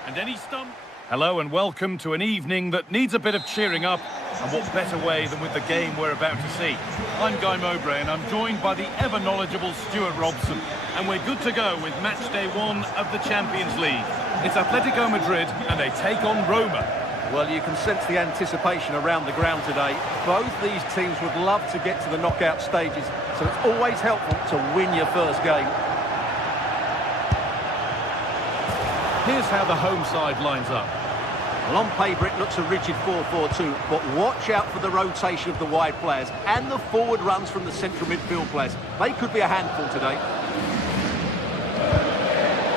And any stump. Hello and welcome to an evening that needs a bit of cheering up, and what better way than with the game we're about to see. I'm Guy Mowbray and I'm joined by the ever knowledgeable Stuart Robson, and we're good to go with match day 1 of the Champions League. It's Atletico Madrid and they take on Roma. Well, you can sense the anticipation around the ground today. Both these teams would love to get to the knockout stages, so it's always helpful to win your first game. Here's how the home side lines up. Well, on paper it looks a rigid 4-4-2, but watch out for the rotation of the wide players and the forward runs from the central midfield players. They could be a handful today.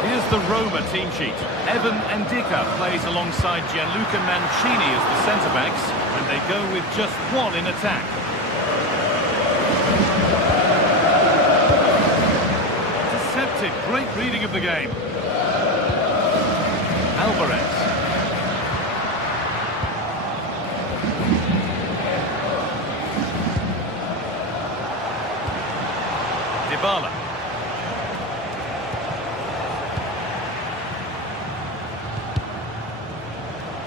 Here's the Roma team sheet. Evan Ndika plays alongside Gianluca Mancini as the centre-backs, and they go with just one in attack. Intercepted, great reading of the game. Alvarez. Dybala.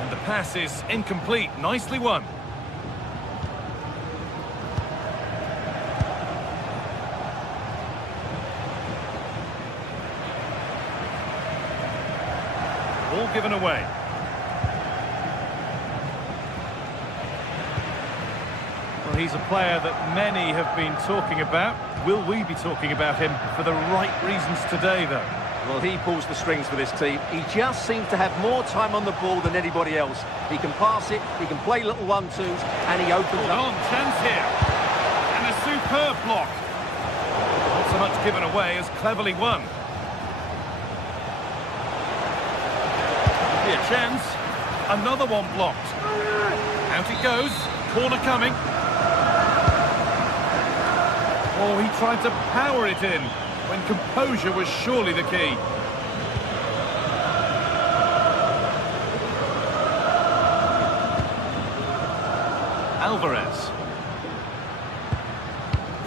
And the pass is incomplete. Nicely won. Ball given away. Well, he's a player that many have been talking about. Will we be talking about him for the right reasons today, though? Well, he pulls the strings for this team. He just seems to have more time on the ball than anybody else. He can pass it, he can play little 1-2s, and he opens up. On, chance here. And a superb block. Not so much given away as cleverly won. Here, chance. Another one blocked. Out it goes. Corner coming. Oh, he tried to power it in when composure was surely the key. Alvarez.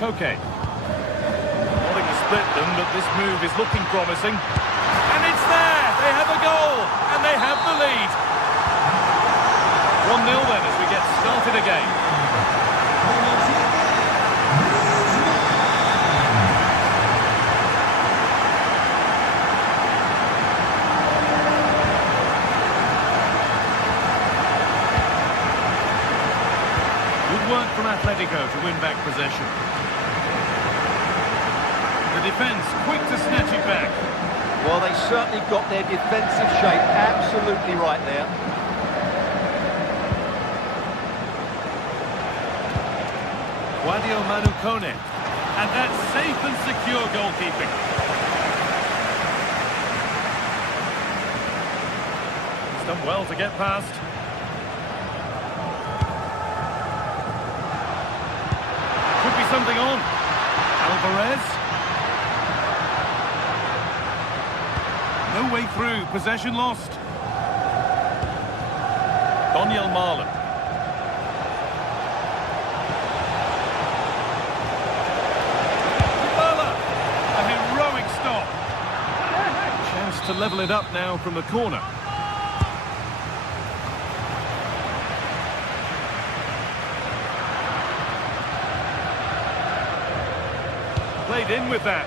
Koke. Wanting to split them, but this move is looking promising. And it's there! They have a goal! And they have the lead. 1-0 then as we get started again. Work from Atletico to win back possession. The defence quick to snatch it back. Well, they certainly got their defensive shape absolutely right there. Guadio Manucone. And that's safe and secure goalkeeping. He's done well to get past. Something on. Alvarez. No way through. Possession lost. Daniel Marlon. Dybala. A heroic stop. Chance to level it up now from the corner. Played in with that.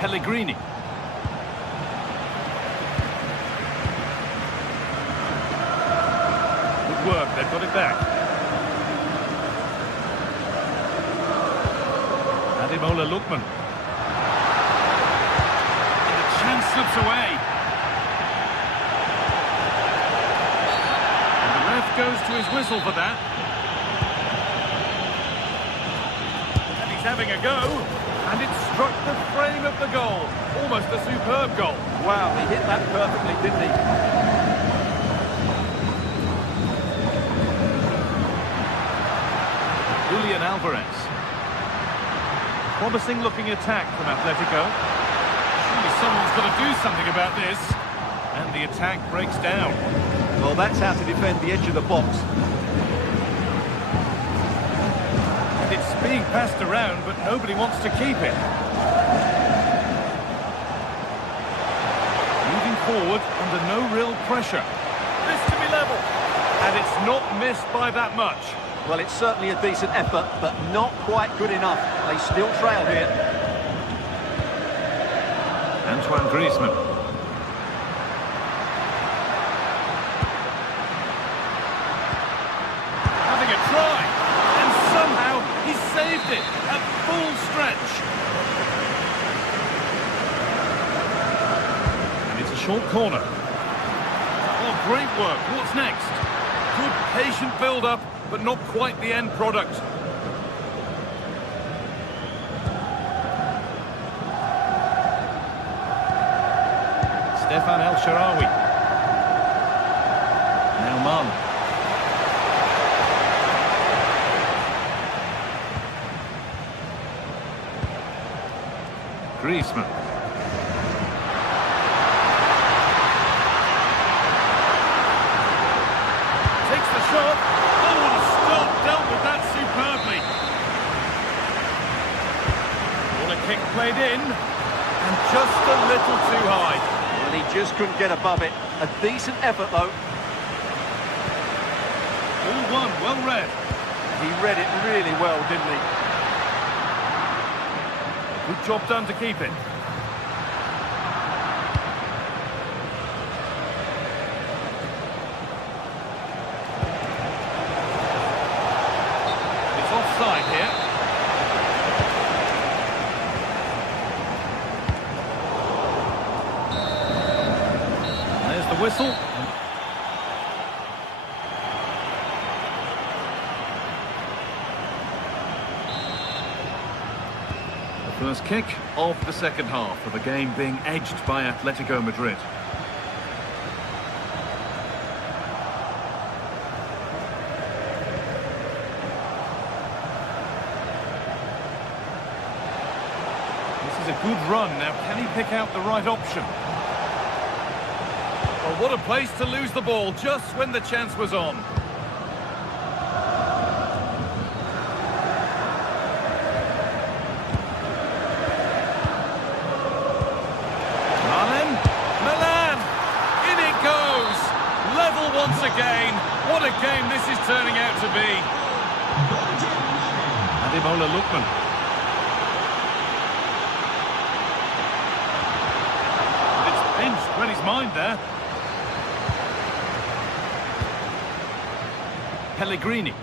Pellegrini. Good work, they've got it back. Ademola Lookman. Slips away. And the ref goes to his whistle for that. And he's having a go. And it struck the frame of the goal. Almost a superb goal. Wow, he hit that perfectly, didn't he? Julian Alvarez. Promising looking attack from Atletico. Someone's got to do something about this. And the attack breaks down. Well, that's how to defend the edge of the box. It's being passed around, but nobody wants to keep it. Moving forward under no real pressure. This to be level. And it's not missed by that much. Well, it's certainly a decent effort, but not quite good enough. They still trail here. Antoine Griezmann. Having a try, and somehow he saved it at full stretch. And it's a short corner. Oh, great work. What's next? Good patient build-up, but not quite the end product. Stefan El Shaarawy. Now Man. Griezmann. Takes the shot. Oh, what a stop. Dealt with that superbly. What a kick played in. And just a little too high. Well, he just couldn't get above it. A decent effort, though. All one, well read. He read it really well, didn't he? Good job done to keep it. It's offside here. There's the whistle. First kick of the second half of the game being edged by Atletico Madrid. This is a good run. Now, can he pick out the right option? Oh, what a place to lose the ball just when the chance was on. Once again, what a game this is turning out to be. Ademola Lookman. It's pinched, read his mind there. Pellegrini.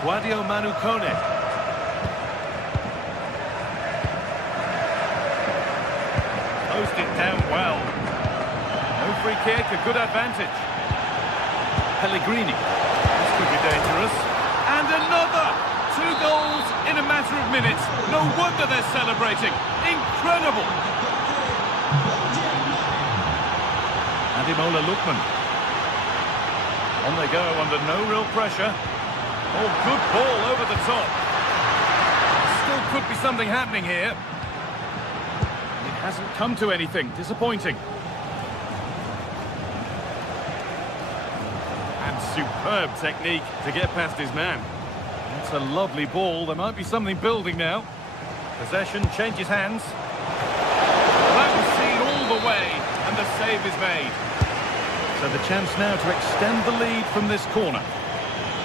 Guadio Manu Kone. Closed it down well. No free kick, a good advantage. Pellegrini. This could be dangerous. And another! 2 goals in a matter of minutes. No wonder they're celebrating. Incredible! Ademola Lookman. On they go under no real pressure. Oh, good ball over the top. Still could be something happening here. It hasn't come to anything. Disappointing. Superb technique to get past his man. It's a lovely ball. There might be something building now. Possession changes hands. That was seen all the way, and the save is made. So the chance now to extend the lead from this corner.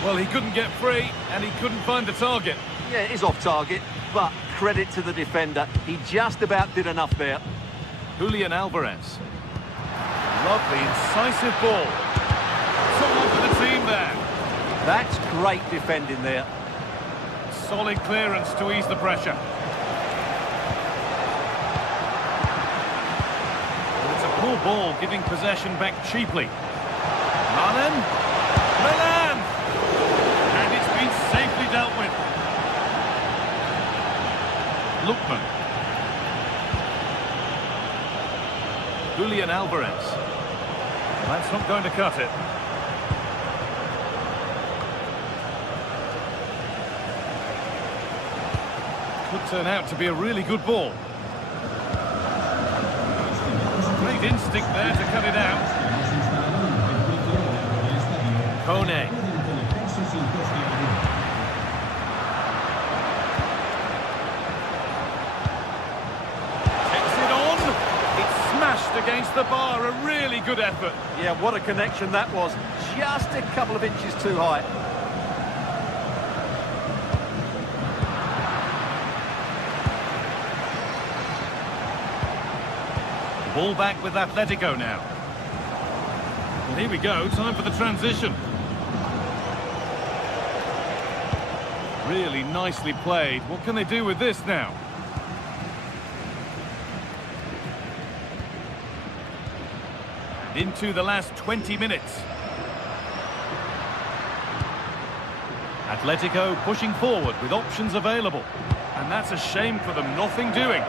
Well, he couldn't get free, and he couldn't find the target. Yeah, it is off target, but credit to the defender. He just about did enough there. Julian Alvarez. Lovely, incisive ball. Someone for the team there. That's great defending there. Solid clearance to ease the pressure. It's a poor ball, giving possession back cheaply. Milan. And it's been safely dealt with. Lookman. Julian Alvarez. That's not going to cut it. Could turn out to be a really good ball. Great instinct there to cut it out. Kone. Takes it on. It's smashed against the bar. A really good effort. Yeah, what a connection that was. just a couple of inches too high. Ball back with Atletico now. Well, here we go, time for the transition. Really nicely played. What can they do with this now? Into the last 20 minutes. Atletico pushing forward with options available. And that's a shame for them, nothing doing.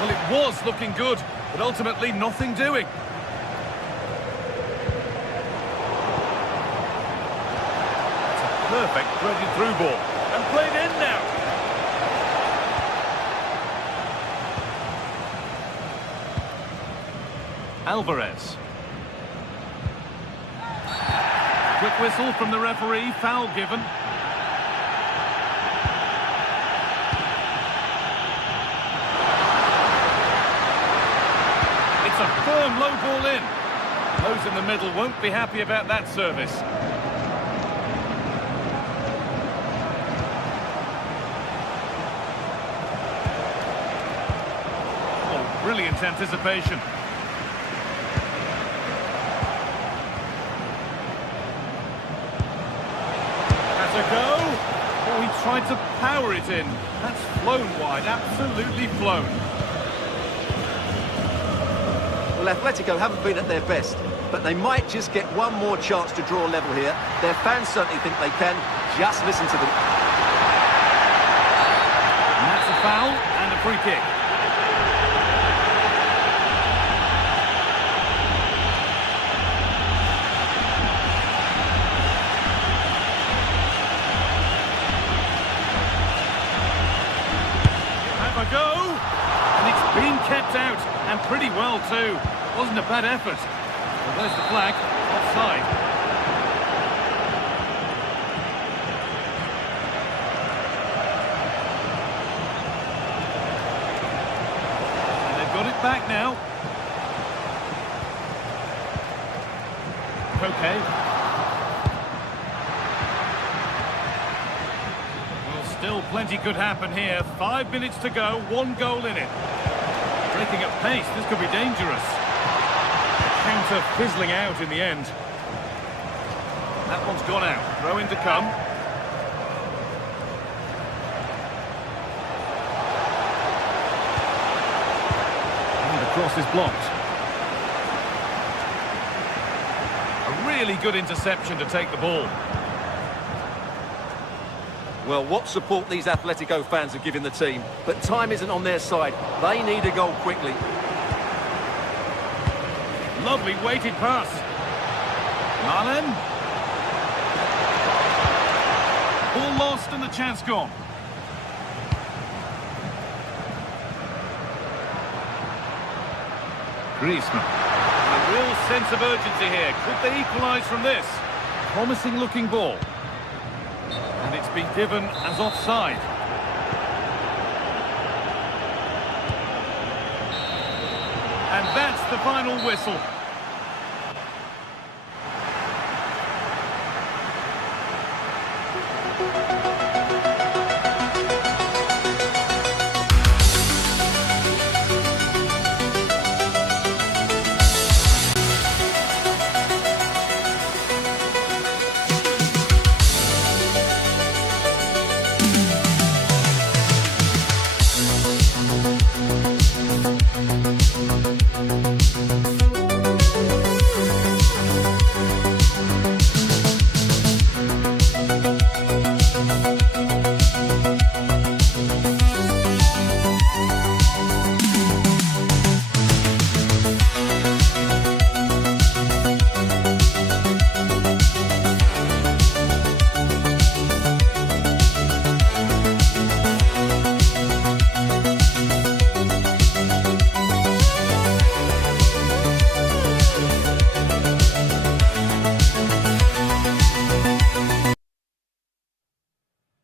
Well, it was looking good, but ultimately nothing doing. That's a perfect threaded through ball. And played in now. Alvarez. Quick whistle from the referee, foul given. It's a firm low ball in. Those in the middle won't be happy about that service. Oh, brilliant anticipation. A go. Oh, he tried to power it in. That's flown wide, absolutely flown. Well, Atletico haven't been at their best, but they might just get one more chance to draw level here. Their fans certainly think they can. Just listen to them. And that's a foul and a free kick. Go, and it's been kept out, and pretty well too. Wasn't a bad effort. Well, there's the flag, offside. And they've got it back now. Okay. Still plenty could happen here. 5 minutes to go, 1 goal in it. Breaking at pace, this could be dangerous. Counter fizzling out in the end. That one's gone out. Throw in to come. And the cross is blocked. A really good interception to take the ball. Well, what support these Atletico fans are giving the team, but time isn't on their side. They need a goal quickly. Lovely weighted pass. Marlin. Ball lost and the chance gone. Griezmann. A real sense of urgency here. Could they equalise from this? Promising looking ball. And it's been given as offside. And that's the final whistle.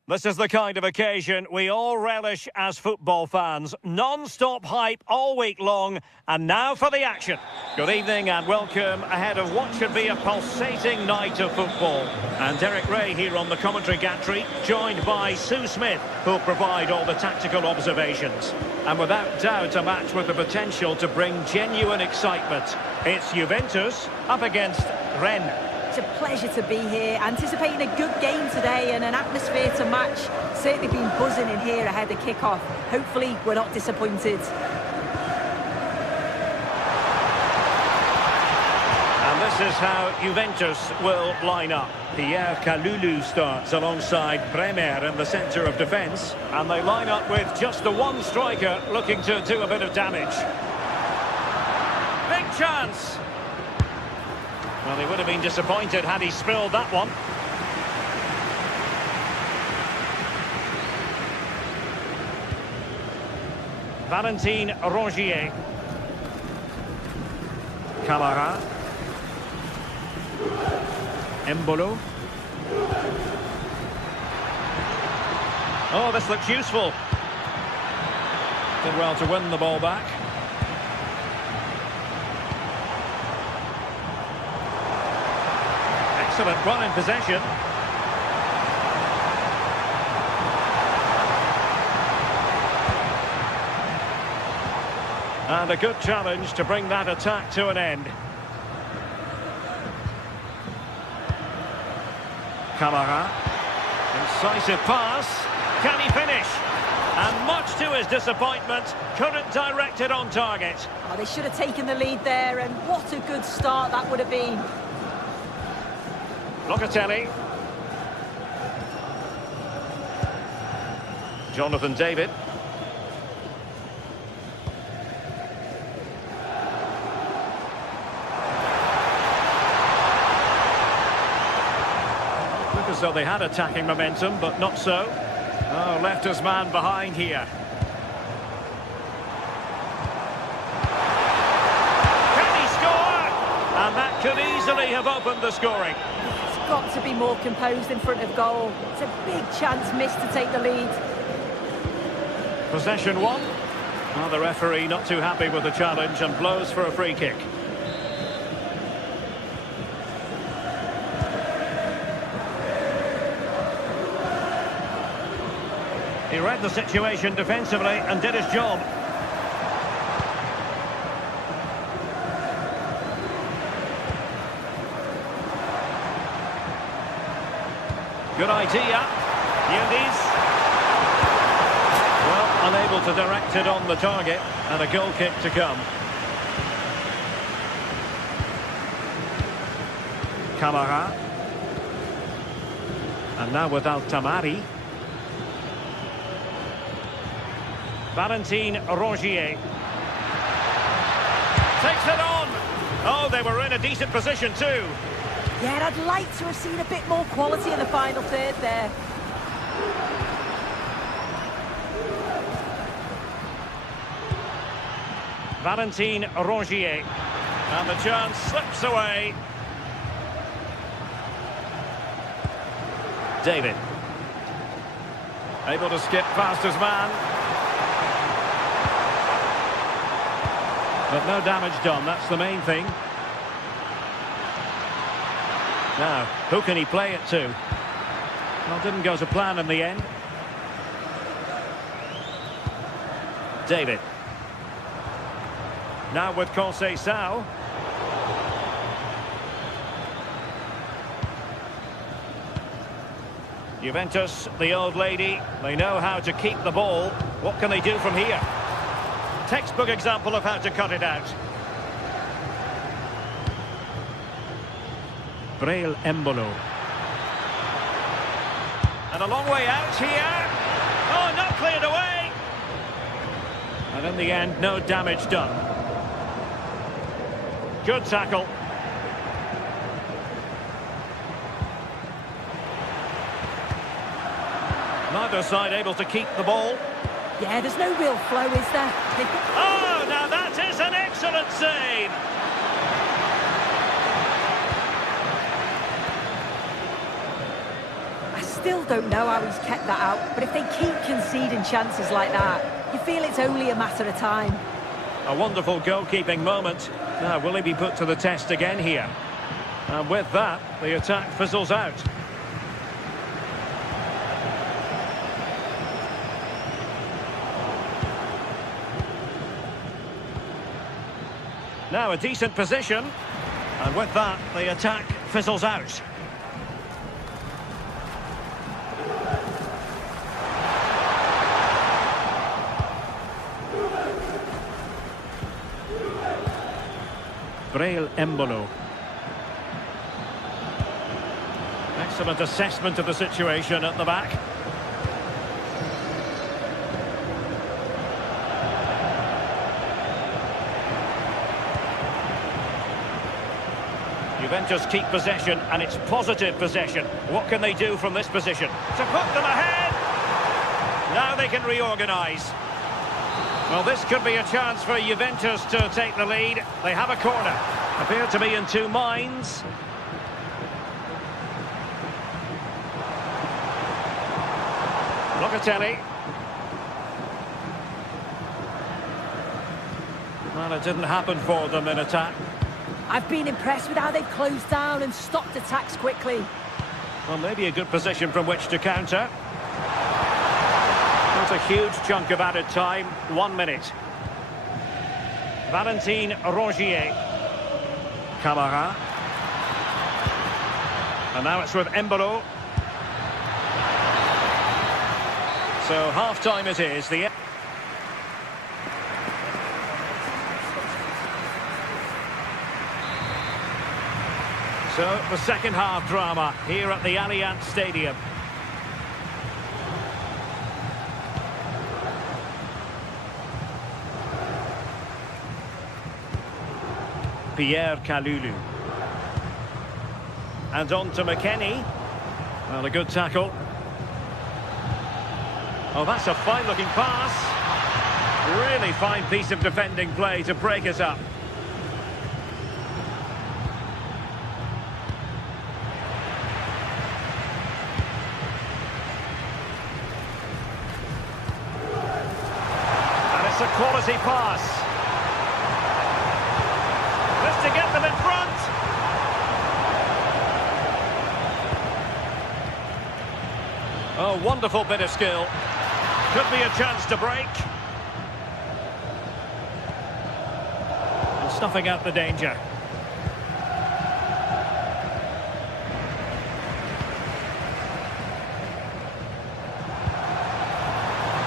This is the kind of occasion we all relish as football fans. Non-stop hype all week long, and now for the action. Good evening and welcome ahead of what should be a pulsating night of football. And Derek Ray here on the commentary gantry, joined by Sue Smith, who'll provide all the tactical observations. And without doubt, a match with the potential to bring genuine excitement. It's Juventus up against Rennes. It's a pleasure to be here, anticipating a good game today and an atmosphere to match. Certainly been buzzing in here ahead of kick-off. Hopefully we're not disappointed. And this is how Juventus will line up. Pierre Kalulu starts alongside Bremer in the centre of defence. And they line up with just the one striker looking to do a bit of damage. Big chance! Well, he would have been disappointed had he spilled that one. Valentin Rongier. Camara. Embolo. Oh, this looks useful. Did well to win the ball back. Excellent run in possession. And a good challenge to bring that attack to an end. Camara. Incisive pass. Can he finish? And much to his disappointment, couldn't direct it on target. Oh, they should have taken the lead there, and what a good start that would have been. Locatelli. Jonathan David. Look as though they had attacking momentum, but not so. Oh, left his man behind here. Can he score? And that could easily have opened the scoring. Got to be more composed in front of goal. It's a big chance missed to take the lead. Possession one. Well, the referee not too happy with the challenge and blows for a free kick. He read the situation defensively and did his job. Good idea. Yildiz. Well, unable to direct it on the target, and a goal kick to come. Camara. And now with Altamari. Valentin Rongier. Takes it on. Oh, they were in a decent position too. Yeah, I'd like to have seen a bit more quality in the final third there. Valentin Rongier. And the chance slips away. David. Able to skip past his man. But no damage done, that's the main thing. Now, who can he play it to? Well, didn't go to plan in the end. David. Now with Conceição. Juventus, the old lady, they know how to keep the ball. What can they do from here? Textbook example of how to cut it out. Breel Embolo. And a long way out here. Oh, not cleared away. And in the end, no damage done. Good tackle. Neither side able to keep the ball. Yeah, there's no real flow, is there? Oh, now that is an excellent save. still don't know how he's kept that out, but if they keep conceding chances like that, you feel it's only a matter of time. A wonderful goalkeeping moment. Now, will he be put to the test again here? And with that, the attack fizzles out. Now a decent position. And with that, the attack fizzles out. Braille Embolo. Excellent assessment of the situation at the back. Juventus keep possession, and it's positive possession. What can they do from this position? To put them ahead! Now they can reorganise. Well, this could be a chance for Juventus to take the lead. They have a corner. Appear to be in two minds. Locatelli. Well, it didn't happen for them in attack. I've been impressed with how they've closed down and stopped attacks quickly. Well, maybe a good position from which to counter. That's a huge chunk of added time. 1 minute. Valentin Rongier. Camara. And now it's with Embolo. So half-time it is. So the second half drama here at the Allianz Stadium. Pierre Kalulu. And on to McKennie. Well, a good tackle. Oh, that's a fine-looking pass. Really fine piece of defending play to break it up. And it's a quality pass. Just to get them in front. Oh, wonderful bit of skill. Could be a chance to break. And snuffing out the danger.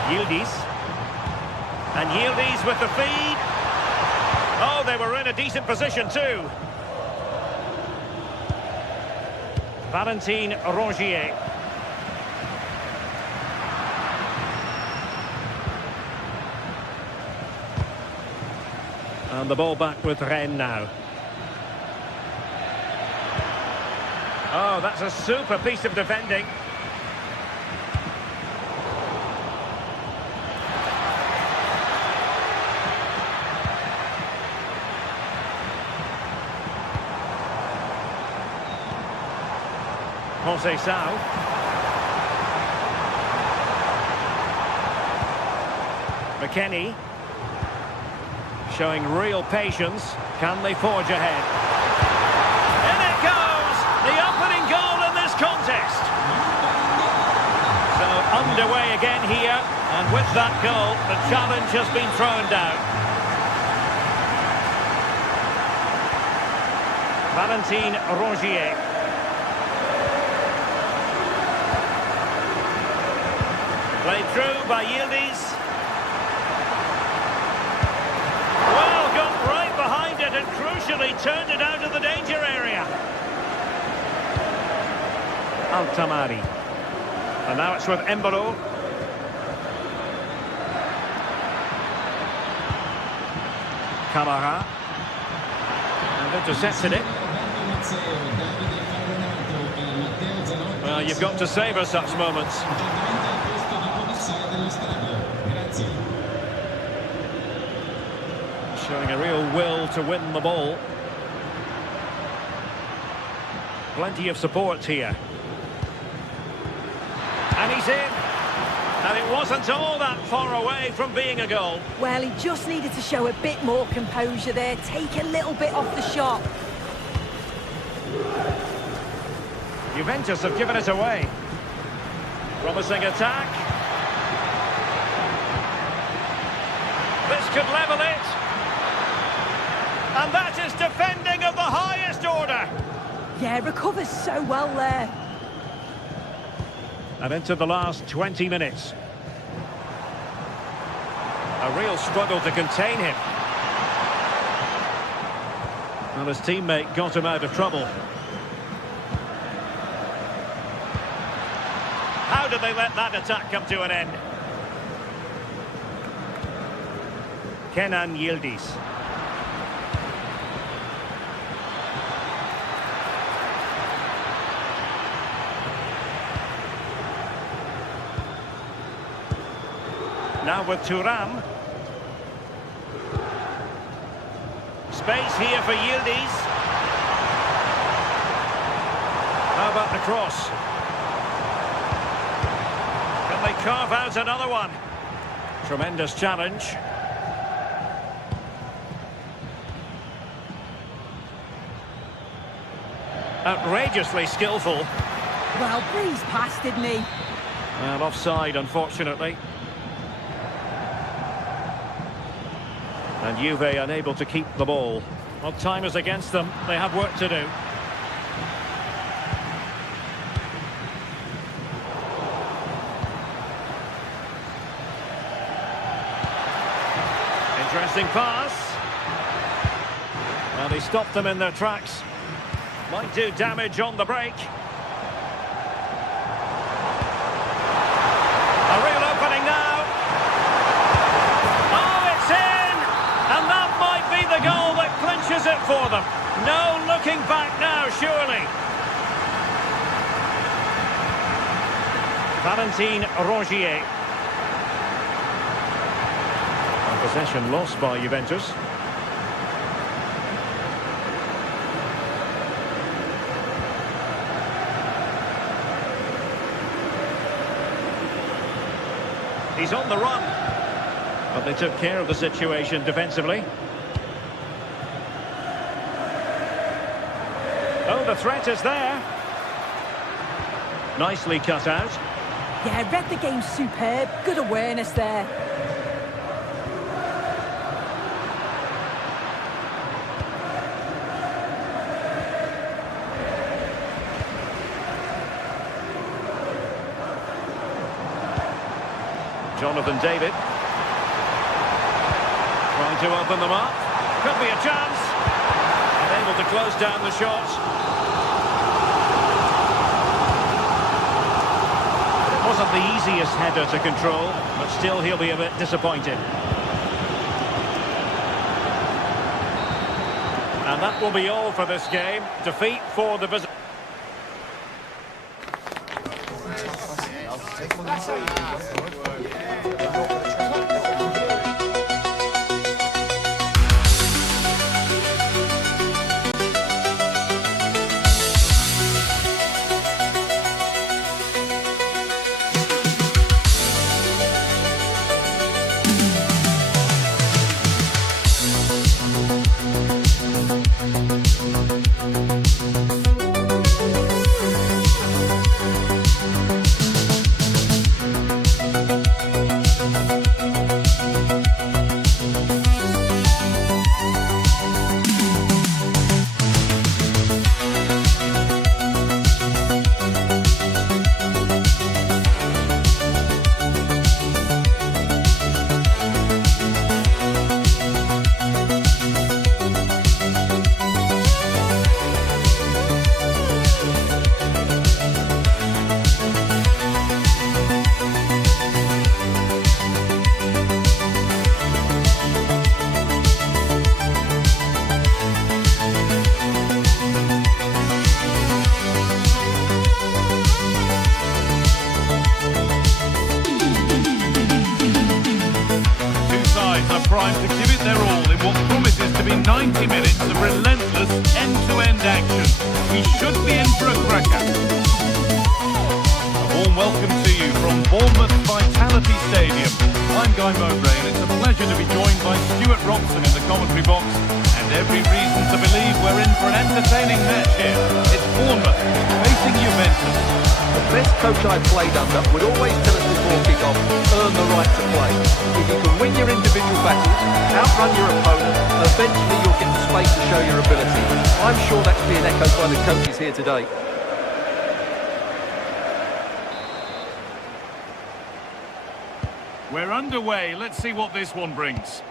Yildiz. And Yildiz with the feed. Oh, they were in a decent position too. Valentin Rongier. And the ball back with Rennes now. Oh, that's a super piece of defending. Conceição. McKennie. Showing real patience. Can they forge ahead? In it goes! The opening goal in this contest. So underway again here. And with that goal, the challenge has been thrown down. Valentin Rongier. Played through by Yildiz. Well, got right behind it and crucially turned it out of the danger area. Altamari. And now it's with Embolo. Camara. And intercepted it. Well, you've got to savour such moments. Showing a real will to win the ball. Plenty of support here. And he's in. And it wasn't all that far away from being a goal. Well, he just needed to show a bit more composure there, take a little bit off the shot. Juventus have given it away. Promising attack. This could level it. And that is defending of the highest order. Yeah, recovers so well there. And into the last 20 minutes. A real struggle to contain him. Well, his teammate got him out of trouble. How did they let that attack come to an end? Kenan Yildiz. Now with Thuram. Space here for Yildiz. How about the cross? Can they carve out another one? Tremendous challenge. Outrageously skillful. Well, breezed past, didn't he? Well, offside, unfortunately. And Juve unable to keep the ball. Well, time is against them. They have work to do. Interesting pass. Well, he stopped them in their tracks. Might do damage on the break. A real opening now. Oh, it's in! And that might be the goal that clinches it for them. No looking back now, surely. Valentin Rongier. Possession lost by Juventus. He's on the run. But they took care of the situation defensively. Oh, the threat is there. Nicely cut out. Yeah, read the game superb. Good awareness there. Jonathan David. Trying to open them up. Could be a chance. Able to close down the shot. It wasn't the easiest header to control, but still he'll be a bit disappointed. And that will be all for this game. Defeat for the visitors. Primed to give it their all in what promises to be 90 minutes of relentless end-to-end action. We should be in for a cracker. The ball warm welcome to you from Bournemouth Vitality Stadium. I'm Guy Mowbray, and it's a pleasure to be joined by Stuart Robson in the commentary box. And every reason to believe we're in for an entertaining match here. It's Bournemouth facing Juventus. The best coach I've played under would always tell us before kick-off, earn the right to play. If you can win your individual battles, outrun your opponent, eventually you'll get the space to show your ability. I'm sure that's being echoed by the coaches here today. We're underway. Let's see what this one brings.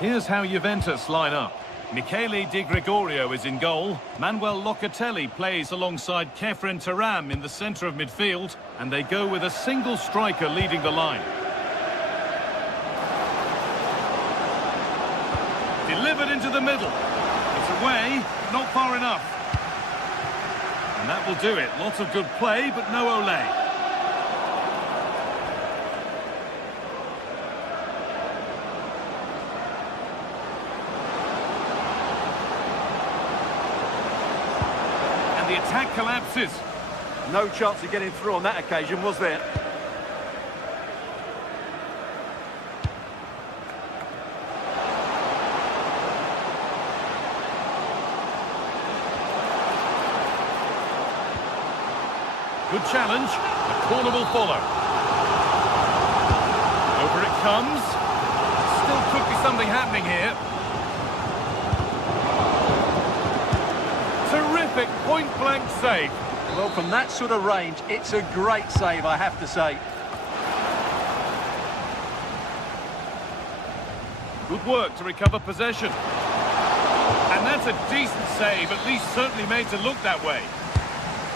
Here's how Juventus line up. Michele Di Gregorio is in goal. Manuel Locatelli plays alongside Kefren Turam in the centre of midfield. And they go with a single striker leading the line. Delivered into the middle. It's away, not far enough. And that will do it. Lots of good play, but no Olé. And the attack collapses. No chance of getting through on that occasion, was there? Good challenge. The corner will follow. Over it comes. Still could be something happening here. Terrific point-blank save. Well, from that sort of range, it's a great save, I have to say. Good work to recover possession. And that's a decent save, at least certainly made to look that way.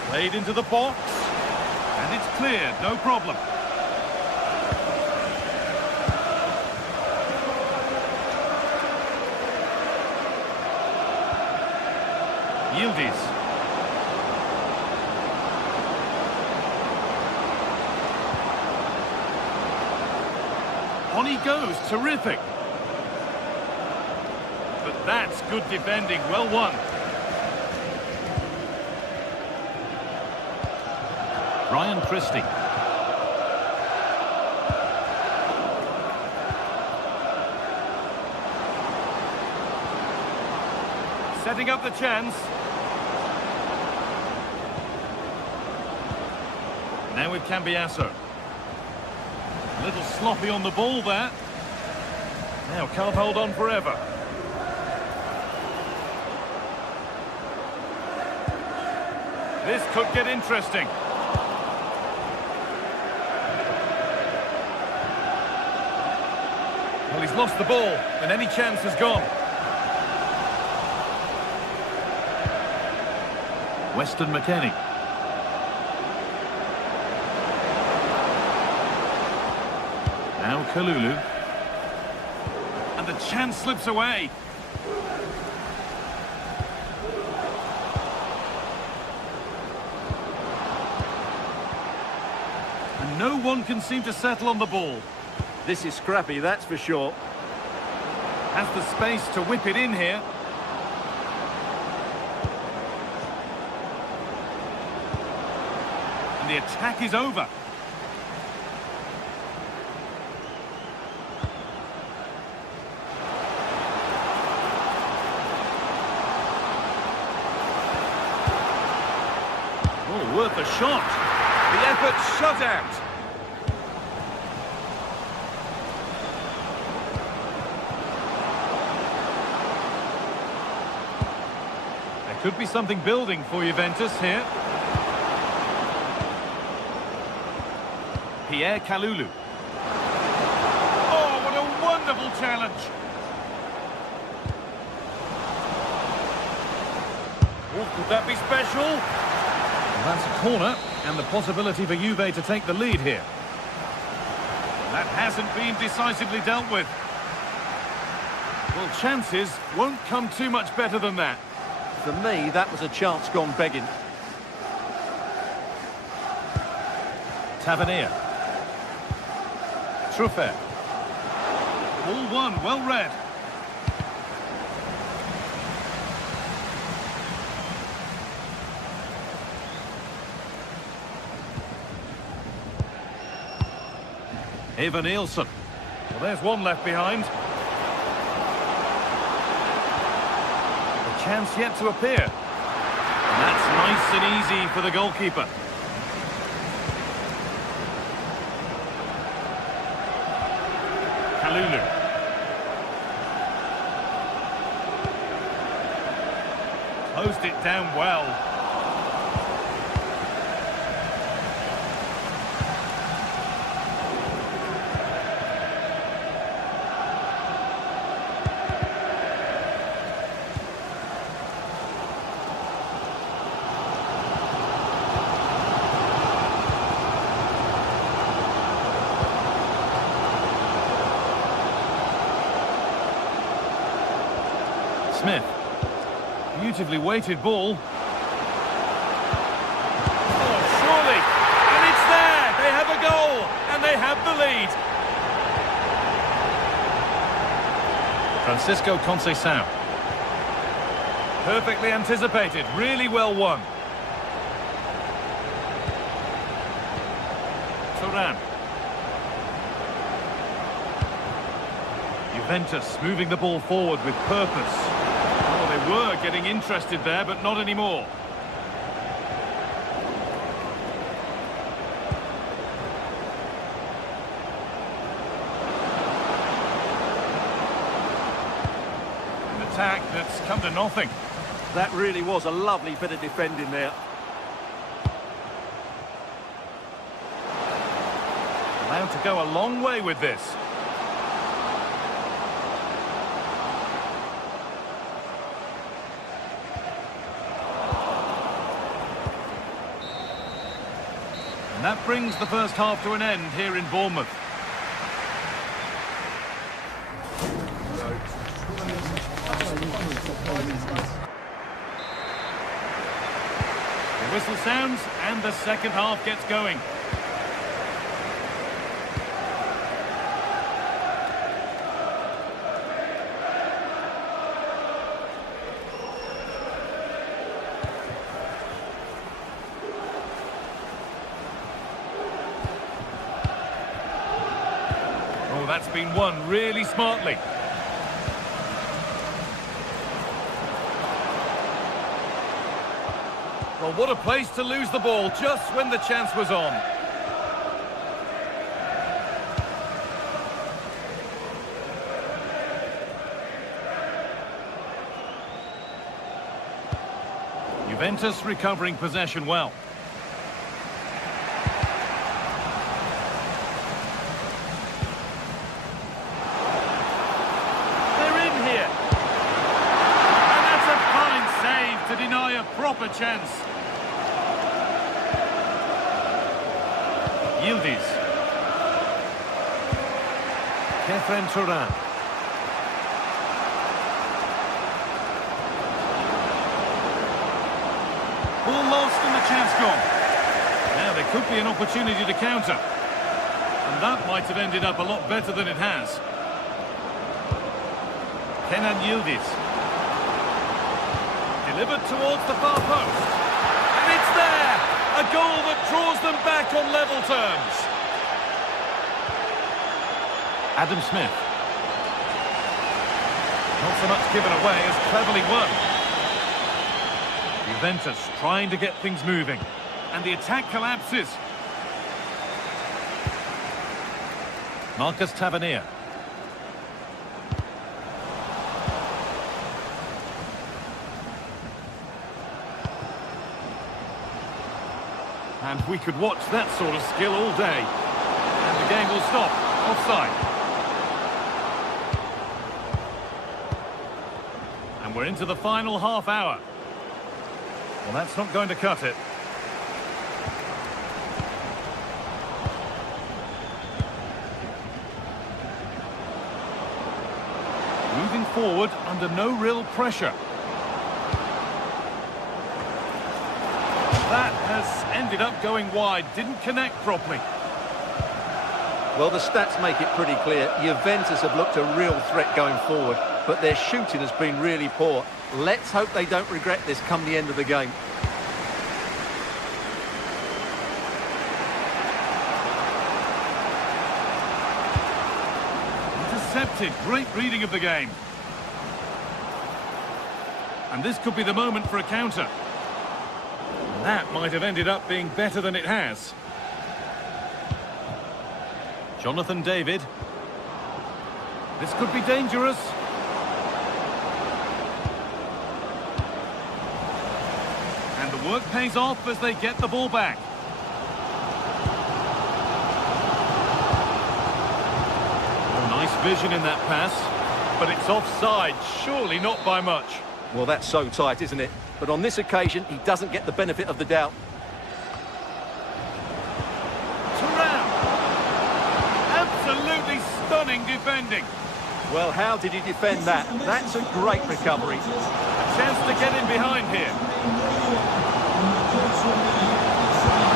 Played into the box. And it's cleared, no problem. Yildiz. On he goes, terrific. But that's good defending, well won. Ryan Christie. Setting up the chance. Now with Cambiasso. A little sloppy on the ball there. Now can't hold on forever. This could get interesting. Well, he's lost the ball, and any chance has gone. Weston McKennie. Now Kalulu. And the chance slips away. And no one can seem to settle on the ball. This is scrappy, that's for sure. Has the space to whip it in here. And the attack is over. Oh, worth a shot. The effort shut out. Could be something building for Juventus here. Pierre Kalulu. Oh, what a wonderful challenge. Oh, could that be special? Well, that's a corner, and the possibility for Juve to take the lead here. That hasn't been decisively dealt with. Well, chances won't come too much better than that. For me, that was a chance gone begging. Tavernier. Truffert. All one, well read. Eva Nielsen. Well, there's one left behind. The chance yet to appear. And that's nice and easy for the goalkeeper. Kalulu. Closed it down well. Smith. Beautifully weighted ball. Oh, surely! And it's there! They have a goal! And they have the lead! Francisco Conceição. Perfectly anticipated. Really well won. Turan. Juventus moving the ball forward with purpose. They were getting interested there, but not anymore. An attack that's come to nothing. That really was a lovely bit of defending there. Allowed to go a long way with this. And that brings the first half to an end here in Bournemouth. The whistle sounds and the second half gets going. That's been won really smartly. Well, what a place to lose the ball just when the chance was on. Juventus recovering possession well. To deny a proper chance. Yildiz. Kefren Turan. Ball lost and the chance gone. Now there could be an opportunity to counter. And that might have ended up a lot better than it has. Kenan Yildiz. Delivered towards the far post. And it's there! A goal that draws them back on level terms. Adam Smith. Not so much given away as cleverly won. Juventus trying to get things moving. And the attack collapses. Marcus Tavernier. And we could watch that sort of skill all day. And the game will stop. Offside. And we're into the final half hour. Well, that's not going to cut it. Moving forward under no real pressure. That has ended up going wide, didn't connect properly. Well, the stats make it pretty clear. Juventus have looked a real threat going forward, but their shooting has been really poor. Let's hope they don't regret this come the end of the game. intercepted. Great reading of the game. And this could be the moment for a counter. That might have ended up being better than it has. Jonathan David. This could be dangerous. And the work pays off as they get the ball back. Oh, nice vision in that pass. But it's offside, surely not by much. Well, that's so tight, isn't it? But on this occasion, he doesn't get the benefit of the doubt. Absolutely stunning defending. Well, how did he defend that? That's a great recovery. A chance to get in behind here.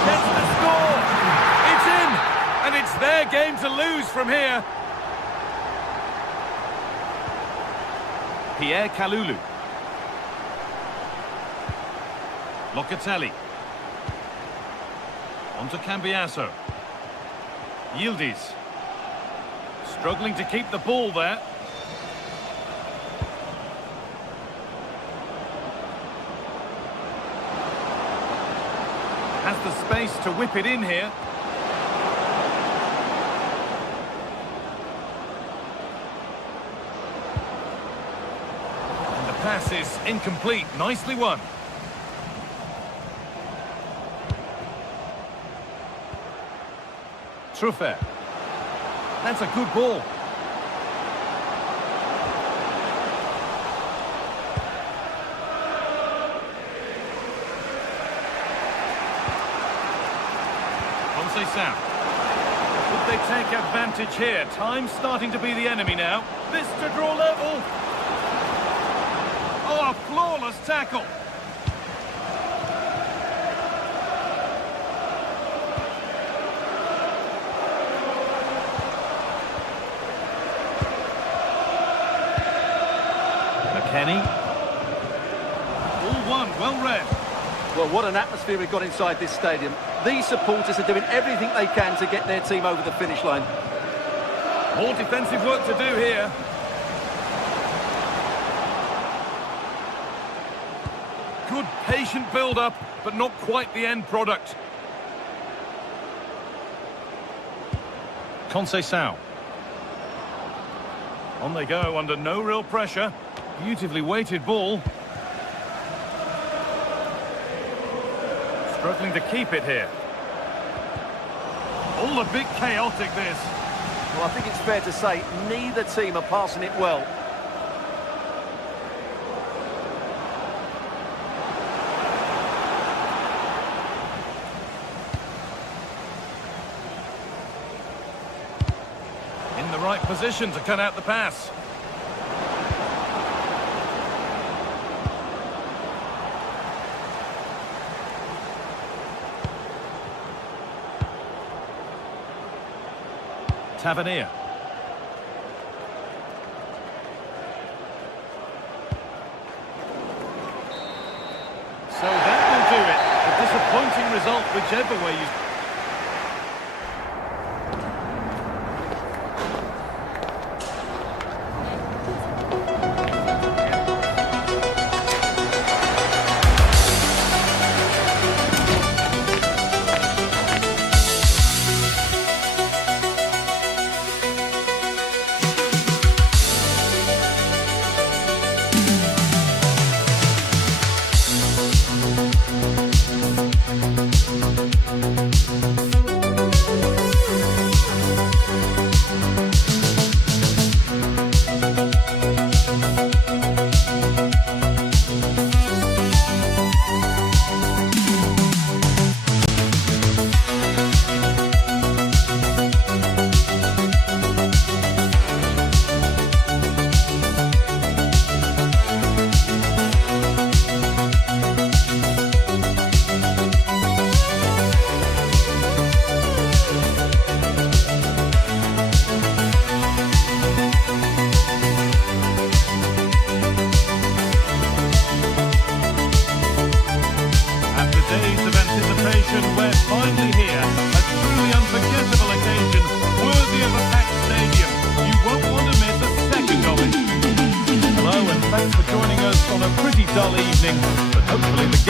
Gets the score. It's in. And it's their game to lose from here. Pierre Kalulu. Locatelli. On to Cambiasso. Yildiz. Struggling to keep the ball there. Has the space to whip it in here. And the pass is incomplete. Nicely won. Truffert. That's a good ball. Conceição. Could they take advantage here? Time's starting to be the enemy now. This to draw level. Oh, a flawless tackle. Kenny. All one, well read. Well, what an atmosphere we've got inside this stadium. These supporters are doing everything they can to get their team over the finish line. More defensive work to do here. Good patient build-up, but not quite the end product. Conceição. On they go under no real pressure. Beautifully weighted ball. Struggling to keep it here. All a bit chaotic, this. Well, I think it's fair to say neither team are passing it well. In the right position to cut out the pass. Tavernier. So that will do it. A disappointing result, whichever way you...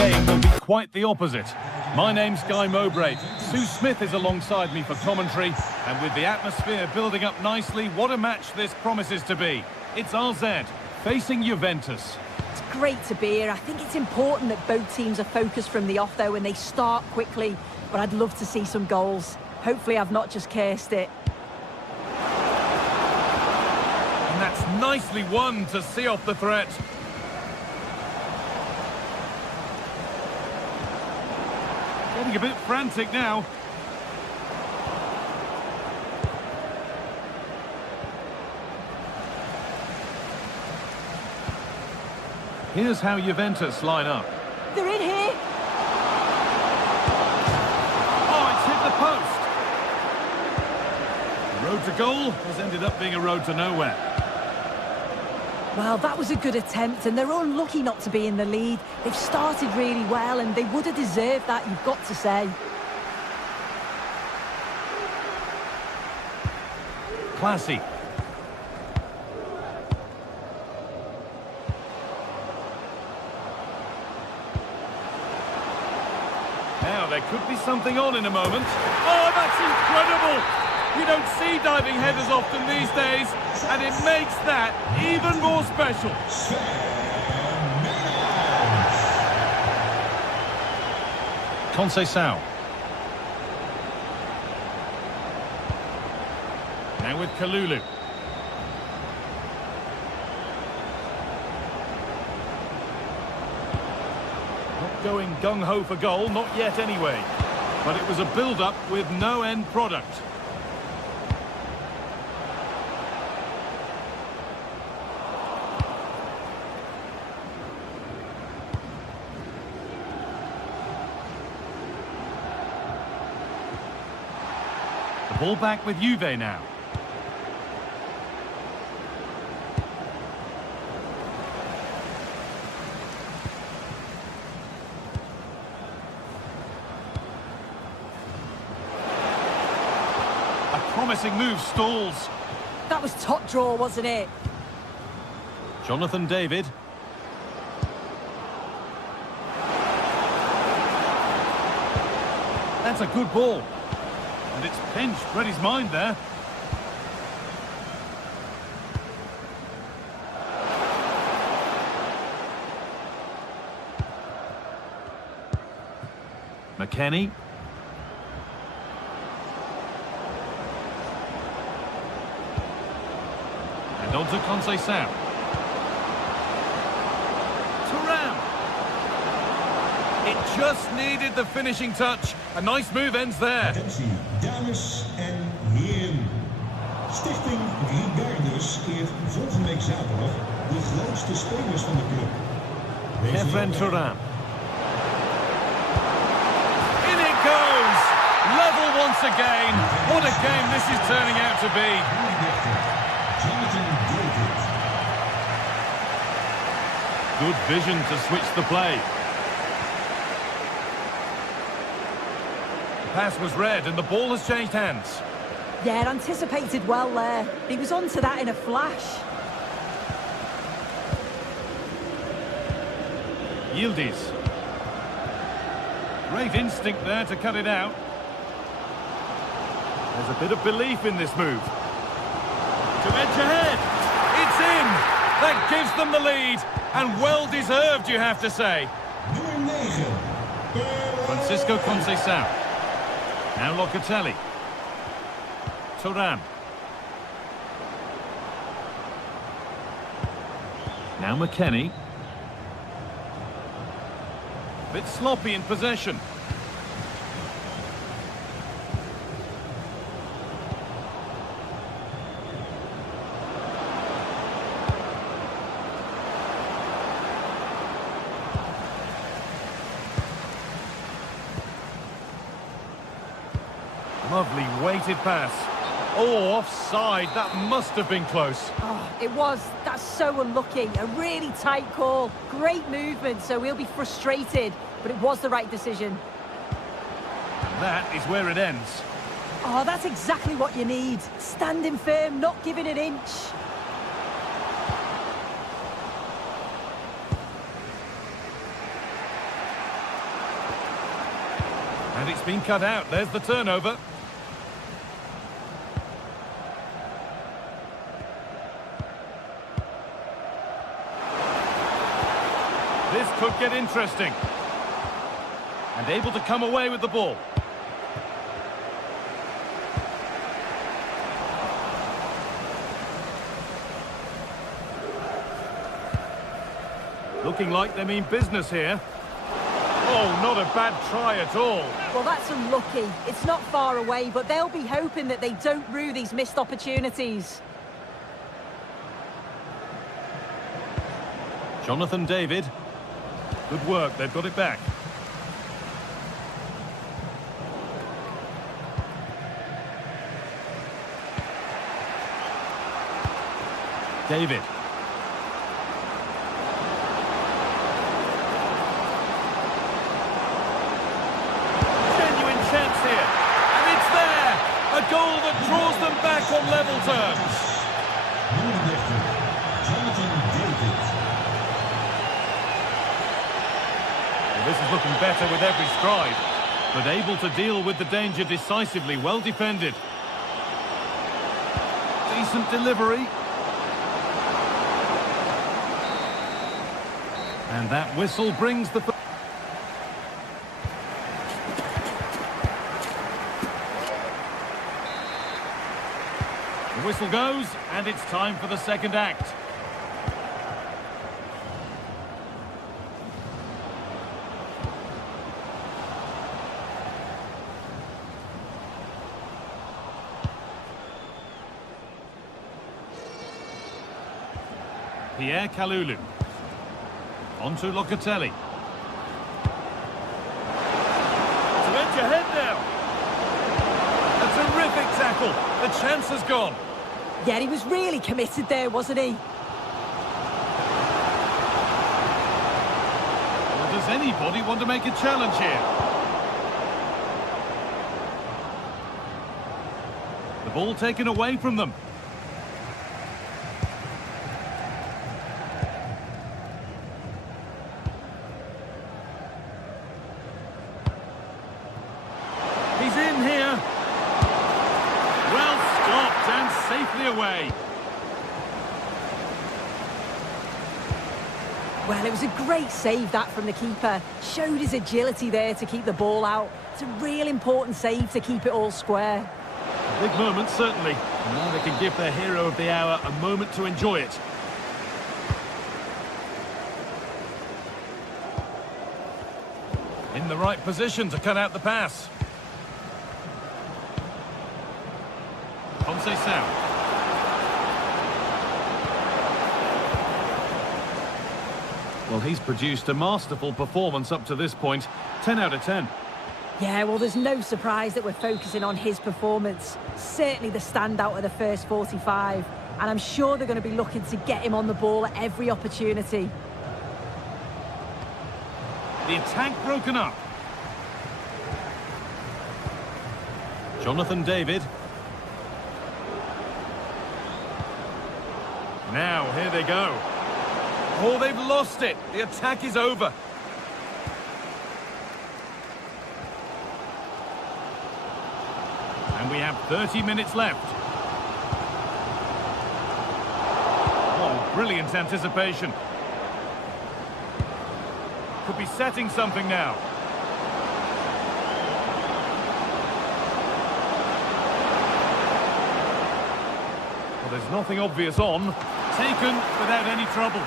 game will be quite the opposite. My name's Guy Mowbray. Sue Smith is alongside me for commentary, and with the atmosphere building up nicely, what a match this promises to be. It's RZ facing Juventus. It's great to be here. I think it's important that both teams are focused from the off, though, and they start quickly. But I'd love to see some goals. Hopefully I've not just cursed it. And that's nicely won to see off the threat. Getting a bit frantic now. Here's how Juventus line up. They're in here. Oh, it's hit the post. The road to goal has ended up being a road to nowhere. Well, that was a good attempt, and they're unlucky not to be in the lead. They've started really well, and they would have deserved that, you've got to say. Classy. Now, there could be something on in a moment. Oh, that's incredible! You don't see diving headers often these days, and it makes that even more special. Conceição. Now with Kalulu. Not going gung-ho for goal, not yet anyway. But it was a build-up with no end product. The ball back with Juve now. Promising move stalls. That was top draw, wasn't it? Jonathan David. That's a good ball. And it's pinched Freddie's mind there. McKennie. And on to Conceição. Thuram. It just needed the finishing touch. A nice move ends there. Attentie, dames en heren. Stichting Regardus keert volgende week zaterdag de grootste spelers van de club. Kevin Thuram. In it goes! Level once again. What a game this is turning out to be. Good vision to switch the play. The pass was read and the ball has changed hands. Yeah, anticipated well there. He was onto that in a flash. Yildiz. Great instinct there to cut it out. There's a bit of belief in this move. To edge ahead. It's in. That gives them the lead. And well deserved, you have to say. Francisco Conceição. Now Locatelli. Thuram. Now McKennie. Bit sloppy in possession. Lovely weighted pass. Oh, offside. That must have been close. Oh, it was. That's so unlucky. A really tight call. Great movement, so he'll be frustrated. But it was the right decision. And that is where it ends. Oh, that's exactly what you need. Standing firm, not giving an inch. And it's been cut out. There's the turnover. This could get interesting. And able to come away with the ball. Looking like they mean business here. Oh, not a bad try at all. Well, that's unlucky. It's not far away, but they'll be hoping that they don't rue these missed opportunities. Jonathan David. Good work, they've got it back. David. Genuine chance here. And it's there. A goal that draws them back on level terms. Jonathan David. Well, this is looking better with every stride. But able to deal with the danger decisively. Well defended. Decent delivery. And that whistle brings the... The whistle goes, and it's time for the second act. Pierre Kalulu. On to Locatelli. To edge ahead now. A terrific tackle. The chance has gone. Yeah, he was really committed there, wasn't he? Well, does anybody want to make a challenge here? The ball taken away from them. He's in here. Well stopped and safely away. Well, it was a great save, that, from the keeper. Showed his agility there to keep the ball out. It's a real important save to keep it all square. A big moment, certainly. And now they can give their hero of the hour a moment to enjoy it. In the right position to cut out the pass. Conceição. Well, he's produced a masterful performance up to this point. 10 out of 10. Yeah, well, there's no surprise that we're focusing on his performance. Certainly the standout of the first 45. And I'm sure they're going to be looking to get him on the ball at every opportunity. The attack broken up. Jonathan David. Now, here they go. Oh, they've lost it. The attack is over. And we have 30 minutes left. Oh, brilliant anticipation. Could be setting something now. Well, there's nothing obvious on. Taken without any trouble.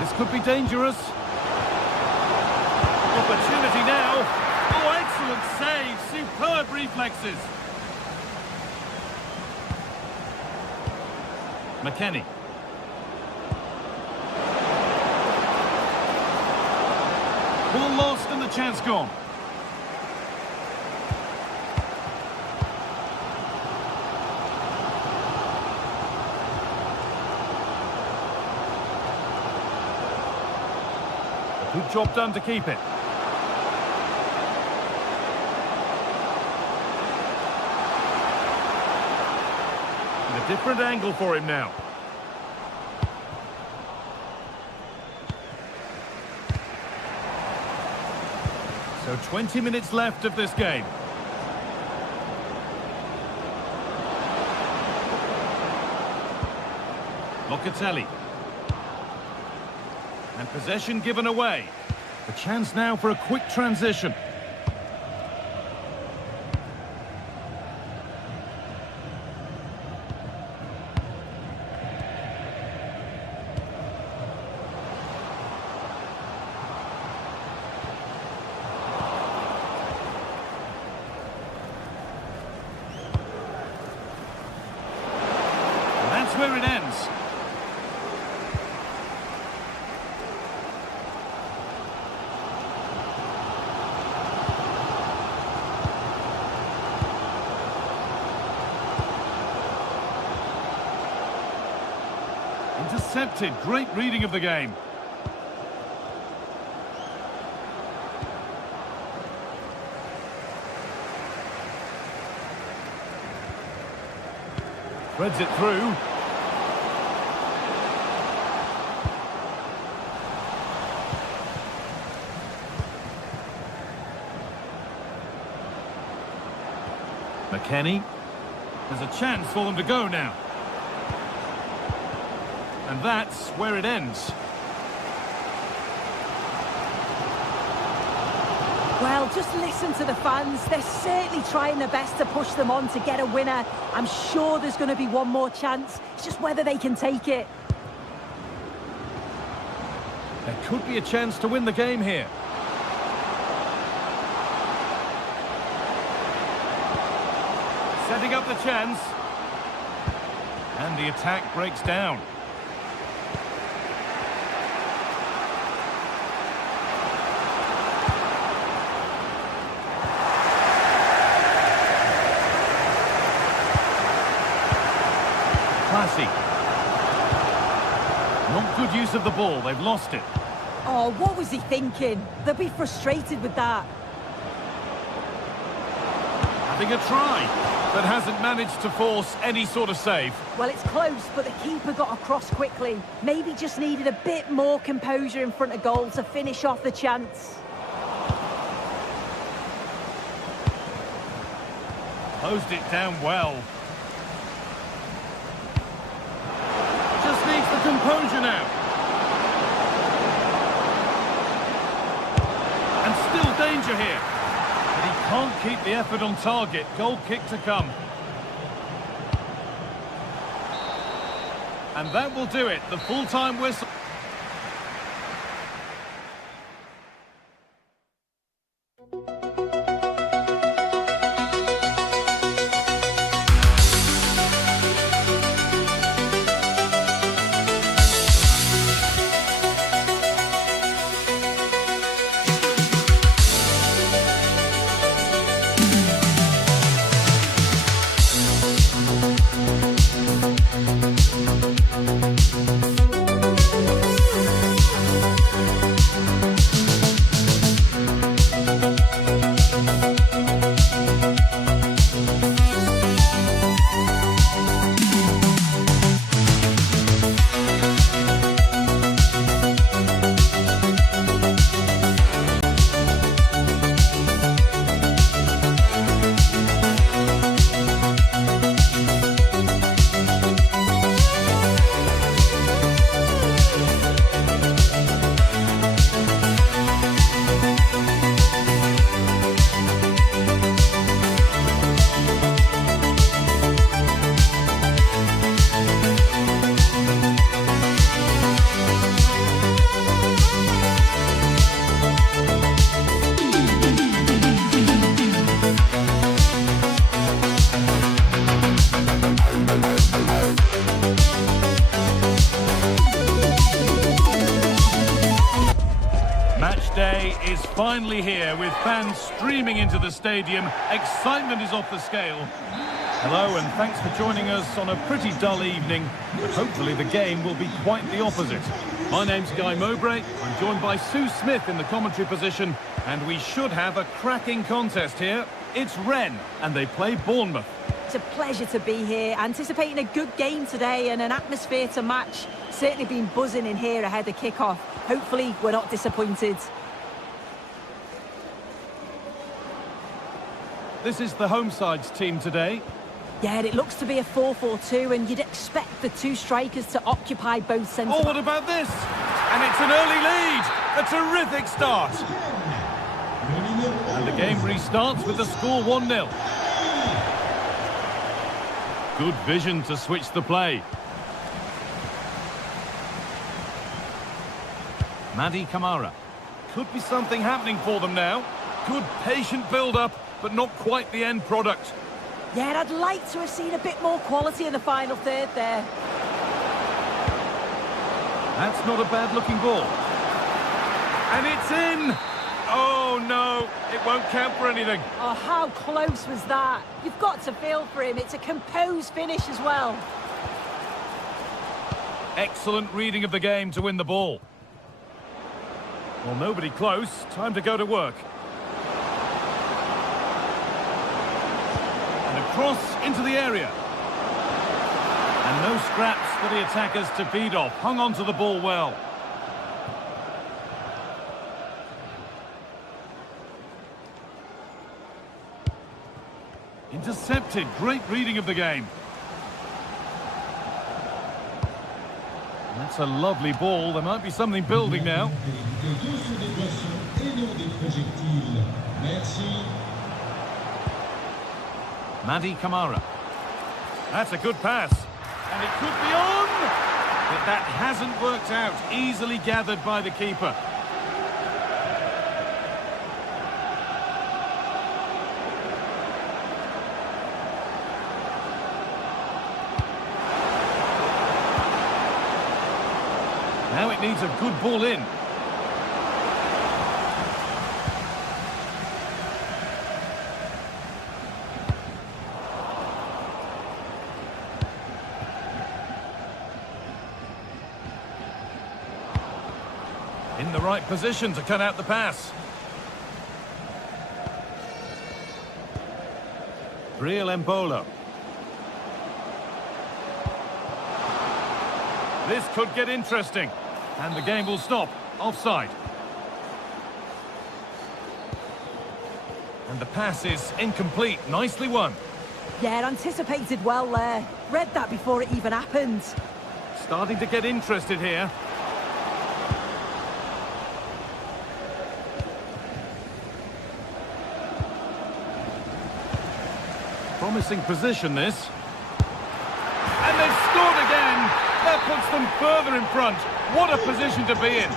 This could be dangerous. Opportunity now. Oh, excellent save. Superb reflexes. McKennie. Ball lost and the chance gone. Good job done to keep it. And a different angle for him now. So 20 minutes left of this game. Locatelli. And possession given away. A chance now for a quick transition. That's where it ends. Intercepted. Great reading of the game. Threads it through. McKennie. There's a chance for them to go now. And that's where it ends. Well, just listen to the fans. They're certainly trying their best to push them on to get a winner. I'm sure there's going to be one more chance. It's just whether they can take it. There could be a chance to win the game here. Setting up the chance. And the attack breaks down. Classy. Not good use of the ball, they've lost it. Oh, what was he thinking? They'll be frustrated with that. Having a try, but hasn't managed to force any sort of save. Well, it's close, but the keeper got across quickly. Maybe just needed a bit more composure in front of goal to finish off the chance. Closed it down well. Just needs the composure now. And still danger here. But he can't keep the effort on target. Goal kick to come. And that will do it. The full-time whistle. Day is finally here with fans streaming into the stadium. Excitement is off the scale. Hello and thanks for joining us on a pretty dull evening, but hopefully the game will be quite the opposite. My name's Guy Mowbray. I'm joined by Sue Smith in the commentary position, and we should have a cracking contest here. It's Rennes and they play Bournemouth. It's a pleasure to be here, anticipating a good game today and an atmosphere to match. Certainly been buzzing in here ahead of kick-off. Hopefully we're not disappointed. This is the home side's team today. Yeah, it looks to be a 4-4-2, and you'd expect the two strikers to occupy both centre. Oh, what about this? And it's an early lead. A terrific start. And the game restarts with the score 1-0. Good vision to switch the play. Madi Kamara. Could be something happening for them now. Good patient build-up, but not quite the end product. Yeah, I'd like to have seen a bit more quality in the final third there. That's not a bad-looking ball. And it's in! Oh, no, it won't count for anything. Oh, how close was that? You've got to feel for him. It's a composed finish as well. Excellent reading of the game to win the ball. Well, nobody close. Time to go to work. And a cross into the area. And no scraps for the attackers to feed off. Hung on to the ball well. Intercepted. Great reading of the game. That's a lovely ball. There might be something building now. Madi Kamara. That's a good pass. And it could be on! But that hasn't worked out. Easily gathered by the keeper. Now it needs a good ball in. In the right position to cut out the pass. Real Embolo. This could get interesting. And the game will stop. Offside. And the pass is incomplete. Nicely won. Yeah, anticipated well there. Read that before it even happened. Starting to get interested here. Promising position, this. And they've scored again. That puts them further in front. What a position to be in.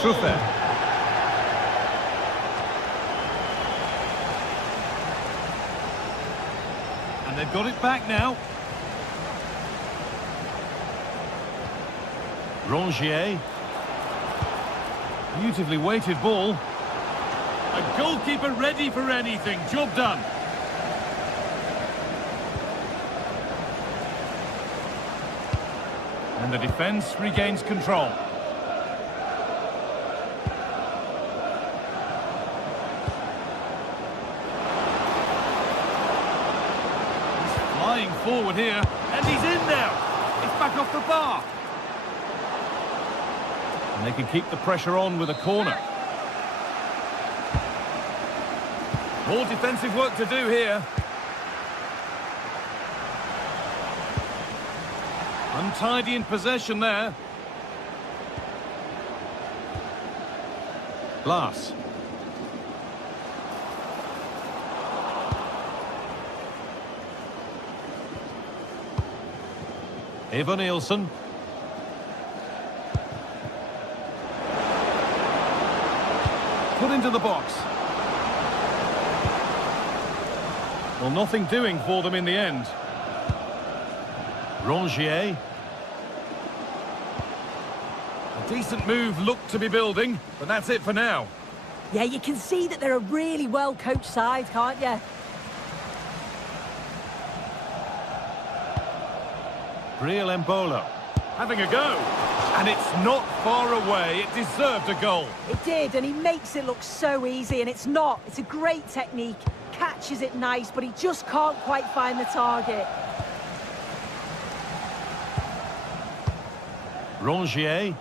Truffert. And they've got it back now. Rongier. Beautifully weighted ball. A goalkeeper ready for anything. Job done. And the defence regains control. He's flying forward here, and he's in now. It's back off the bar. And they can keep the pressure on with a corner. More defensive work to do here. Untidy in possession there. Glass. Eva Nielsen. Put into the box. Well, nothing doing for them in the end. Rongier. A decent move looked to be building, but that's it for now. Yeah, you can see that they're a really well-coached side, can't you? Real Embolo. Having a go. And it's not far away. It deserved a goal. It did, and he makes it look so easy, and it's not. It's a great technique. Catches it nice, but he just can't quite find the target. Rongier.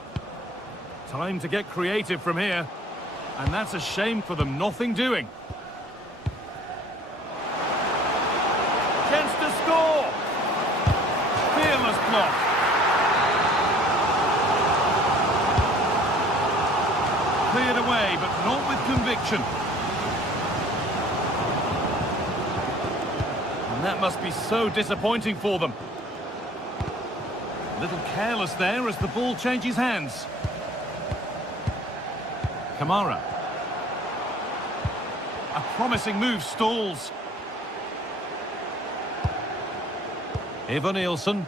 Time to get creative from here. And that's a shame for them, nothing doing. Chance to score! Fearless block. Cleared away, but not with conviction. And that must be so disappointing for them. A little careless there as the ball changes hands. Kamara. A promising move stalls. Eva Nielsen.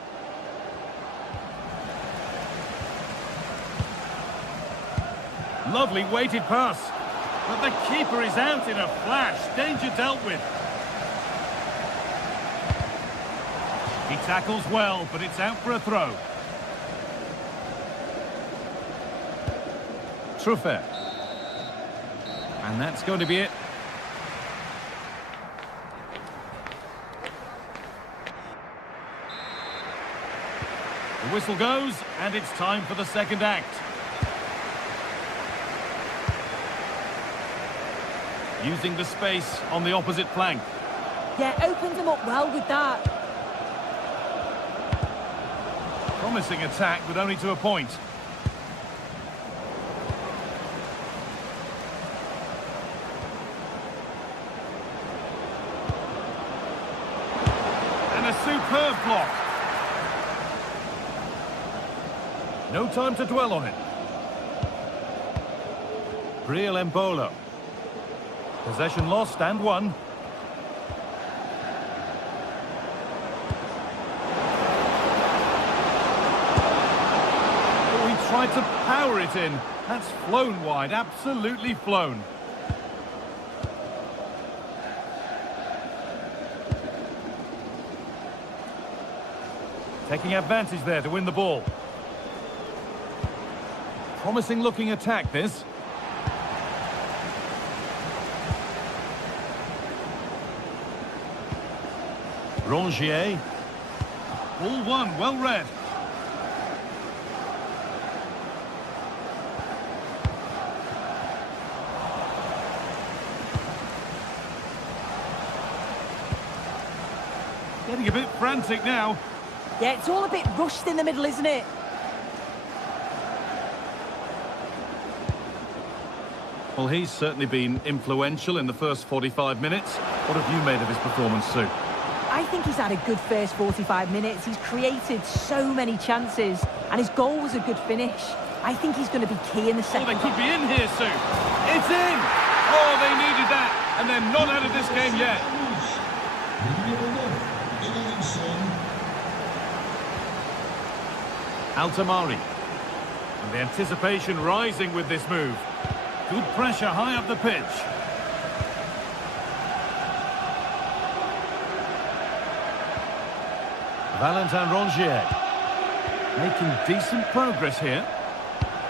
Lovely weighted pass. But the keeper is out in a flash. Danger dealt with. He tackles well, but it's out for a throw. Truffert. And that's going to be it. The whistle goes, and it's time for the second act. Using the space on the opposite flank. Yeah, opens them up well with that. Promising attack, but only to a point. And a superb block. No time to dwell on it. Briel Embolo. Possession lost and won. Oh, he tried to power it in. That's flown wide, absolutely flown. Taking advantage there to win the ball. Promising looking attack, this. Rongier. All one, well read. Getting a bit frantic now. Yeah, it's all a bit rushed in the middle, isn't it? Well, he's certainly been influential in the first 45 minutes. What have you made of his performance, Sue? I think he's had a good first 45 minutes. He's created so many chances, and his goal was a good finish. I think he's going to be key in the second. Oh, they could be in here, Sue. It's in! Oh, they needed that, and they're not out of this game yet. Altamari. And the anticipation rising with this move. Good pressure high up the pitch. Valentin Rongier. Making decent progress here.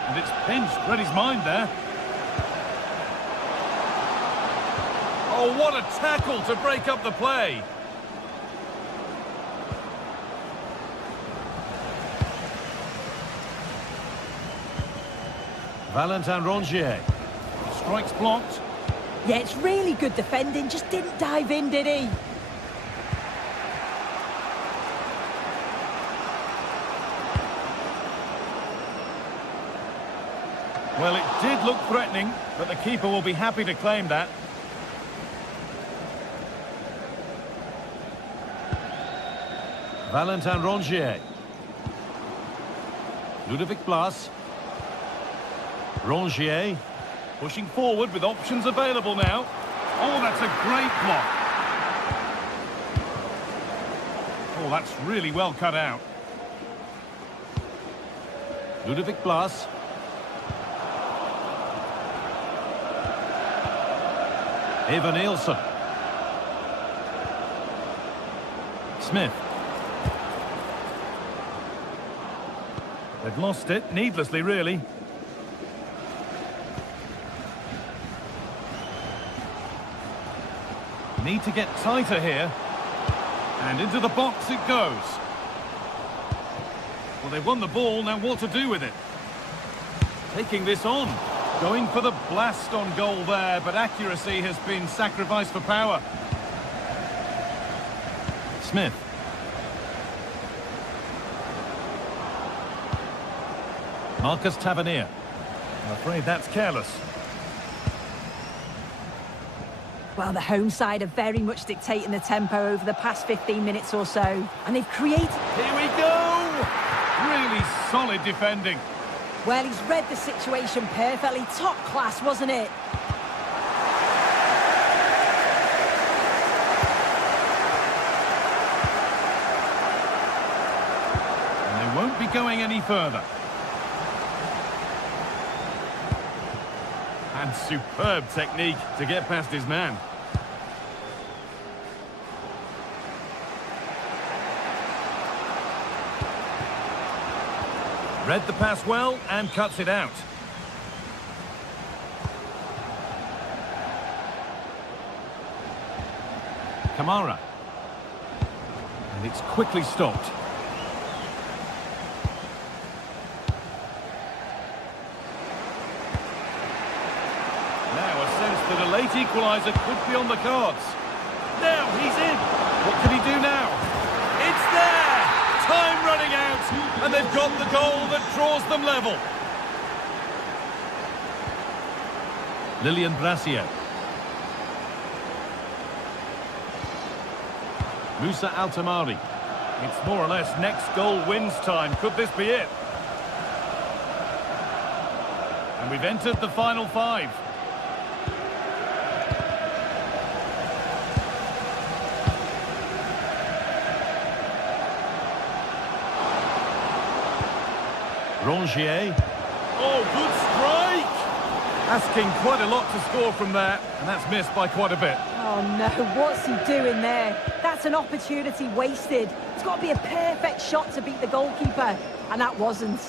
And it's pinched Reddy's mind there. Oh, what a tackle to break up the play. Valentin Rongier. Strikes blocked. Yeah, it's really good defending. Just didn't dive in, did he? Well, it did look threatening, but the keeper will be happy to claim that. Valentin Rongier. Ludovic Blas. Rongier. Pushing forward with options available now. Oh, that's a great block. Oh, that's really well cut out. Ludovic Blas. Eva Nielsen. Smith. They've lost it, needlessly really. Need to get tighter here. And into the box it goes. Well, they've won the ball, now what to do with it? Taking this on. Going for the blast on goal there, but accuracy has been sacrificed for power. Smith. Marcus Tavernier. I'm afraid that's careless. Well, the home side are very much dictating the tempo over the past 15 minutes or so. And they've created... Here we go! Really solid defending. Well, he's read the situation perfectly. Top class, wasn't it? And they won't be going any further. And superb technique to get past his man. Read the pass well and cuts it out. Kamara. And it's quickly stopped. Now a sense that a late equaliser could be on the cards. Now he's in. What can he do now? It's there! Time running out, and they've got the goal that draws them level. Lilian Brassier. Musa Altamari. It's more or less next goal wins time. Could this be it? And we've entered the final 5. Rongier. Oh, good strike! Asking quite a lot to score from there, and that's missed by quite a bit. Oh no, what's he doing there? That's an opportunity wasted. It's got to be a perfect shot to beat the goalkeeper, and that wasn't.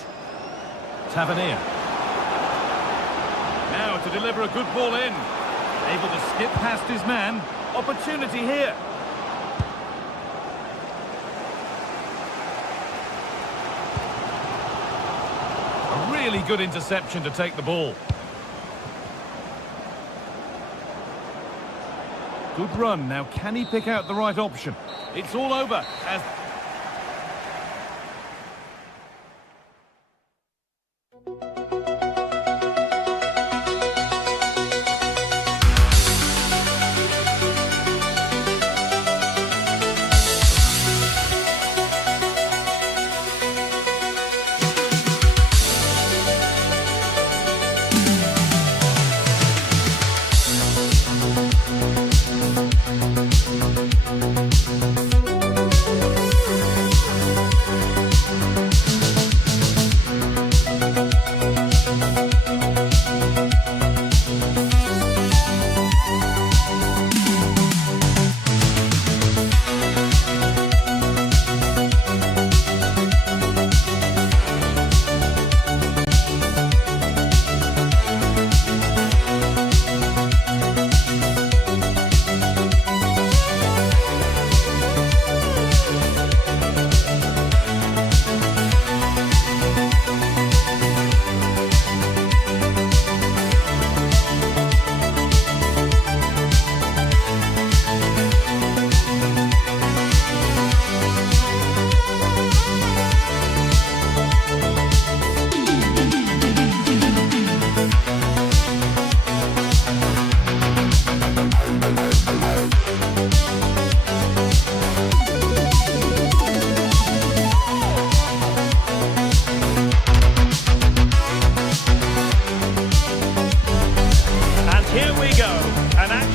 Tavernier. Now to deliver a good ball in. Able to skip past his man. Opportunity here. A really good interception to take the ball. Good run. Now can he pick out the right option? It's all over as...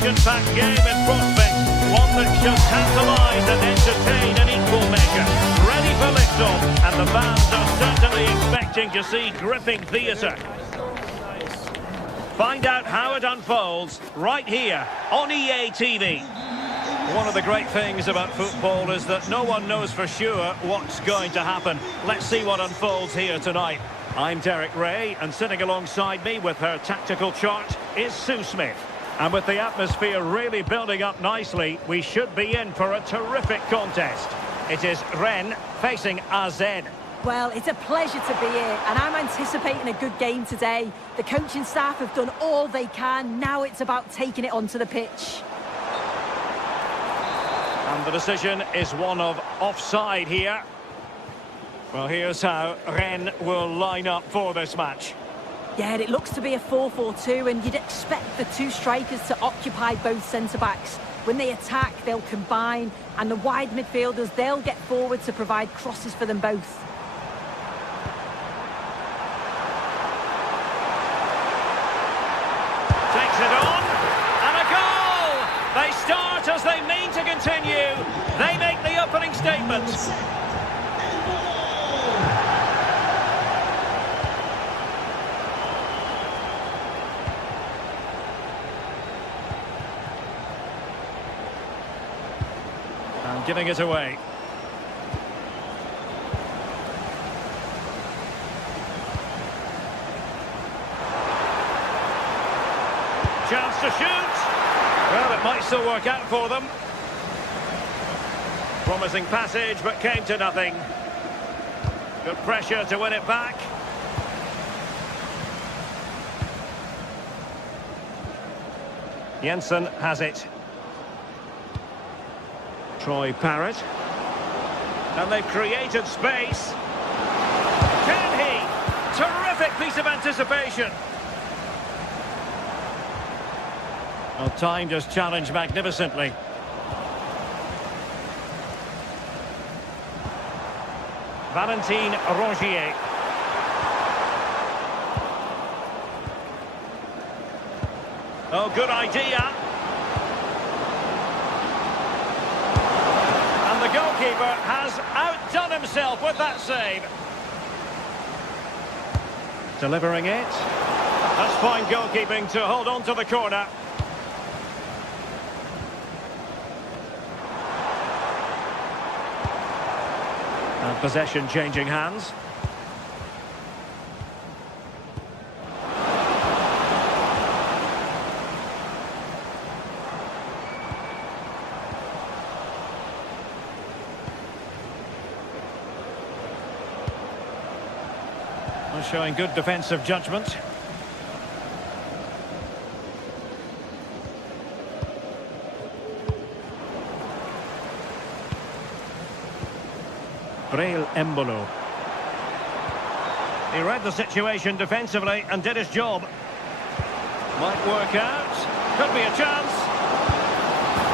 action-packed game in prospect, one that should tantalise and entertain an equal measure. Ready for liftoff, and the fans are certainly expecting to see gripping theatre. Find out how it unfolds right here on EA TV. One of the great things about football is that no one knows for sure what's going to happen. Let's see what unfolds here tonight. I'm Derek Ray, and sitting alongside me with her tactical chart is Sue Smith. And with the atmosphere really building up nicely, we should be in for a terrific contest. It is Rennes facing AZ. Well, it's a pleasure to be here, and I'm anticipating a good game today. The coaching staff have done all they can. Now it's about taking it onto the pitch. And the decision is one of offside here. Well, here's how Rennes will line up for this match. Yeah, it looks to be a 4-4-2, and you'd expect the two strikers to occupy both centre-backs. When they attack, they'll combine, and the wide midfielders, they'll get forward to provide crosses for them both. Takes it on, and a goal! They start as they mean to continue. They make the opening statement. And giving it away. Chance to shoot. Well, it might still work out for them. Promising passage, but came to nothing. Good pressure to win it back. Jensen has it. Troy Parrott. And they've created space. Can he? Terrific piece of anticipation. Well, timed his challenge magnificently. Valentin Rongier. Oh, good idea. And the goalkeeper has outdone himself with that save. Delivering it. That's fine goalkeeping to hold on to the corner. And possession changing hands. Well, showing good defensive judgment. Breel Embolo. He read the situation defensively and did his job. Might work out. Could be a chance.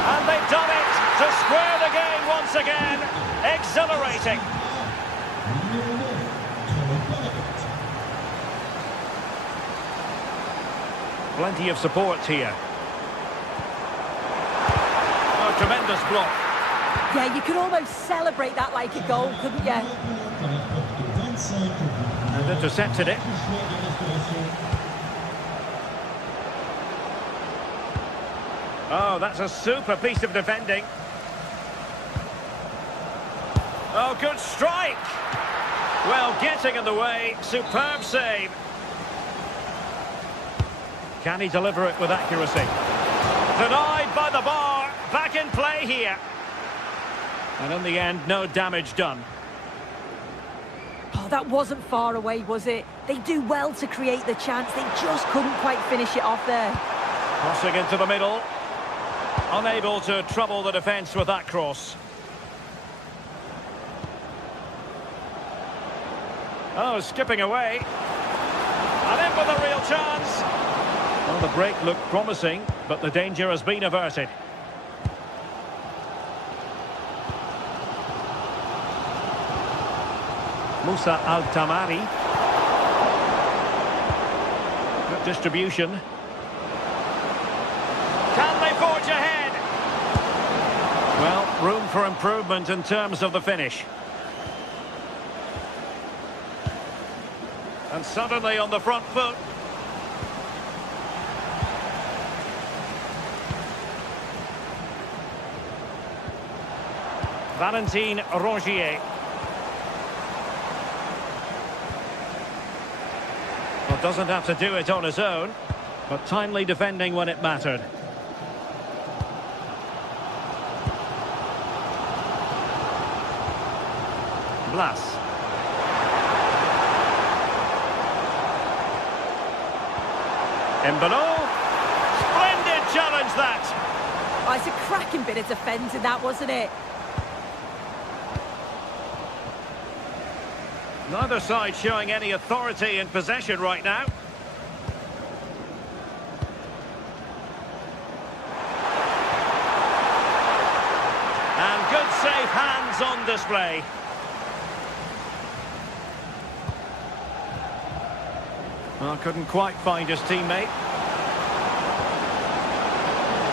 And they've done it to square the game once again. Exhilarating. Plenty of support here. Oh, tremendous block. Yeah, you could almost celebrate that like a goal, couldn't you? And intercepted it. Oh, that's a super piece of defending. Oh, good strike. Well, getting in the way. Superb save. Can he deliver it with accuracy? Denied by the bar. Back in play here. And in the end, no damage done. Oh, that wasn't far away, was it? They do well to create the chance. They just couldn't quite finish it off there. Crossing into the middle. Unable to trouble the defence with that cross. Oh, skipping away. And in with a real chance. Well, the break looked promising, but the danger has been averted. Moussa Al-Tamari. Good distribution. Can they forge ahead? Well, room for improvement in terms of the finish. And suddenly on the front foot. Valentin Rongier. Well, doesn't have to do it on his own, but timely defending when it mattered. Blas. Embolo. Splendid challenge, that. Oh, it's a cracking bit of defending, that, wasn't it? Neither side showing any authority in possession right now. And good safe hands on display. Well, couldn't quite find his teammate.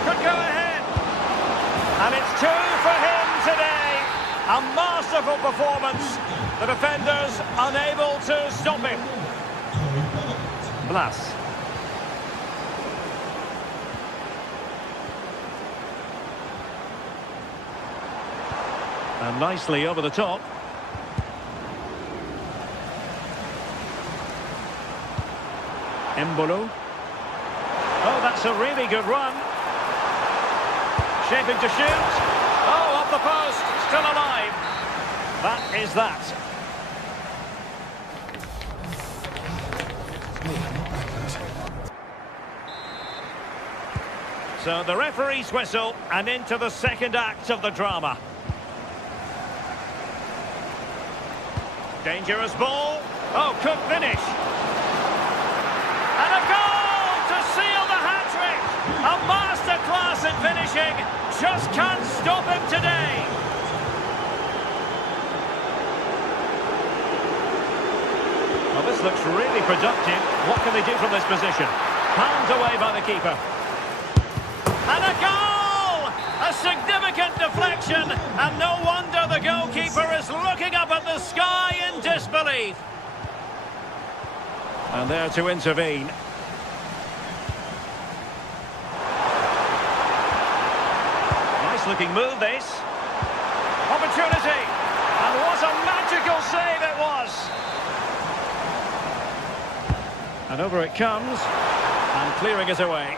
Could go ahead. And it's 2 for him today. A masterful performance. The defenders unable to stop him. Blas. And nicely over the top. Embolo. Oh, that's a really good run. Shaping to shoot. Oh, off the post. Still alive. That is that. So the referee's whistle, and into the second act of the drama. Dangerous ball. Oh, could finish. And a goal to seal the hat-trick. A masterclass in finishing. Just can't stop him today. Well, this looks really productive. What can they do from this position? Palmed away by the keeper. And a goal! A significant deflection, and no wonder the goalkeeper is looking up at the sky in disbelief. And there to intervene. Nice looking move, this. Opportunity. And what a magical save it was. And over it comes. And clearing it away.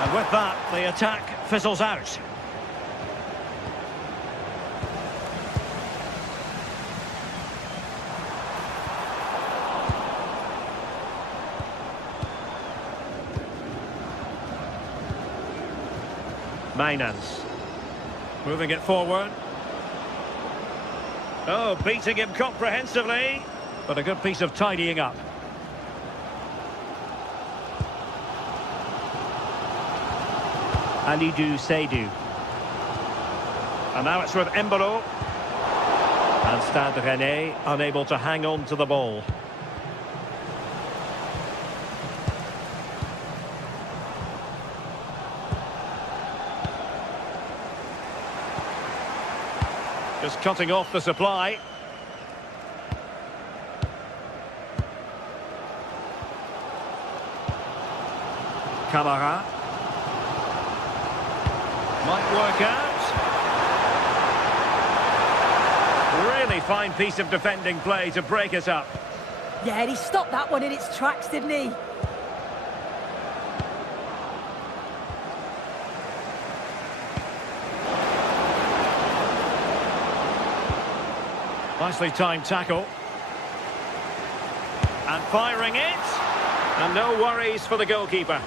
And with that, the attack fizzles out. Mainans. Moving it forward. Oh, beating him comprehensively. But a good piece of tidying up. Alidou Seydou. And now it's with Embolo. And Stade Rennais unable to hang on to the ball. Just cutting off the supply. Camara. Might work out. Really fine piece of defending play to break it up. Yeah, he stopped that one in its tracks, didn't he? Nicely timed tackle. And firing it. And no worries for the goalkeeper.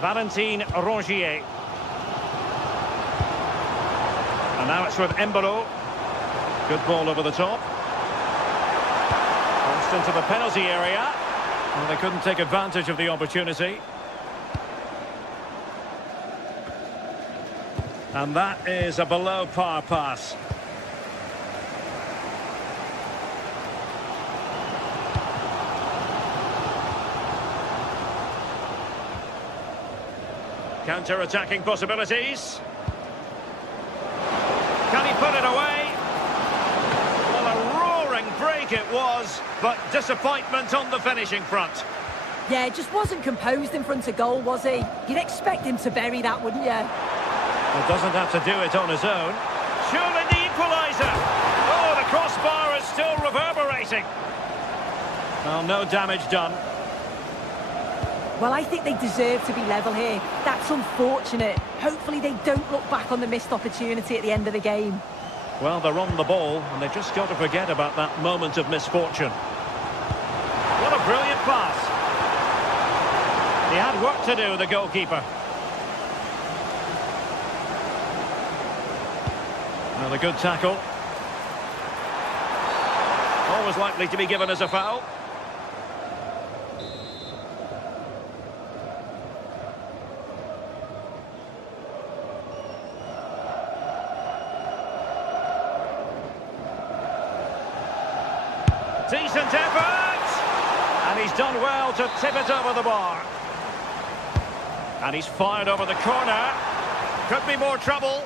Valentin Rongier. And now it's with Embolo. Good ball over the top. Crossed into the penalty area. Well, they couldn't take advantage of the opportunity. And that is a below-par pass. Counter-attacking possibilities. Can he put it away? Well, a roaring break it was, but disappointment on the finishing front. Yeah, just wasn't composed in front of goal, was he? You'd expect him to bury that, wouldn't you? Well, doesn't have to do it on his own. Surely the equaliser. Oh, the crossbar is still reverberating. Well, no damage done. Well, I think they deserve to be level here. That's unfortunate. Hopefully they don't look back on the missed opportunity at the end of the game. Well, they're on the ball, and they've just got to forget about that moment of misfortune. What a brilliant pass. He had work to do, the goalkeeper. Another good tackle. Always likely to be given as a foul. Decent effort! And he's done well to tip it over the bar. And he's fired over the corner. Could be more trouble.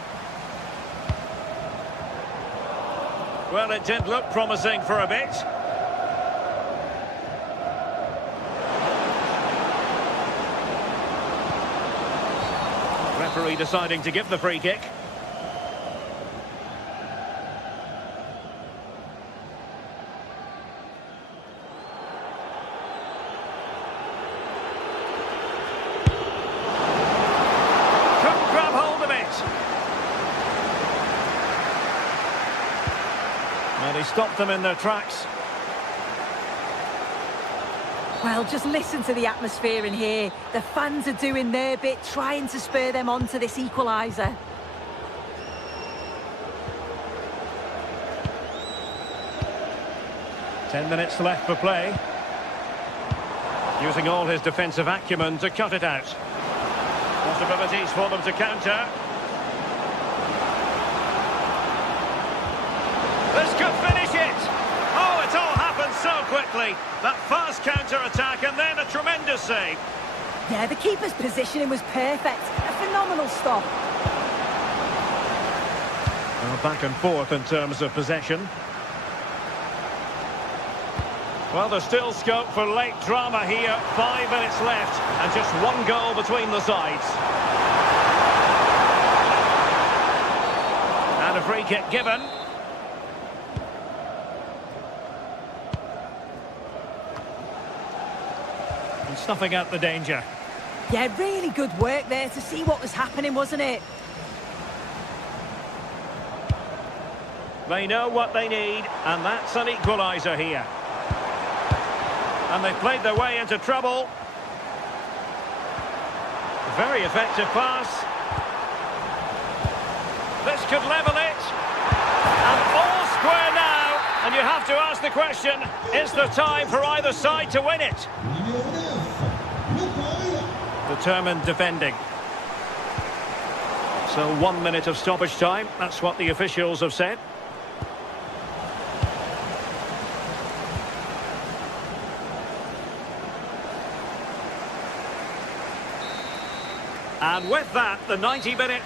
Well, it did look promising for a bit. Referee deciding to give the free kick. And he stopped them in their tracks. Well, just listen to the atmosphere in here. The fans are doing their bit, trying to spur them on to this equaliser. Ten minutes left for play. Using all his defensive acumen to cut it out. Possibilities for them to counter. This could finish it! Oh, it all happened so quickly. That fast counter-attack and then a tremendous save. Yeah, the keeper's positioning was perfect. A phenomenal stop. Well, back and forth in terms of possession. Well, there's still scope for late drama here. 5 minutes left and just one goal between the sides. And a free kick given. Snuffing out the danger. Yeah, really good work there to see what was happening, wasn't it? They know what they need, and that's an equaliser here. And they've played their way into trouble. Very effective pass. This could level it. And all square now. And you have to ask the question, is there time for either side to win it? Determined defending. So 1 minute of stoppage time. That's what the officials have said. And with that, the 90-minute...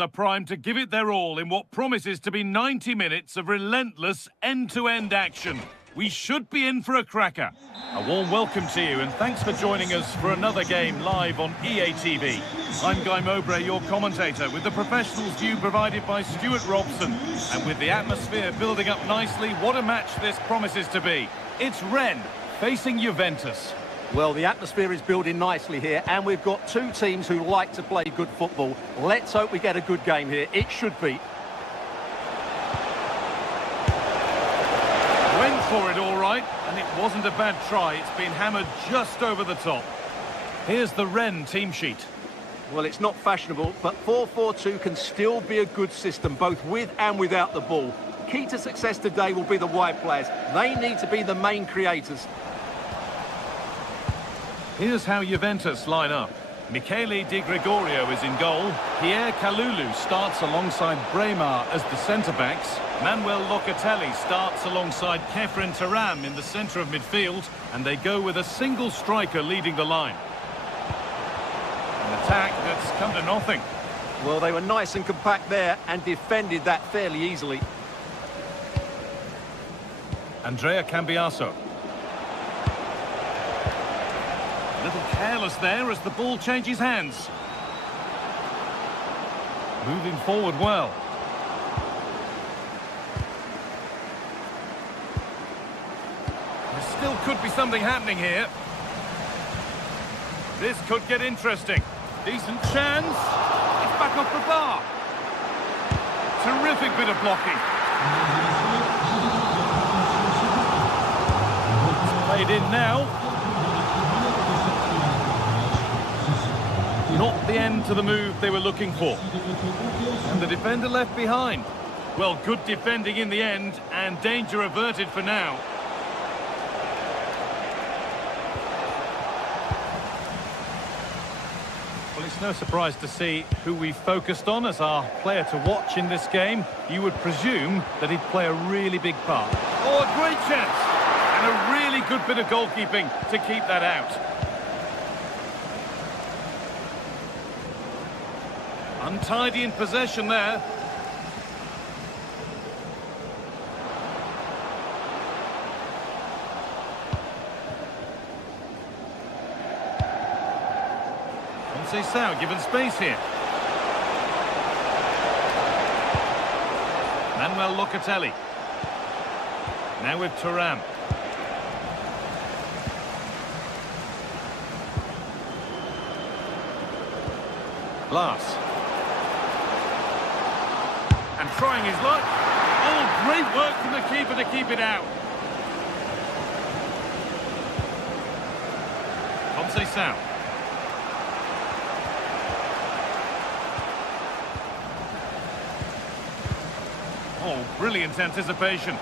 are primed to give it their all in what promises to be 90 minutes of relentless end-to-end action. We should be in for a cracker. A warm welcome to you and thanks for joining us for another game live on EA TV. I'm Guy Mowbray, your commentator, with the professionals view provided by Stuart Robson. And with the atmosphere building up nicely, what a match this promises to be. It's Rennes facing Juventus. Well, the atmosphere is building nicely here, and we've got two teams who like to play good football. Let's hope we get a good game here. It should be. Went for it all right, and it wasn't a bad try. It's been hammered just over the top. Here's the Rennes team sheet. Well, it's not fashionable, but 4-4-2 can still be a good system, both with and without the ball. Key to success today will be the wide players. They need to be the main creators. Here's how Juventus line up. Michele Di Gregorio is in goal. Pierre Kalulu starts alongside Braemar as the centre-backs. Manuel Locatelli starts alongside Kefren Turam in the centre of midfield. And they go with a single striker leading the line. An attack that's come to nothing. Well, they were nice and compact there and defended that fairly easily. Andrea Cambiaso. A little careless there as the ball changes hands. Moving forward well. There still could be something happening here. This could get interesting. Decent chance. It's back off the bar. Terrific bit of blocking. It's played in now. Not the end to the move they were looking for. And the defender left behind. Well, good defending in the end, and danger averted for now. Well, it's no surprise to see who we focused on as our player to watch in this game. You would presume that he'd play a really big part. Oh, a great chance! And a really good bit of goalkeeping to keep that out. Untidy in possession there. Conceição given space here. Manuel Locatelli. Now with Turam. Glass. And trying his luck. Oh, great work from the keeper to keep it out. Conceição. Oh, brilliant anticipation.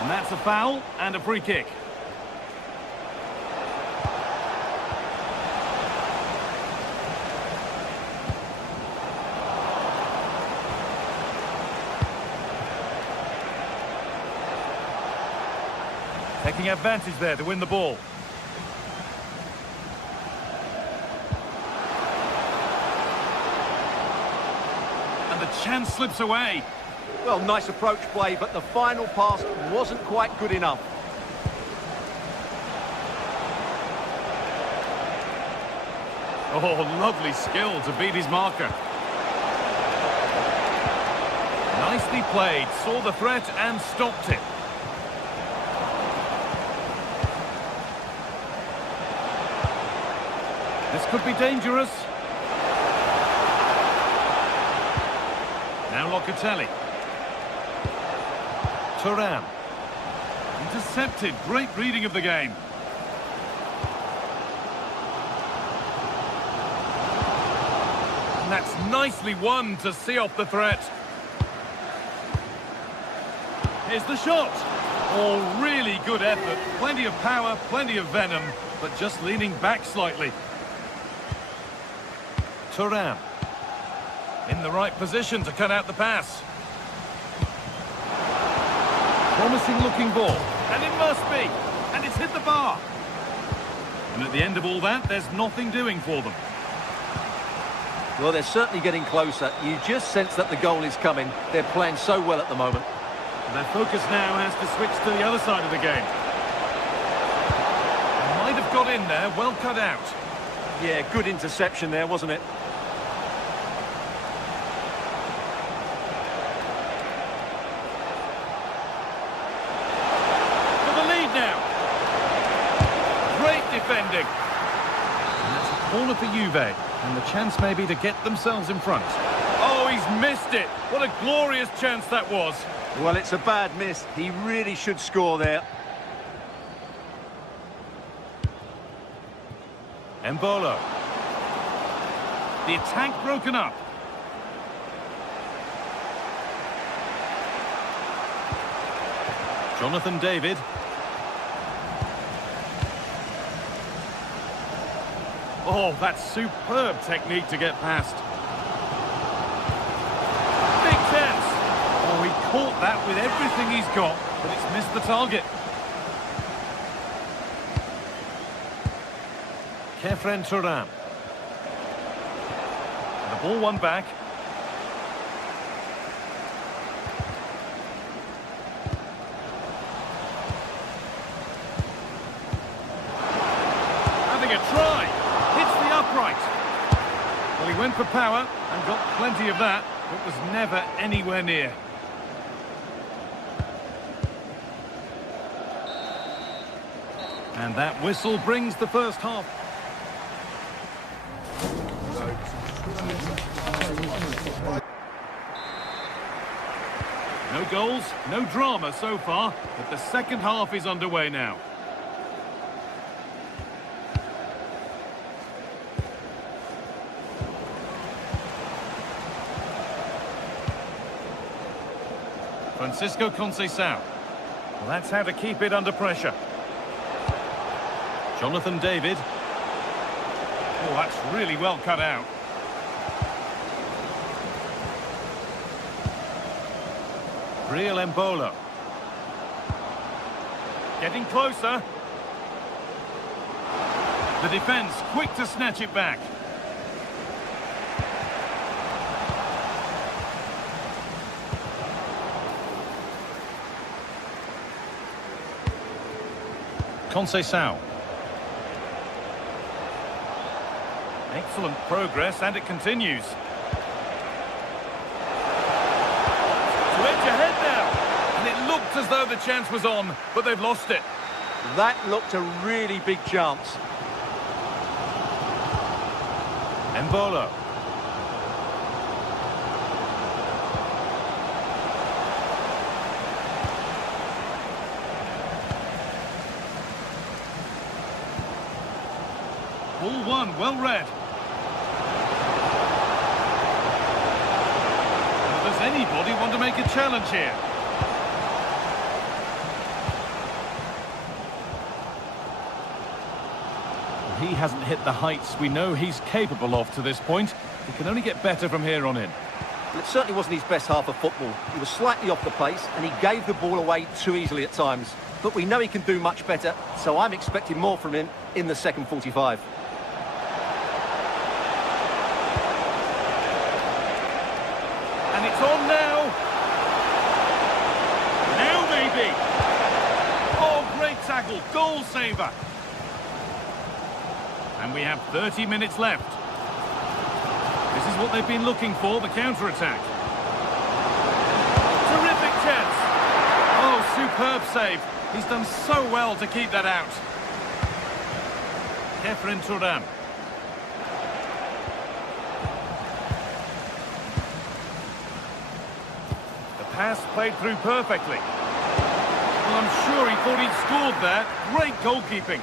And that's a foul and a free kick. Taking advantage there to win the ball. And the chance slips away. Well, nice approach play, but the final pass wasn't quite good enough. Oh, lovely skill to beat his marker. Nicely played, saw the threat and stopped it. This could be dangerous. Now Locatelli. Turam. Intercepted. Great reading of the game. And that's nicely won to see off the threat. Here's the shot. Oh, really good effort. Plenty of power, plenty of venom, but just leaning back slightly. Turam. In the right position to cut out the pass. Promising looking ball. And it must be. And it's hit the bar. And at the end of all that, there's nothing doing for them. Well, they're certainly getting closer. You just sense that the goal is coming. They're playing so well at the moment. And their focus now has to switch to the other side of the game. Might have got in there, well cut out. Yeah, good interception there, wasn't it? For the lead now. Great defending. And that's a corner for Juve. And the chance maybe to get themselves in front. Oh, he's missed it. What a glorious chance that was. Well, it's a bad miss. He really should score there. Embolo. The attack broken up. Jonathan David. Oh, that's superb technique to get past. Big chance. Oh, he caught that with everything he's got, but it's missed the target. Kefren Turan. The ball won back. Having a try. Hits the upright. Well, he went for power and got plenty of that, but was never anywhere near. And that whistle brings the first half. No goals, no drama so far, but the second half is underway now. Francisco Conceição. Well, that's how to keep it under pressure. Jonathan David. Oh, that's really well cut out. Real Embolo. Getting closer. The defence quick to snatch it back. Conceição. Excellent progress, and it continues. To edge ahead now, and it looked as though the chance was on, but they've lost it. That looked a really big chance. Embolo. Ball one, well read. Does anybody want to make a challenge here? He hasn't hit the heights we know he's capable of to this point. He can only get better from here on in. Well, it certainly wasn't his best half of football. He was slightly off the pace and he gave the ball away too easily at times. But we know he can do much better, so I'm expecting more from him in the second 45. And it's on now. Now maybe. Oh, great tackle, goal saver. And we have 30 minutes left. This is what they've been looking for, the counter-attack. Terrific chance. Oh, superb save. He's done so well to keep that out. Kefren Turan. The pass played through perfectly. Well, I'm sure he thought he'd scored there. Great goalkeeping.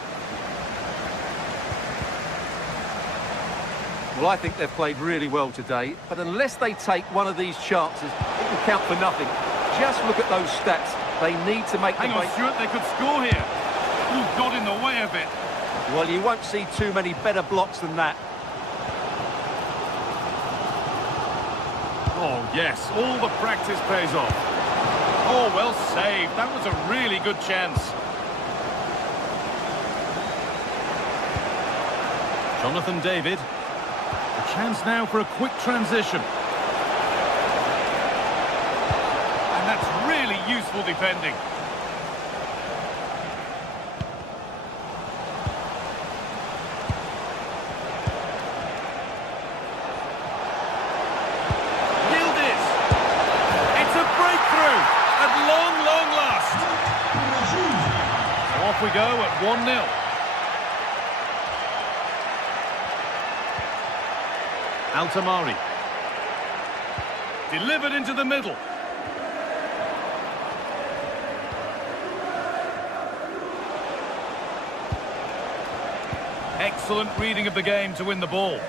Well, I think they've played really well today, but unless they take one of these chances, it will count for nothing. Just look at those stats. They need to make Hang on, Stuart, they could score here. Ooh, got in the way of it. Well, you won't see too many better blocks than that. Oh, yes, all the practice pays off. Oh, well saved. That was a really good chance. Jonathan David. A chance now for a quick transition. And that's really useful defending. Off we go at 1-0. Altamari. Delivered into the middle. Excellent reading of the game to win the ball.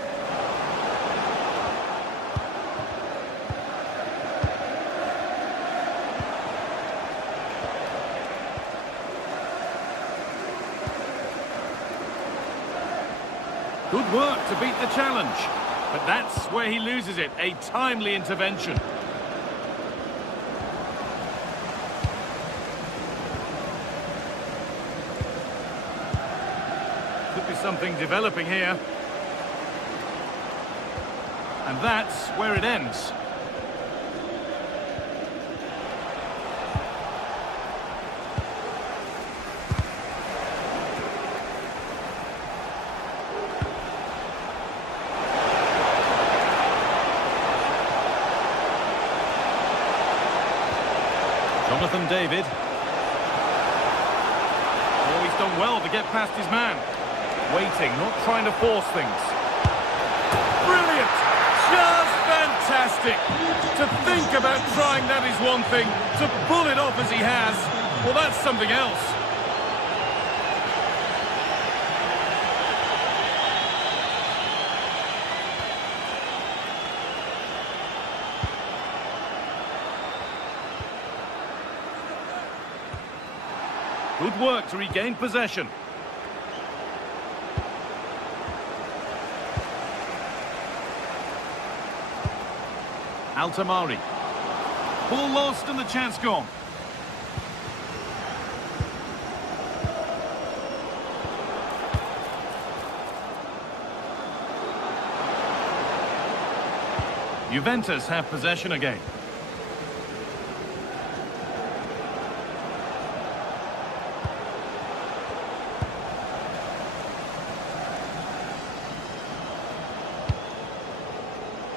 Good work to beat the challenge, but that's where he loses it, a timely intervention. Could be something developing here. And that's where it ends. Jonathan David. Oh, he's done well to get past his man. Waiting, not trying to force things. Brilliant! Just fantastic! To think about trying that is one thing. To pull it off as he has, well, that's something else. Good work to regain possession. Altamari. Ball lost and the chance gone. Juventus have possession again.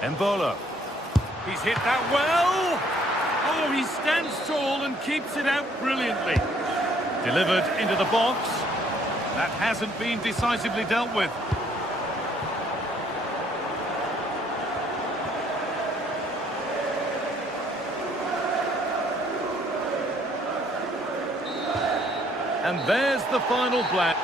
Embolo. He's hit that well. Oh, he stands tall and keeps it out brilliantly. Delivered into the box. That hasn't been decisively dealt with. And there's the final blank.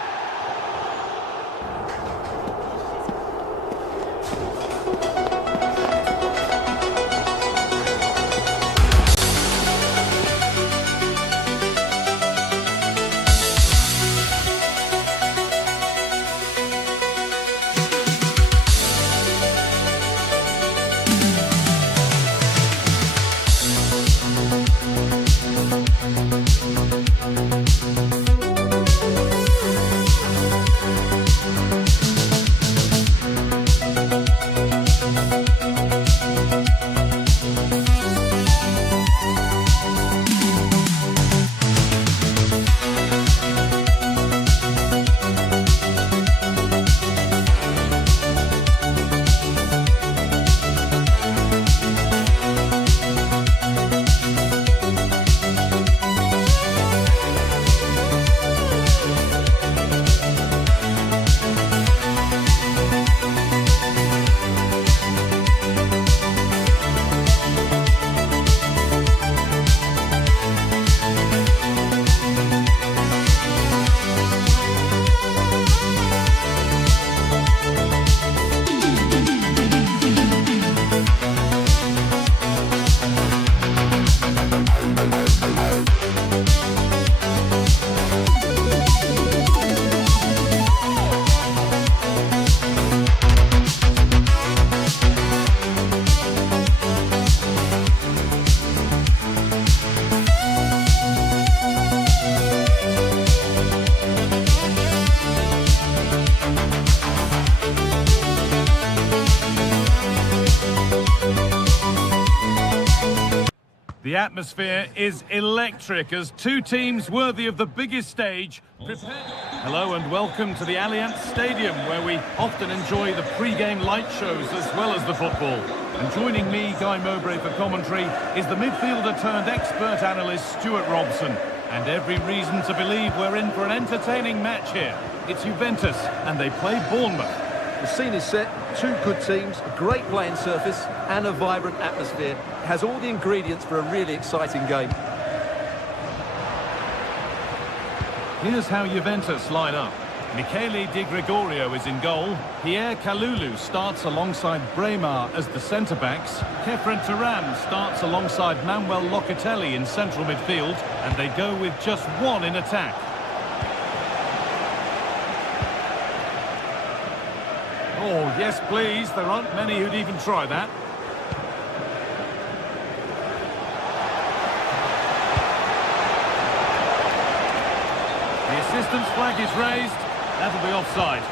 The atmosphere is electric as two teams worthy of the biggest stage prepare. Hello and welcome to the Allianz Stadium, where we often enjoy the pre-game light shows as well as the football. And joining me, Guy Mowbray, for commentary is the midfielder turned expert analyst Stuart Robson. And every reason to believe we're in for an entertaining match here. It's Juventus and they play Bournemouth. The scene is set, two good teams, a great playing surface and a vibrant atmosphere. It has all the ingredients for a really exciting game. Here's how Juventus line up. Michele Di Gregorio is in goal. Pierre Kalulu starts alongside Bremer as the centre-backs. Khéphren Thuram starts alongside Manuel Locatelli in central midfield. And they go with just one in attack. Oh, yes, please. There aren't many who'd even try that. The assistant's flag is raised. That'll be offside.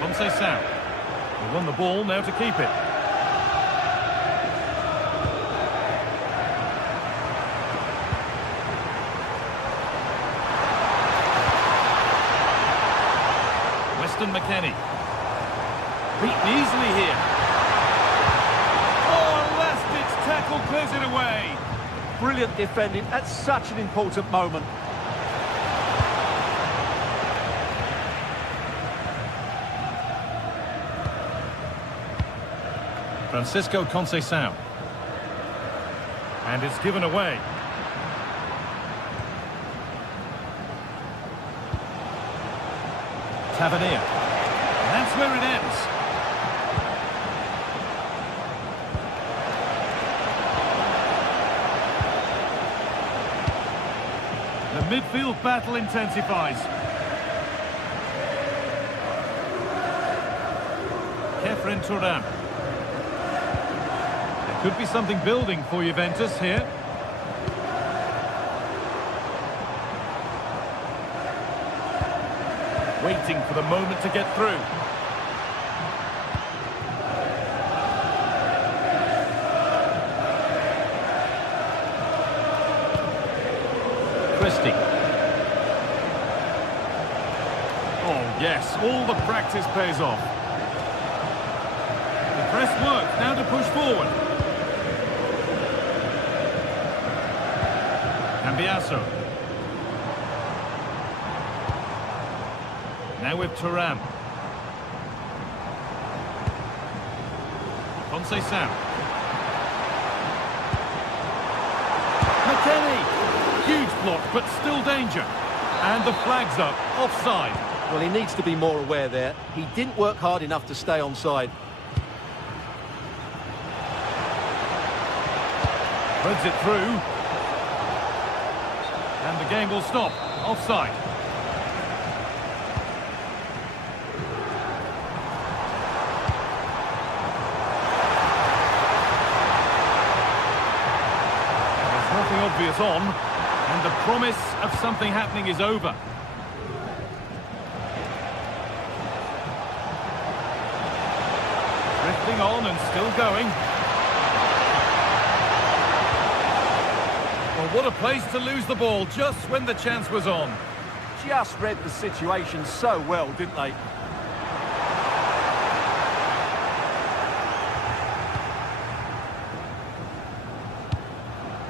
Conceição. They won the ball, now to keep it. McKennie. Beaten easily here. Oh, Lastic's tackle clears it away. Brilliant defending at such an important moment. Francisco Conceição. And it's given away. Tavernier. That's where it ends. The midfield battle intensifies. Khéphren Thuram. There could be something building for Juventus here. Waiting for the moment to get through. Christie. Oh, yes, all the practice pays off. The press work, now to push forward. Cambiasso. Now with Thuram. Conceição. McKennie. Huge block, but still danger. And the flag's up, offside. Well, he needs to be more aware there. He didn't work hard enough to stay onside. Threads it through. And the game will stop. Offside. Obvious on, and the promise of something happening is over. Drifting on and still going. Well, what a place to lose the ball just when the chance was on. Just read the situation so well, didn't they?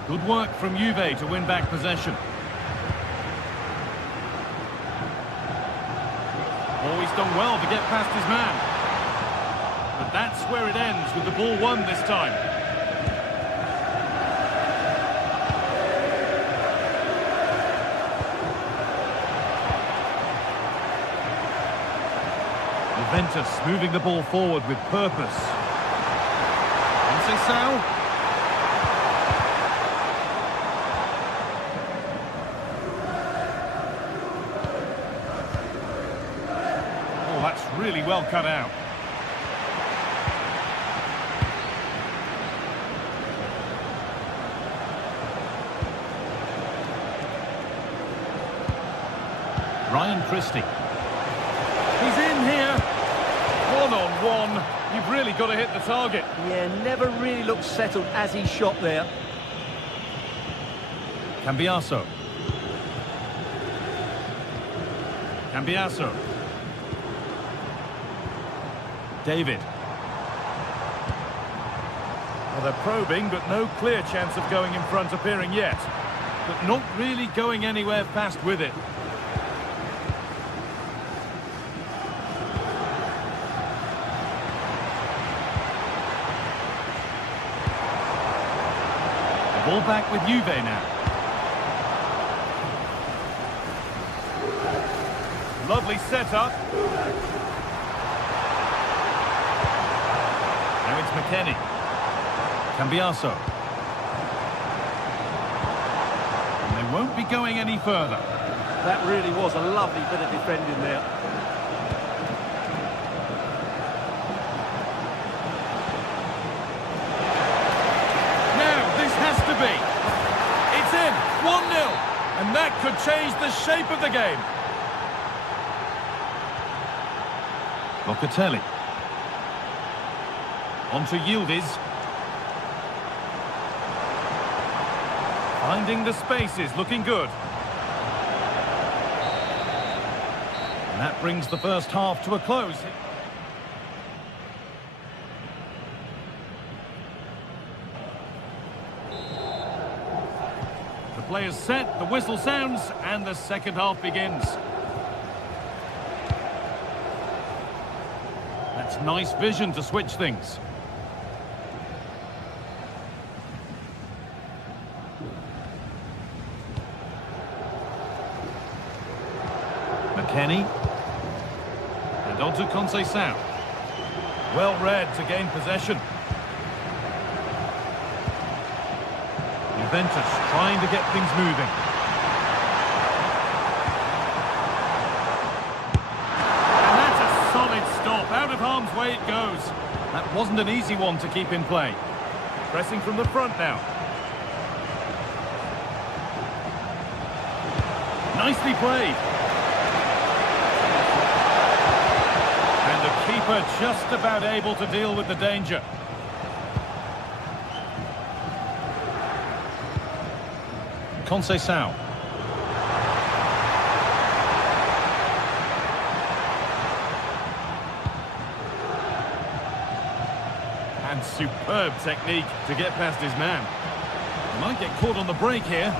Good work from Juve to win back possession. Always done well to get past his man. But that's where it ends with the ball won this time. Juventus moving the ball forward with purpose. Conceição. That's really well cut out. Ryan Christie. He's in here. One-on-one. you've really got to hit the target. Yeah, never really looked settled as he shot there. Cambiaso. Cambiaso. David. Well, they're probing, but no clear chance of going in front appearing yet. But not really going anywhere fast with it. The ball back with Juve now. Lovely setup. Now it's McKennie. Cambiaso. And they won't be going any further. That really was a lovely bit of defending there. Now this has to be. It's in. 1-0. And that could change the shape of the game. Locatelli. On to Yildiz. Finding the spaces, looking good. And that brings the first half to a close. The players set, the whistle sounds, and the second half begins. That's nice vision to switch things. McKennie. And on to Conceição. Well read to gain possession. Juventus trying to get things moving. And that's a solid stop. Out of harm's way it goes. That wasn't an easy one to keep in play. Pressing from the front now. Nicely played. And the keeper just about able to deal with the danger. Conceição. And superb technique to get past his man. He might get caught on the break here.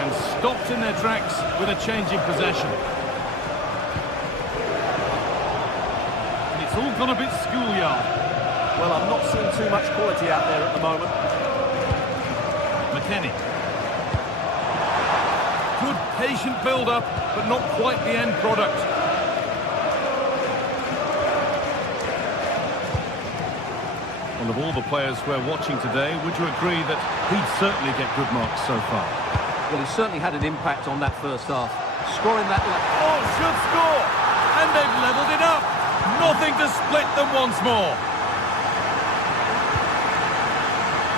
And stopped in their tracks with a change in possession. And it's all gone a bit schoolyard. Well, I'm not seeing too much quality out there at the moment. McKennie. Good patient build-up, but not quite the end product. Well, of all the players we're watching today, would you agree that he'd certainly get good marks so far? Well, he certainly had an impact on that first half. Scoring that... Oh, should score! And they've levelled it up! Nothing to split them once more.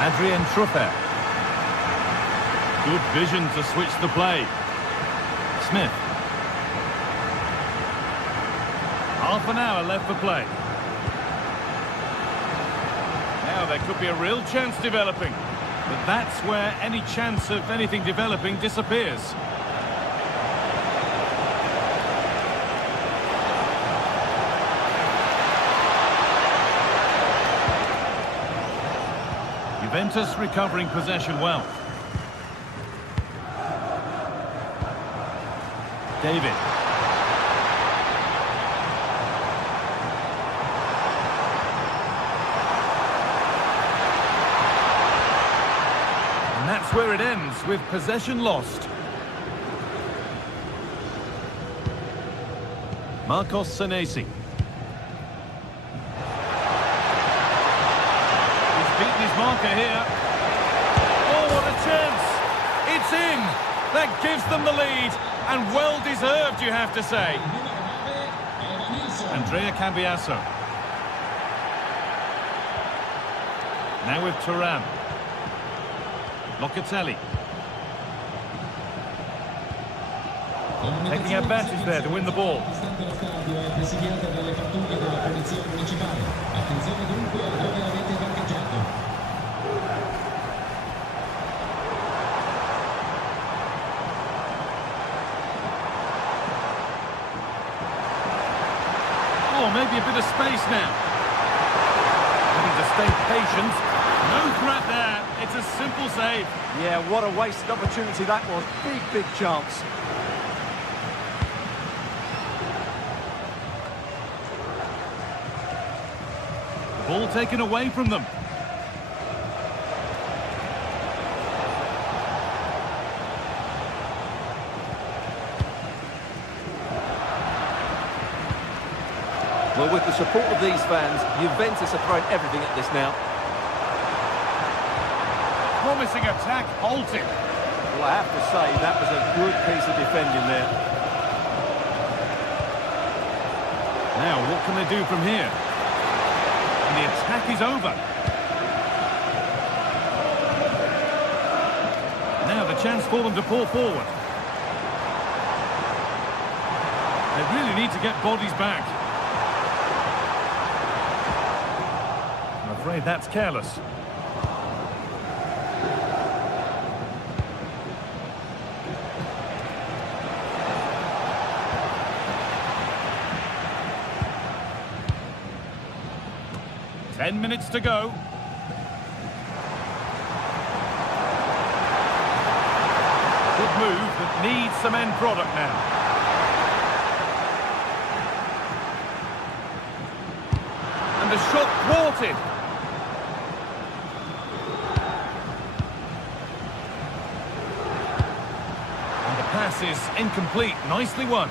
Adrien Truffert. Good vision to switch the play. Smith. Half an hour left for play. Now there could be a real chance developing. But that's where any chance of anything developing disappears. Juventus recovering possession well. David. And that's where it ends, with possession lost. Marcos Senesi. He's beaten his marker here. Oh, what a chance! It's in! That gives them the lead. And well-deserved, you have to say. Andrea Cambiaso. Now with Thuram. Locatelli. Taking advantage there to win the ball. Oh, maybe a bit of space now. Having to stay patient. No threat there. It's a simple save. Yeah, what a wasted opportunity that was. Big chance. The ball taken away from them. Well, with the support of these fans, Juventus are throwing everything at this now. Promising attack halted. Well, I have to say, that was a good piece of defending there. Now, what can they do from here? And the attack is over. Now the chance for them to pull forward. They really need to get bodies back. I'm afraid that's careless. Ten minutes to go. Good move that needs some end product now. And the shot thwarted. And the pass is incomplete. Nicely won.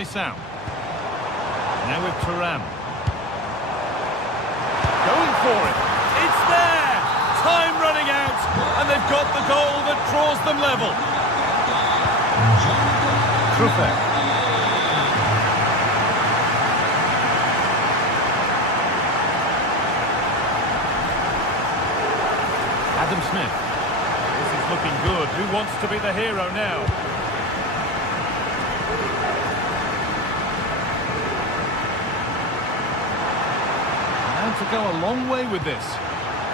Sound. Now with Thuram. Going for it. It's there! Time running out, and they've got the goal that draws them level. Truffet. Adam Smith. This is looking good. Who wants to be the hero now? To go a long way with this,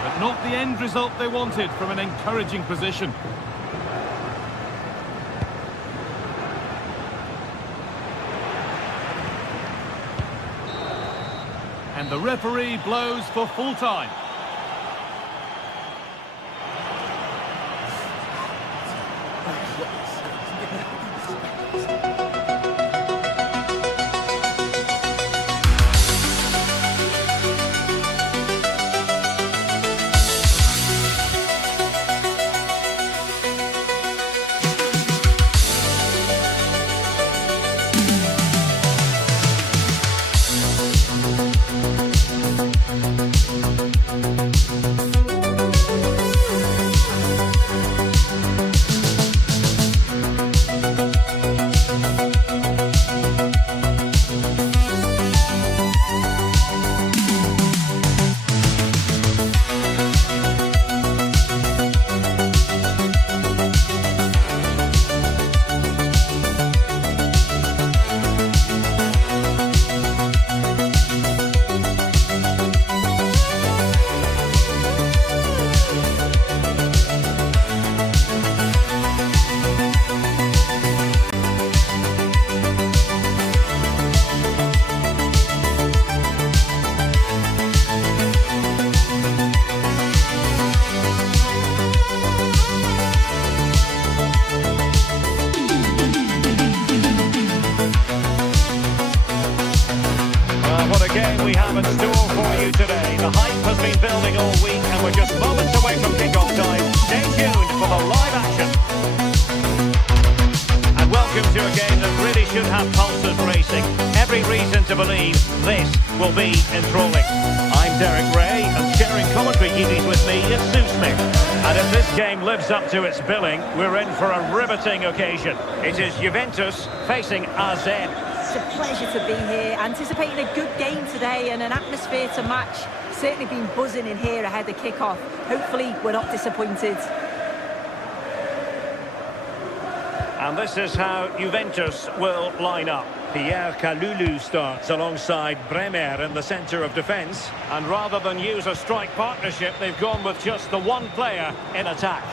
but not the end result they wanted from an encouraging position. And the referee blows for full time. we have in store for you today. The hype has been building all week and we're just moments away from kick-off time. Stay tuned for the live action. And welcome to a game that really should have pulses racing. Every reason to believe this will be enthralling. I'm Derek Ray and sharing commentary duties with me is Sue Smith. And if this game lives up to its billing, we're in for a riveting occasion. It is Juventus facing AZ. it's a pleasure to be here. Anticipating a good game today and an atmosphere to match. Certainly been buzzing in here ahead of kick-off. Hopefully we're not disappointed. And this is how Juventus will line up. Pierre Kalulu starts alongside Bremer in the centre of defence. And rather than use a strike partnership, they've gone with just the one player in attack.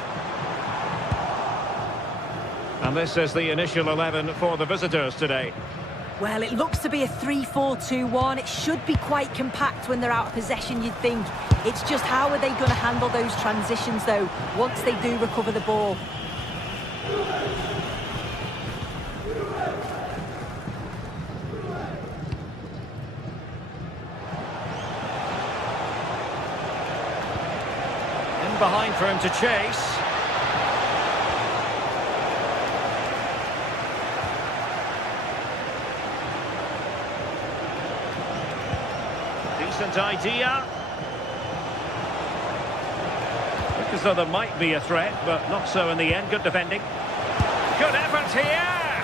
And this is the initial 11 for the visitors today. Well, it looks to be a 3-4-2-1. It should be quite compact when they're out of possession, you'd think. It's just how are they going to handle those transitions, though, once they do recover the ball. In behind for him to chase. Decent idea. Look as though there might be a threat, but not so in the end. Good defending. Good effort here.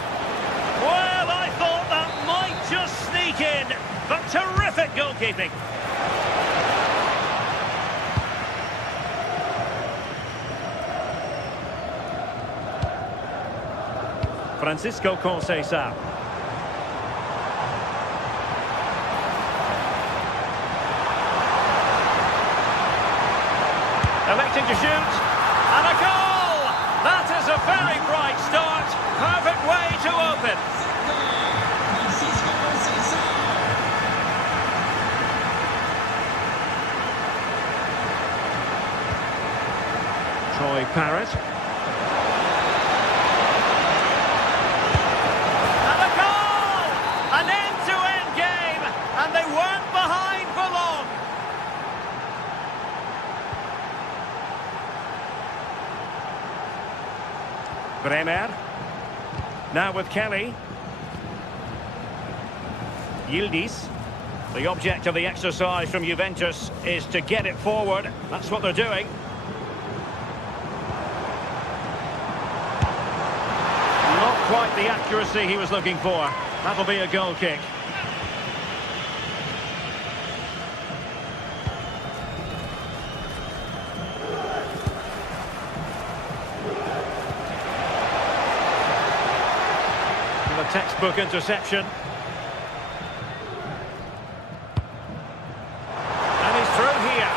Well, I thought that might just sneak in, but terrific goalkeeping. Francisco Conceição. Electing to shoot, and a goal! That is a very bright start. Perfect way to open. Troy Parrott. And a goal! An end-to-end game, and they weren't behind for long. Bremer. Now with Kelly. Yildiz. The object of the exercise from Juventus is to get it forward. That's what they're doing. Not quite the accuracy he was looking for. That'll be a goal kick. Textbook interception. And he's through here.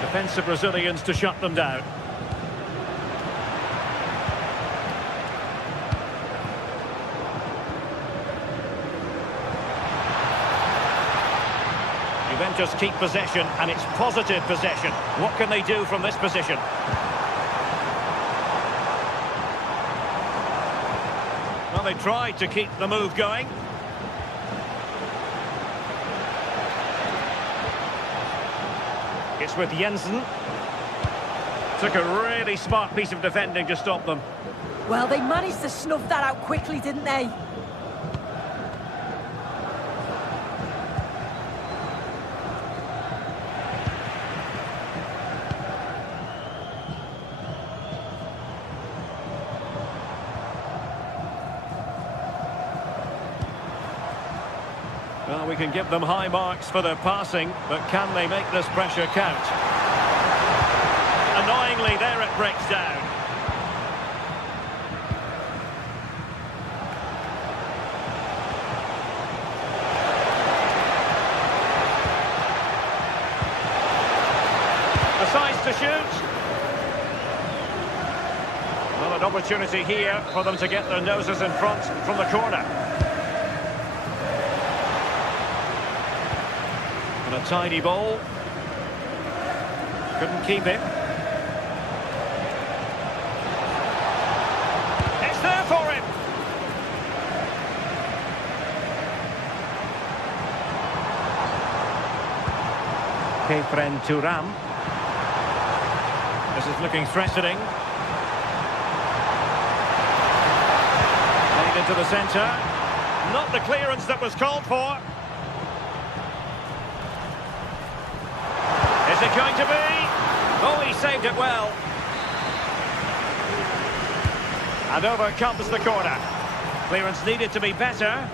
Defensive Brazilians to shut them down. Juventus keep possession, and it's positive possession. What can they do from this position? Well, they tried to keep the move going. It's with Jensen. Took a really smart piece of defending to stop them. Well, they managed to snuff that out quickly, didn't they? Well, we can give them high marks for their passing, but can they make this pressure count? Annoyingly, there it breaks down. Decides to shoot. Well, an opportunity here for them to get their noses in front from the corner. And a tidy ball. Couldn't keep it. It's there for him. Kefren Turam. This is looking threatening. Played into the centre. Not the clearance that was called for. Is it going to be? Oh, he saved it well. And over comes the corner. Clearance needed to be better. And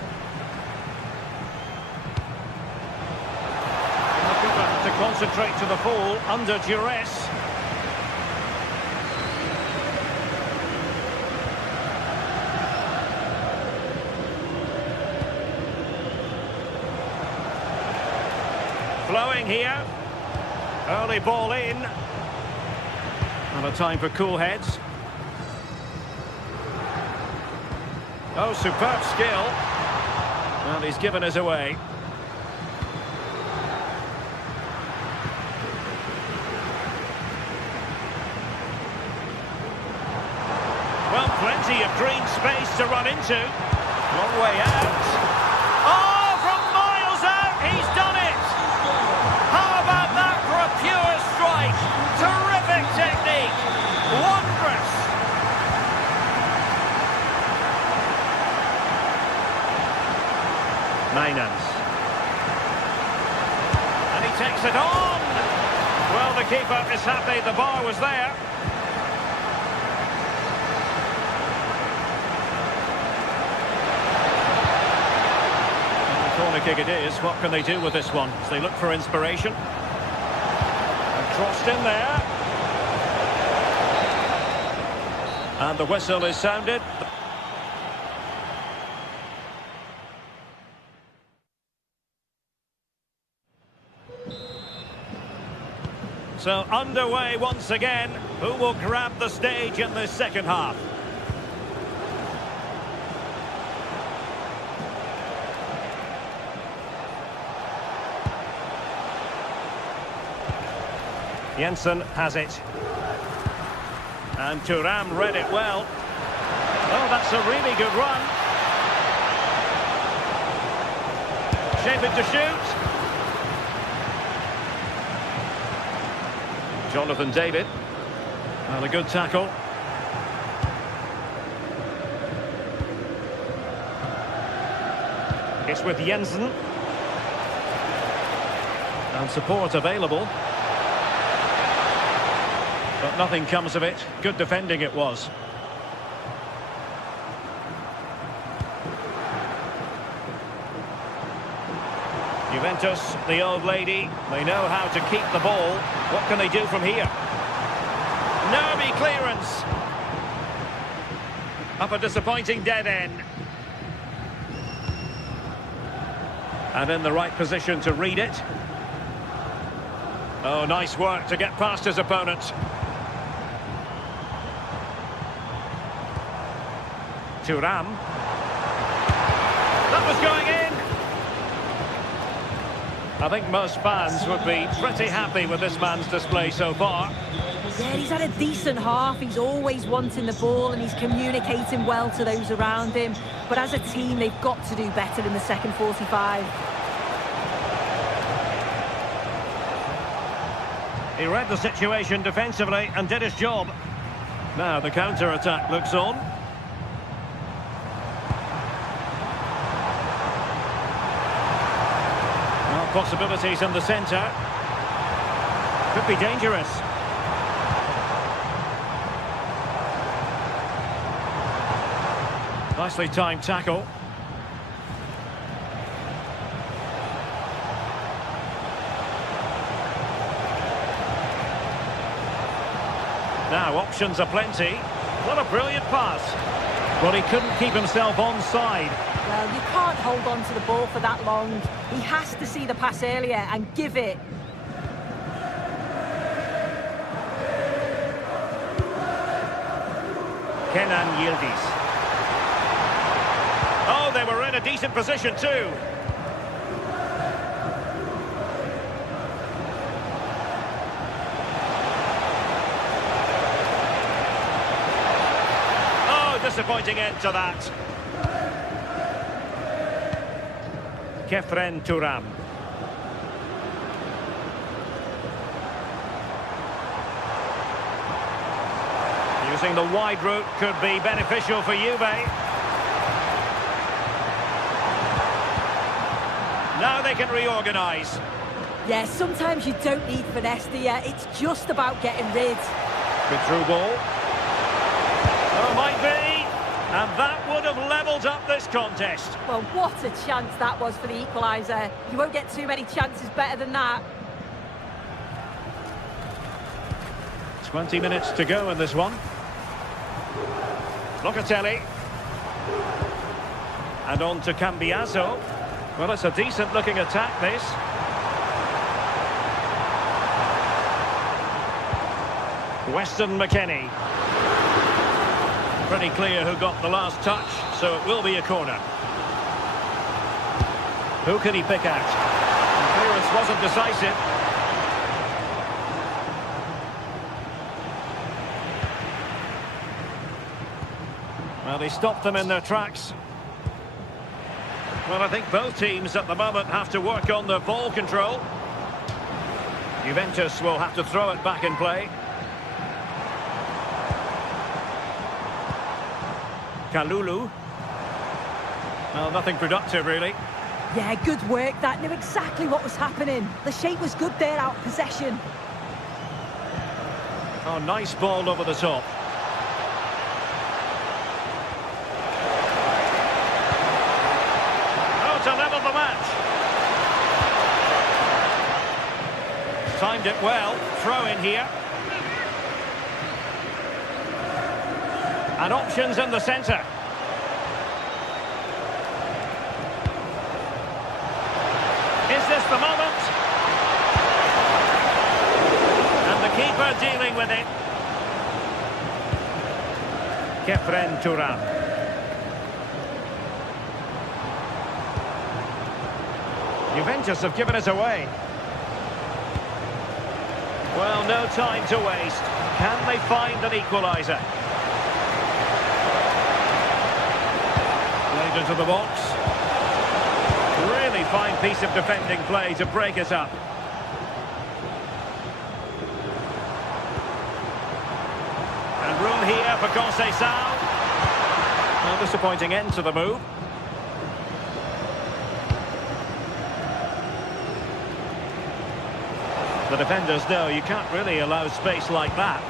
the keeper had to concentrate to the full under duress. Flowing here. Early ball in. And a time for cool heads. Oh, superb skill. Well, he's given us away. Well, plenty of green space to run into. Long way out. Oh, from miles out, he's done it! How about that for a pure strike? Terrific technique. Wondrous. Mainans. And he takes it on. Well, the keeper is happy the bar was there. And the corner kick it is. What can they do with this one? As they look for inspiration. And crossed in there. And the whistle is sounded. So underway once again. Who will grab the stage in this second half? Jensen has it. And Thuram read it well. Oh, that's a really good run. Shaping to shoot. Jonathan David. Well, a good tackle. It's with Jensen. And support available. But nothing comes of it. Good defending it was. Juventus, the old lady, they know how to keep the ball. What can they do from here? Nervy clearance. Up a disappointing dead end. And in the right position to read it. Oh, nice work to get past his opponent. Thuram. That was going in. I think most fans would be pretty happy with this man's display so far. Yeah, he's had a decent half. He's always wanting the ball and he's communicating well to those around him. But as a team, they've got to do better in the second 45. He read the situation defensively and did his job. Now the counter-attack looks on. Possibilities in the centre. Could be dangerous. Nicely timed tackle. Now options are plenty. What a brilliant pass. But he couldn't keep himself onside. Well, you can't hold on to the ball for that long. He has to see the pass earlier and give it. Kenan Yildiz. Oh, they were in a decent position too. Oh, disappointing end to that. Kefren Thuram. Using the wide route could be beneficial for Juve. Now they can reorganise. Yeah, sometimes you don't need finesse, do you? It's just about getting rid. Good through ball. Oh, might be. And that would have levelled up this contest. Well, what a chance that was for the equaliser. You won't get too many chances better than that. 20 minutes to go in this one. Locatelli. And on to Cambiaso. Well, it's a decent-looking attack, this. Weston McKennie. Pretty clear who got the last touch, so it will be a corner. Who can he pick out? The clearance wasn't decisive. Well, he stopped them in their tracks. Well, I think both teams at the moment have to work on their ball control. Juventus will have to throw it back in play. Kalulu. Well, nothing productive, really. Yeah, good work. That knew exactly what was happening. The shape was good there, out of possession. Oh, nice ball over the top. Oh, to level the match. Timed it well. Throw in here. And options in the centre. Is this the moment? And the keeper dealing with it. Kefren Turan. Juventus have given it away. Well, no time to waste. Can they find an equaliser? Played into the box. Really fine piece of defending play to break it up. And room here for Conceição. A disappointing end to the move. The defenders know you can't really allow space like that.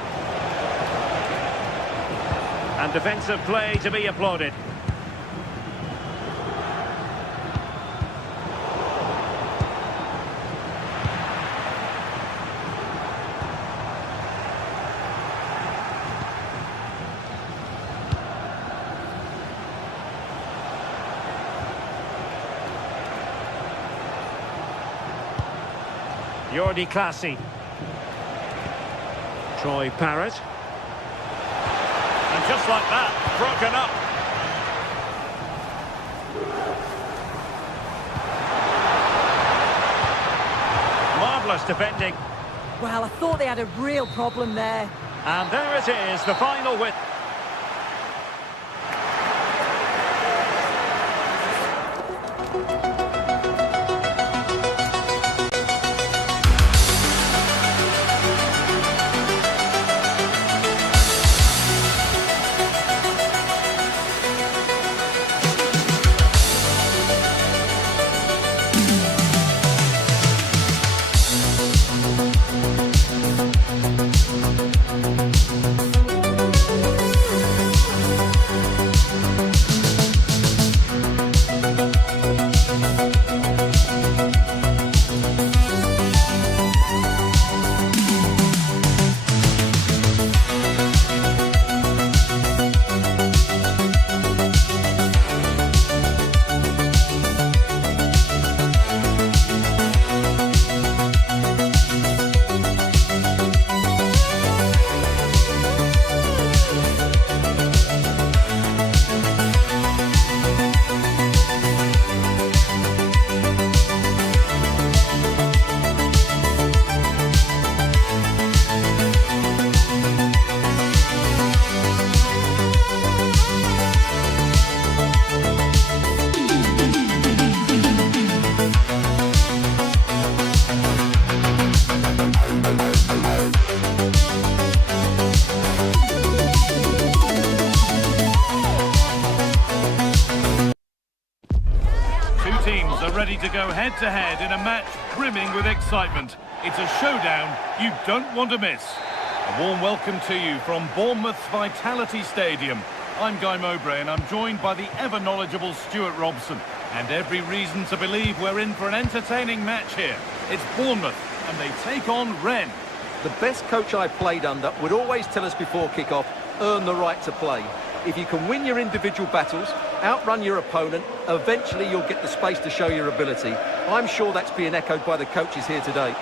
And defensive play to be applauded. Jordi Clasie. Troy Parrott. And just like that, broken up. Marvellous defending. Well, I thought they had a real problem there. And there it is, the final win. ready to go head-to-head in a match brimming with excitement. It's a showdown you don't want to miss. A warm welcome to you from Bournemouth's Vitality Stadium. I'm Guy Mowbray and I'm joined by the ever-knowledgeable Stuart Robson. And every reason to believe we're in for an entertaining match here. It's Bournemouth and they take on Rennes. The best coach I played under would always tell us before kick-off, earn the right to play. If you can win your individual battles, outrun your opponent, eventually you'll get the space to show your ability. I'm sure that's being echoed by the coaches here today.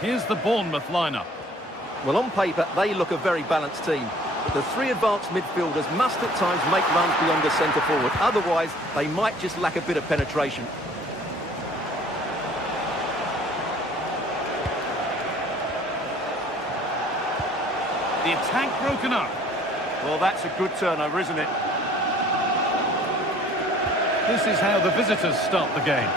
Here's the Bournemouth lineup. Well, on paper, they look a very balanced team. But the three advanced midfielders must at times make runs beyond the centre-forward. Otherwise, they might just lack a bit of penetration. The attack broken up. Well, that's a good turnover, isn't it? This is how the visitors start the game.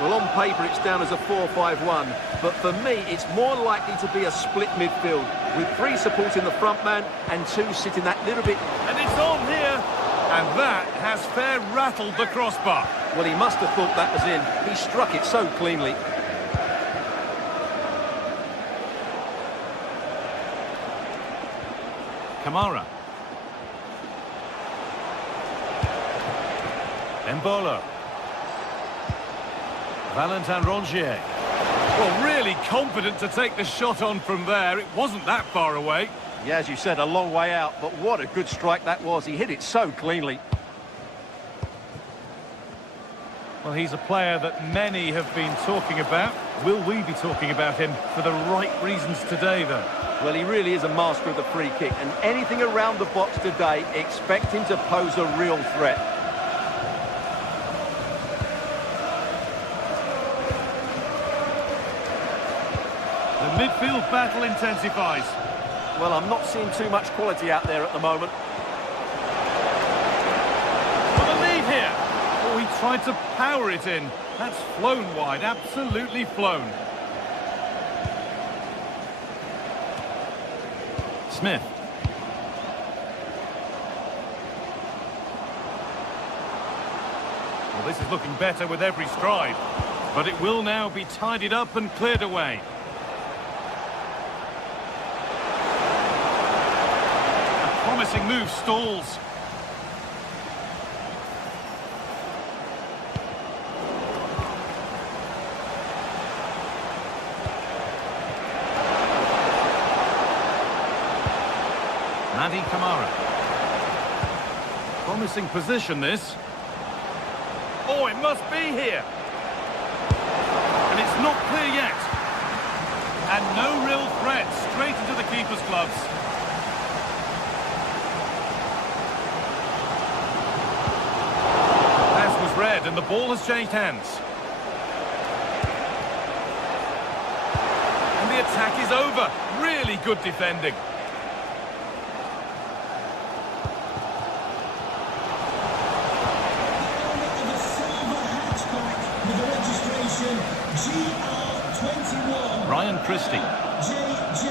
Well, on paper, it's down as a 4-5-1. But for me, it's more likely to be a split midfield, with three supporting the front man and two sitting that little bit. And it's on here. And that has fair rattled the crossbar. Well, he must have thought that was in. He struck it so cleanly. Kamara. Mbolo. Valentin Rongier. Well, really confident to take the shot on from there. It wasn't that far away. Yeah, as you said, a long way out, but what a good strike that was. He hit it so cleanly. Well, he's a player that many have been talking about. Will we be talking about him for the right reasons today, though? Well, he really is a master of the free kick, and anything around the box today, expect him to pose a real threat. The midfield battle intensifies. Well, I'm not seeing too much quality out there at the moment. For the lead here. Oh, he tried to power it in. That's flown wide, absolutely flown. Smith. Well, this is looking better with every stride. But it will now be tidied up and cleared away. A promising move stalls. Kamara. Promising position, this. Oh, it must be here. And it's not clear yet. And no real threat, straight into the keeper's gloves. Pass was read and the ball has changed hands. And the attack is over. Really good defending. Ryan Christie. JJ,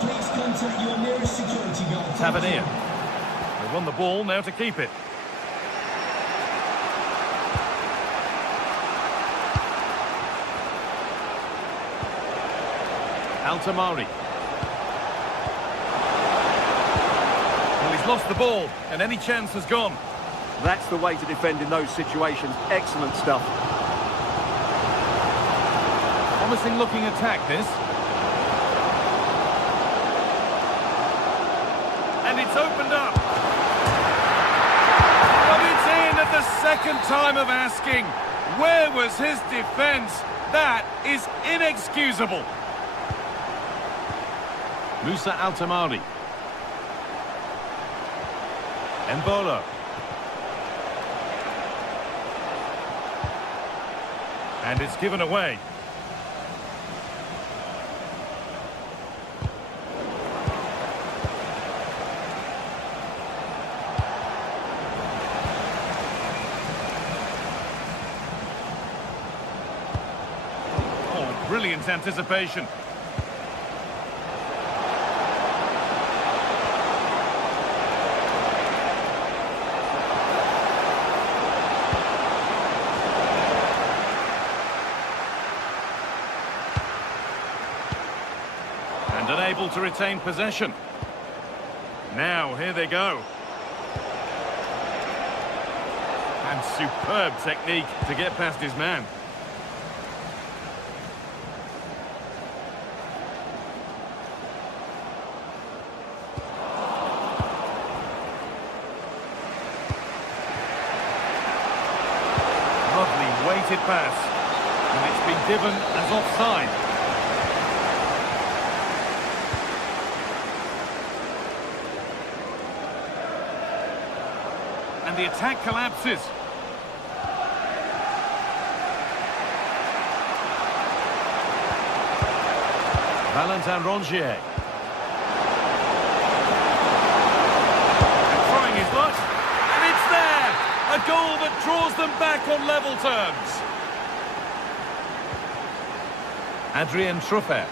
please contact your nearest security guard. Tavernier. They won the ball, now to keep it. Altamari. Well, he's lost the ball, and any chance has gone. That's the way to defend in those situations. Excellent stuff. Promising looking attack, this. And it's opened up. But it's in at the second time of asking. Where was his defence? That is inexcusable. Musa Altamari. Mbolo. And it's given away. Brilliant anticipation. unable to retain possession. Now, here they go. And superb technique to get past his man. Lovely weighted pass. And it's been given as offside. And the attack collapses. Valentin Rongier. And trying his luck. And it's there! A goal that draws them back on level terms. Adrien Truffert.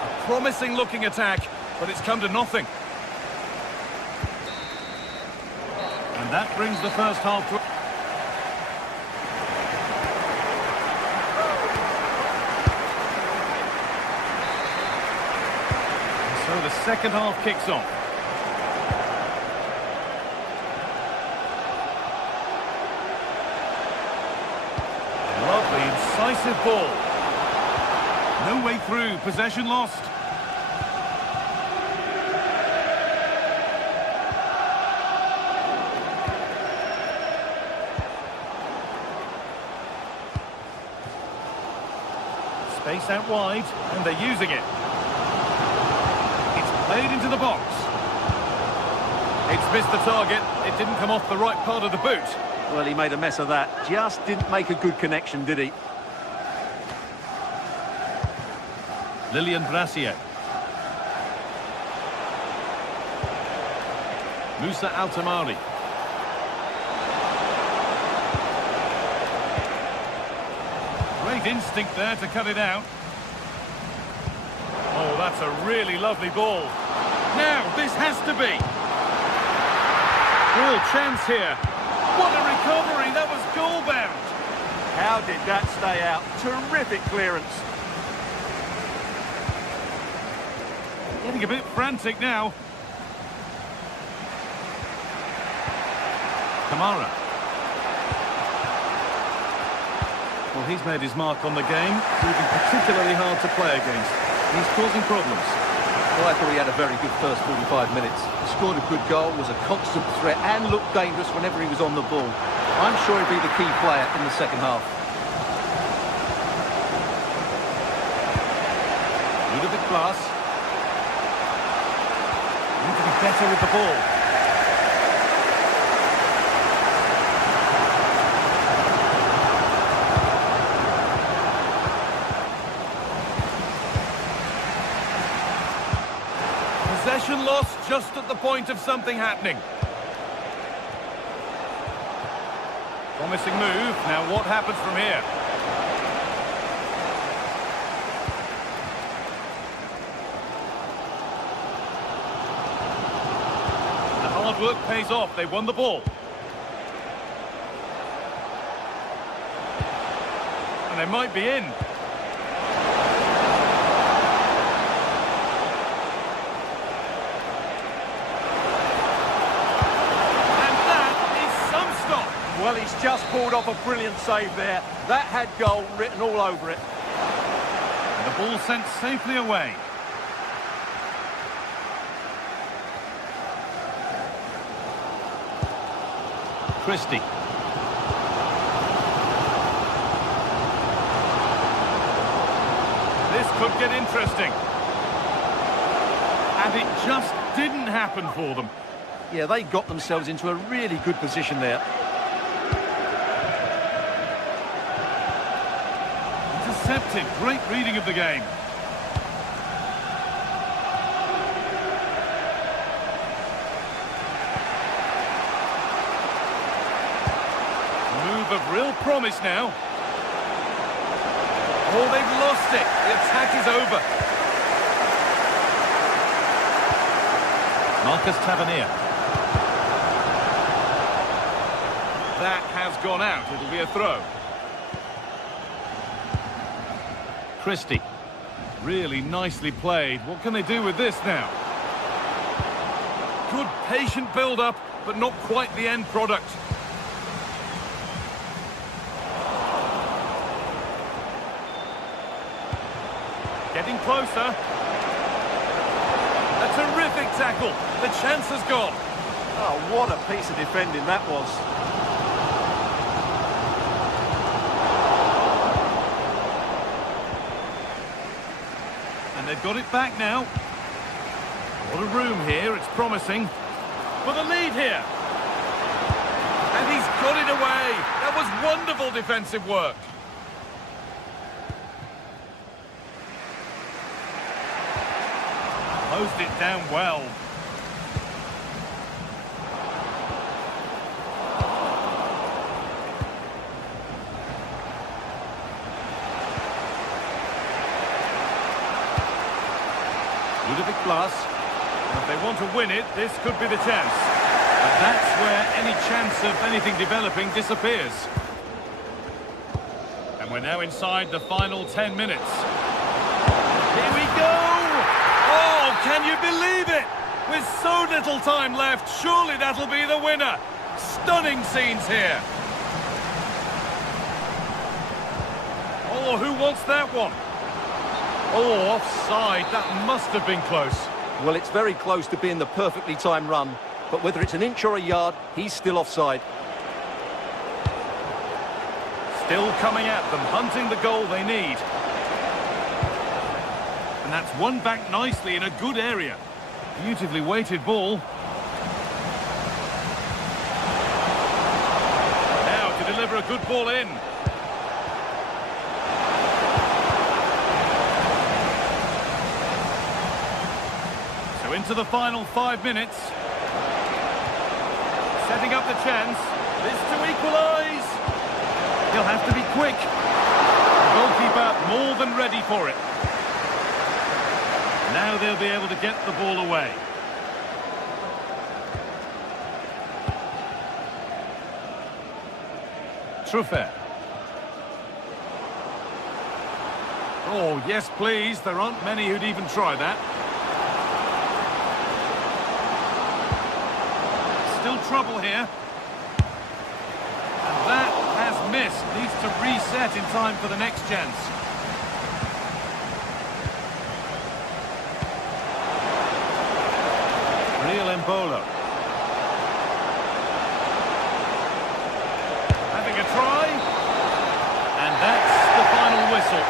A promising looking attack, but it's come to nothing. And that brings the first half to... So the second half kicks off. Lovely, incisive ball. No way through, possession lost. Space out wide, and they're using it. It's played into the box. It's missed the target. It didn't come off the right part of the boot. Well, he made a mess of that. Just didn't make a good connection, did he? Lilian Brassier. Musa Altamari. Great instinct there to cut it out. Oh, that's a really lovely ball. Now, this has to be. Real chance here. What a recovery, that was goal-bound. How did that stay out? Terrific clearance. Getting a bit frantic now. Kamara. Well, he's made his mark on the game, proving particularly hard to play against. He's causing problems. Well, I thought he had a very good first 45 minutes. He scored a good goal, was a constant threat and looked dangerous whenever he was on the ball. I'm sure he'll be the key player in the second half. Ludovic Blas. Need to be better with the ball. Possession lost just at the point of something happening. Promising move. Now what happens from here? The hard work pays off. They won the ball. And they might be in. Well, he's just pulled off a brilliant save there. That had goal written all over it. And the ball sent safely away. Christie. This could get interesting. And it just didn't happen for them. Yeah, they got themselves into a really good position there. Intercepted. Great reading of the game. Move of real promise now. Oh, they've lost it. The attack is over. Marcus Tavernier. That has has gone out. It'll be a throw. Christie. Really nicely played. What can they do with this now? Good patient build-up, but not quite the end product. Getting closer. A terrific tackle. The chance has gone. Oh, what a piece of defending that was. And they've got it back now. What a room here, it's promising. For the lead here. And he's got it away. That was wonderful defensive work. Closed it down well. Plus. If they want to win it, this could be the chance. But that's where any chance of anything developing disappears. And we're now inside the final 10 minutes. Here we go! Oh, can you believe it? With so little time left, surely that'll be the winner. Stunning scenes here. Oh, who wants that one? Oh, offside. That must have been close. Well, it's very close to being the perfectly timed run, but whether it's an inch or a yard, he's still offside. Still coming at them, hunting the goal they need. And that's won back nicely in a good area. Beautifully weighted ball. Now to deliver a good ball in. Into the final 5 minutes. Setting up the chance. This to equalise. He'll have to be quick. The goalkeeper more than ready for it. Now they'll be able to get the ball away. Truffert. Oh, yes, please. There aren't many who'd even try that. Still trouble here. And that has missed. Needs to reset in time for the next chance. Real Embolo. Having a try. And that's the final whistle.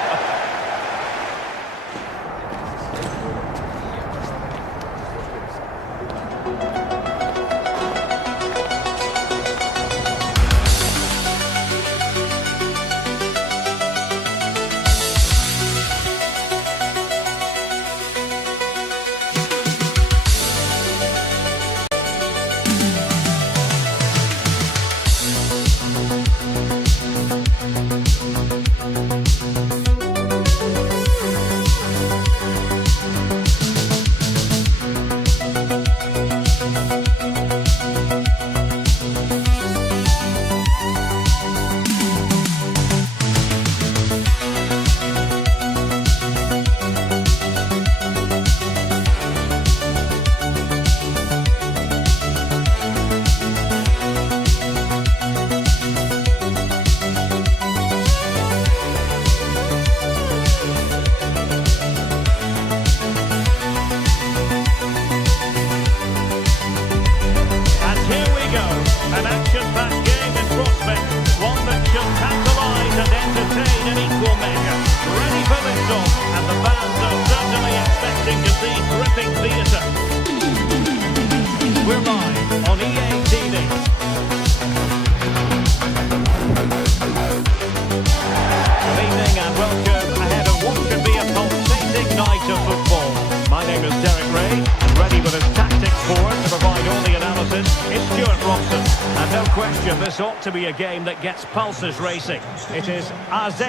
This ought to be a game that gets pulses racing. It is AZ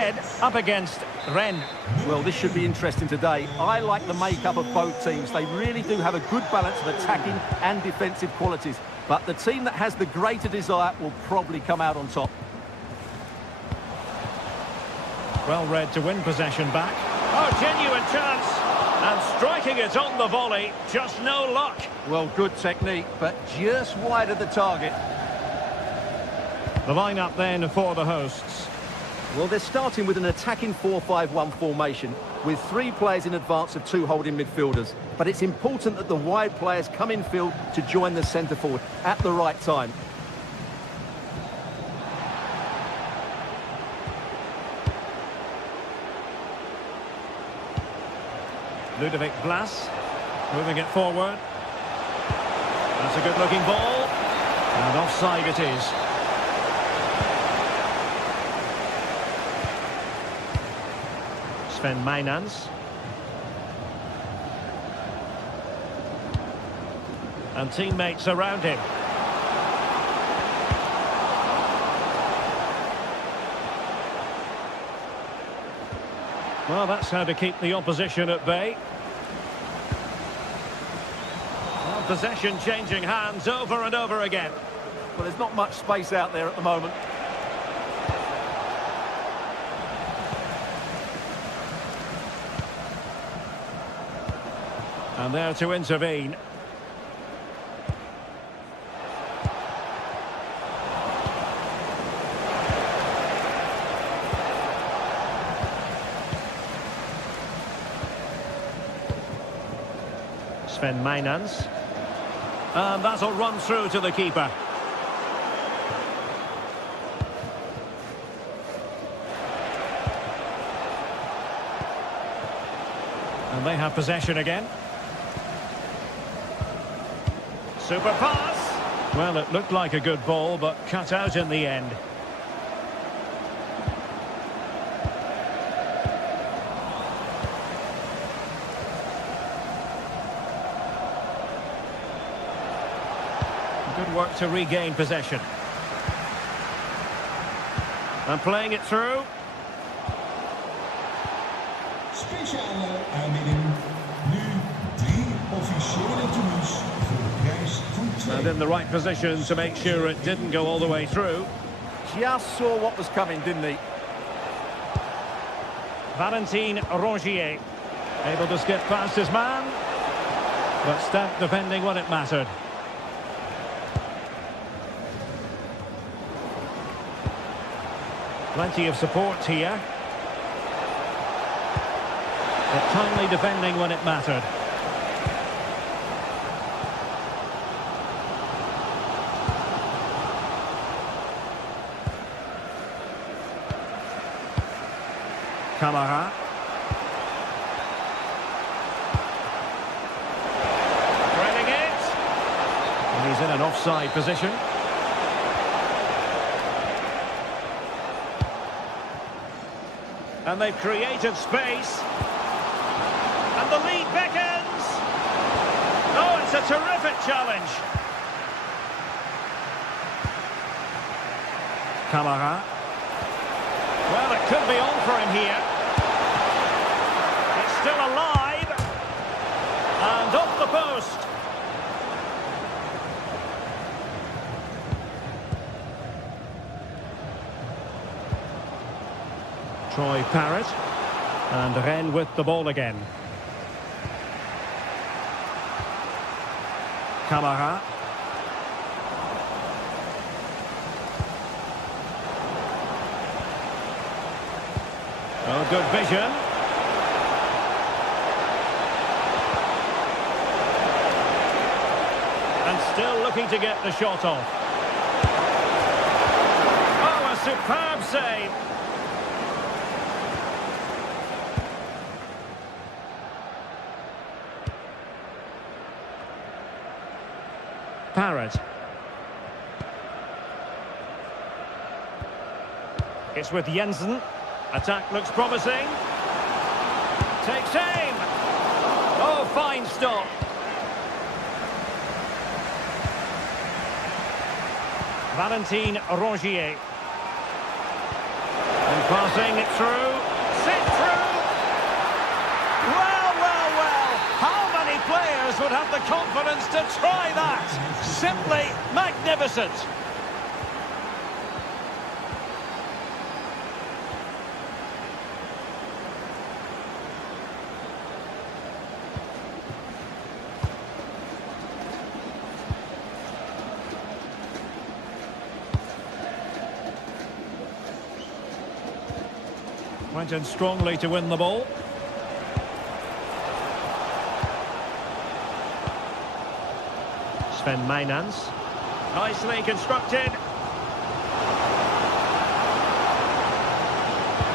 up against Rennes. Well, this should be interesting today. I like the makeup of both teams. They really do have a good balance of attacking and defensive qualities. But the team that has the greater desire will probably come out on top. Well read to win possession back. Oh, genuine chance. And striking it on the volley, just no luck. Well, good technique, but just wide of the target. The line-up then for the hosts. Well, they're starting with an attacking 4-5-1 formation with 3 players in advance of 2 holding midfielders. But it's important that the wide players come in field to join the centre forward at the right time. Ludovic Blas moving it forward. That's a good-looking ball. And offside it is. Sven Mijnans. And teammates around him. Well, that's how to keep the opposition at bay. Well, possession changing hands over and over again. Well, there's not much space out there at the moment. And there to intervene. Sven Mijnans. And that'll run through to the keeper. And they have possession again. Super pass. Well, it looked like a good ball, but cut out in the end. Good work to regain possession. And playing it through. Speciale aanbieding. Nu 3 officiële tenues voor de prijs van 2. And in the right position to make sure it didn't go all the way through. Just saw what was coming, didn't he? Valentin Rongier. Able to skip past his man. But stout defending when it mattered. Plenty of support here. But timely defending when it mattered. Camara. Trailing it. And he's in an offside position. And they've created space. And the lead beckons. Oh, it's a terrific challenge. Camara. Well, it could be on for him here. It's still alive. And off the post. Troy Parrott. And Rennes with the ball again. Camara. Oh, good vision. And still looking to get the shot off. Oh, a superb save. Parrott. It's with Jensen. Attack looks promising. Takes aim. Oh, fine stop. Valentin Rongier. And passing it through. Sit through. Well, well, well. How many players would have the confidence to try that? Simply magnificent. Went in strongly to win the ball. Sven Mainans. Nicely constructed.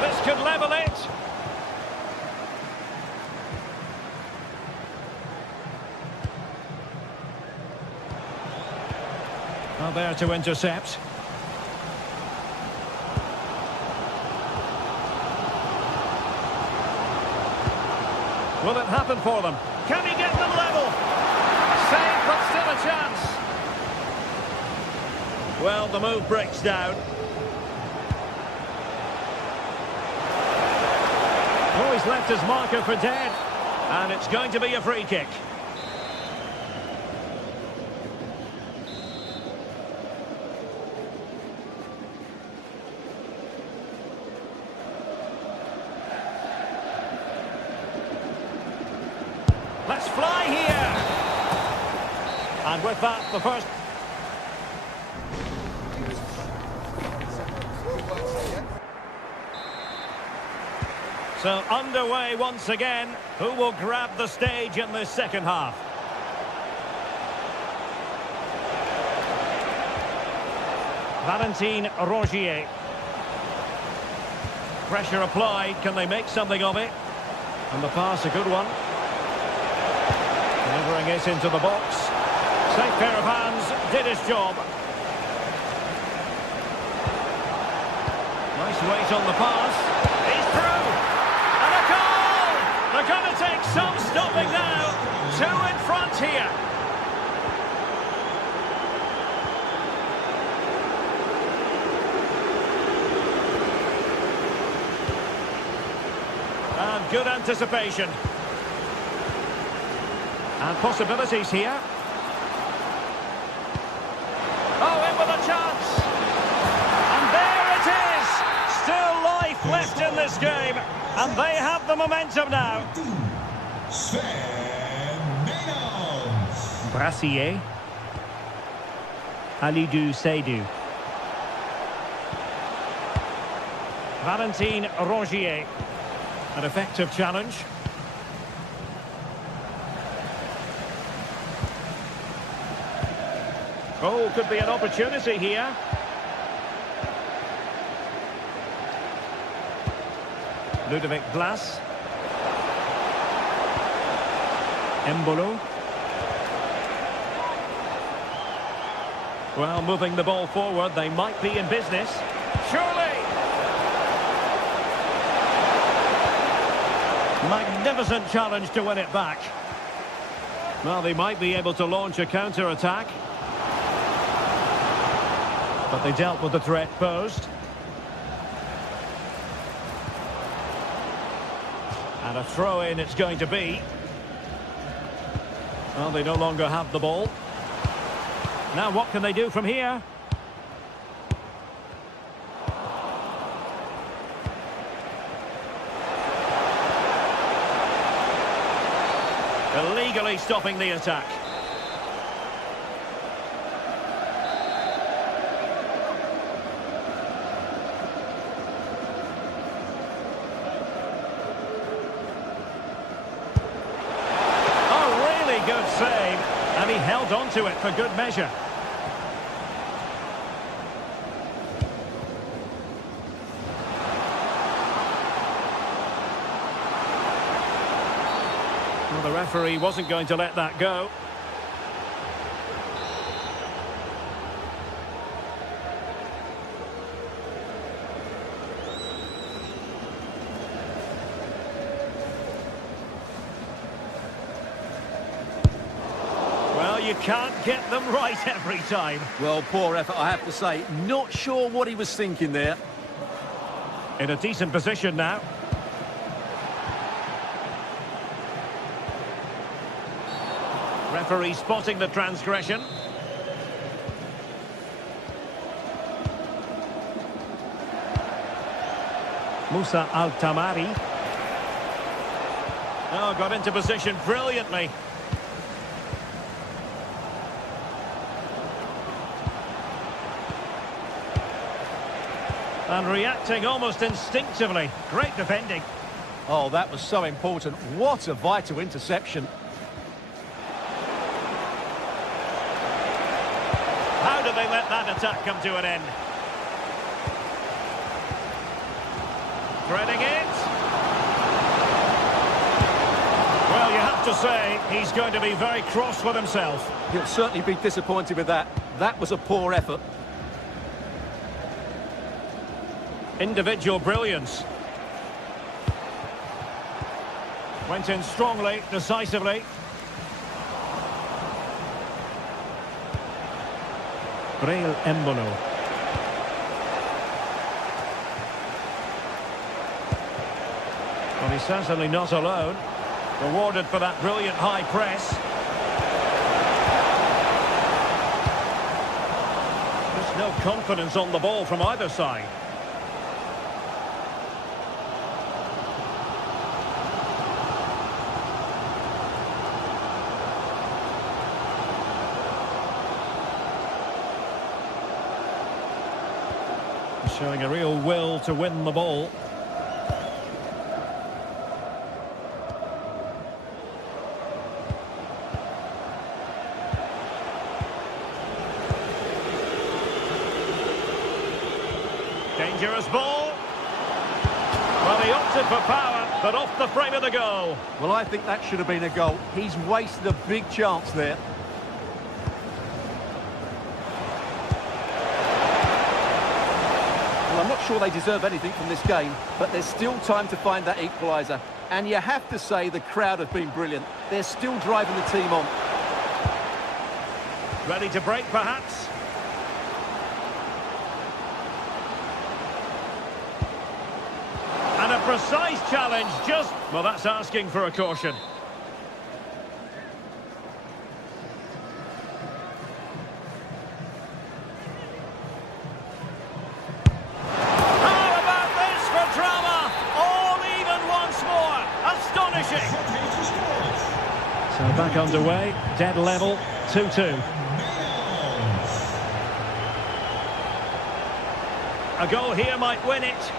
This could level it. Well, there to intercept. Will it happen for them? Can he get them level? Save, but still a chance. Well, the move breaks down. Oh, he's left his marker for dead. And it's going to be a free kick. Let's fly here. And with that, the first... So underway once again. Who will grab the stage in this second half? Valentin Rongier. Pressure applied. Can they make something of it? And the pass, a good one. Delivering it into the box. Safe pair of hands, did his job. Nice weight on the pass. He's through. And a goal! They're going to take some stopping now. 2 in front here. And good anticipation. And possibilities here. Oh, in with a chance. And there it is. Still life left in this game. And they have the momentum now. Sven Mainans. Brassier. Alidou Seydou. Valentin Rongier. An effective challenge. Oh, could be an opportunity here. Ludovic Blas. Embolo. Well, moving the ball forward, they might be in business. Surely! Magnificent challenge to win it back. Well, they might be able to launch a counter-attack. But they dealt with the threat posed. And a throw-in it's going to be. Well, they no longer have the ball. Now what can they do from here? Illegally stopping the attack. Good save, and he held on to it for good measure. Well, the referee wasn't going to let that go. You can't get them right every time. Well, poor effort, I have to say. Not sure what he was thinking there. In a decent position now. Referee spotting the transgression. Musa Al-Tamari. Oh, got into position brilliantly. And reacting almost instinctively. Great defending. Oh, that was so important. What a vital interception. How do they let that attack come to an end? Threading it. Well, you have to say, he's going to be very cross with himself. He'll certainly be disappointed with that. That was a poor effort. Individual brilliance. Went in strongly, decisively. Breel Embolo. Well, he's certainly not alone. Rewarded for that brilliant high press. Just no confidence on the ball from either side. Showing a real will to win the ball. Dangerous ball. Well, he opted for power, but off the frame of the goal. Well, I think that should have been a goal. He's wasted a big chance there. I'm not sure they deserve anything from this game, but there's still time to find that equaliser. And you have to say the crowd have been brilliant. They're still driving the team on. Ready to break, perhaps? And a precise challenge, just... Well, that's asking for a caution. So back underway, dead level, 2-2. A goal here might win it.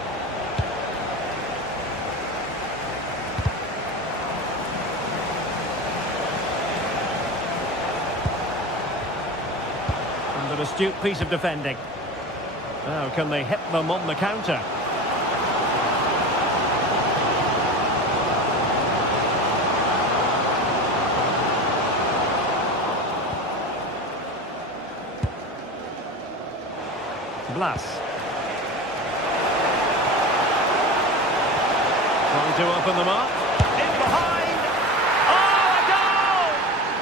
And an astute piece of defending. Now, can they hit them on the counter? Blas. Trying to open them up. In behind. Oh, a goal!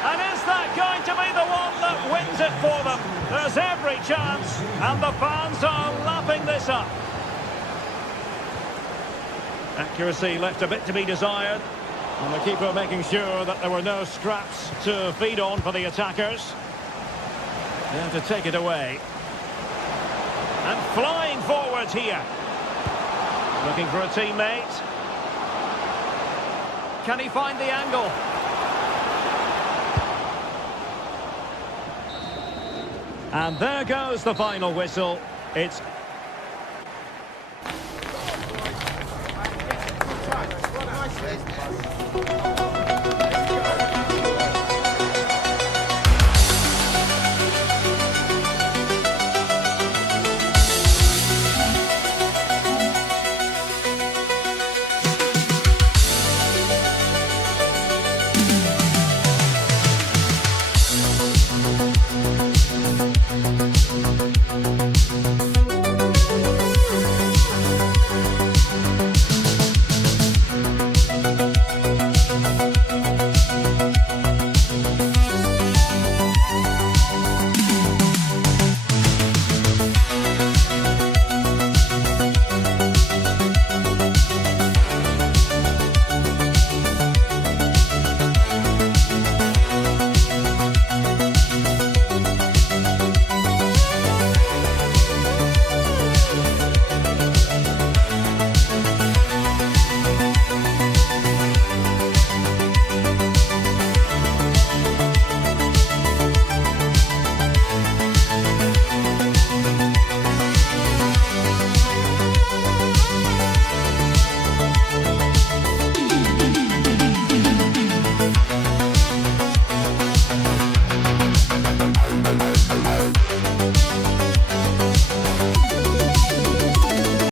And is that going to be the one that wins it for them? There's every chance, and the fans are lapping this up. Accuracy left a bit to be desired. And the keeper making sure that there were no scraps to feed on for the attackers. They have to take it away. And flying forwards here. Looking for a teammate. Can he find the angle? And there goes the final whistle. It's... Nice.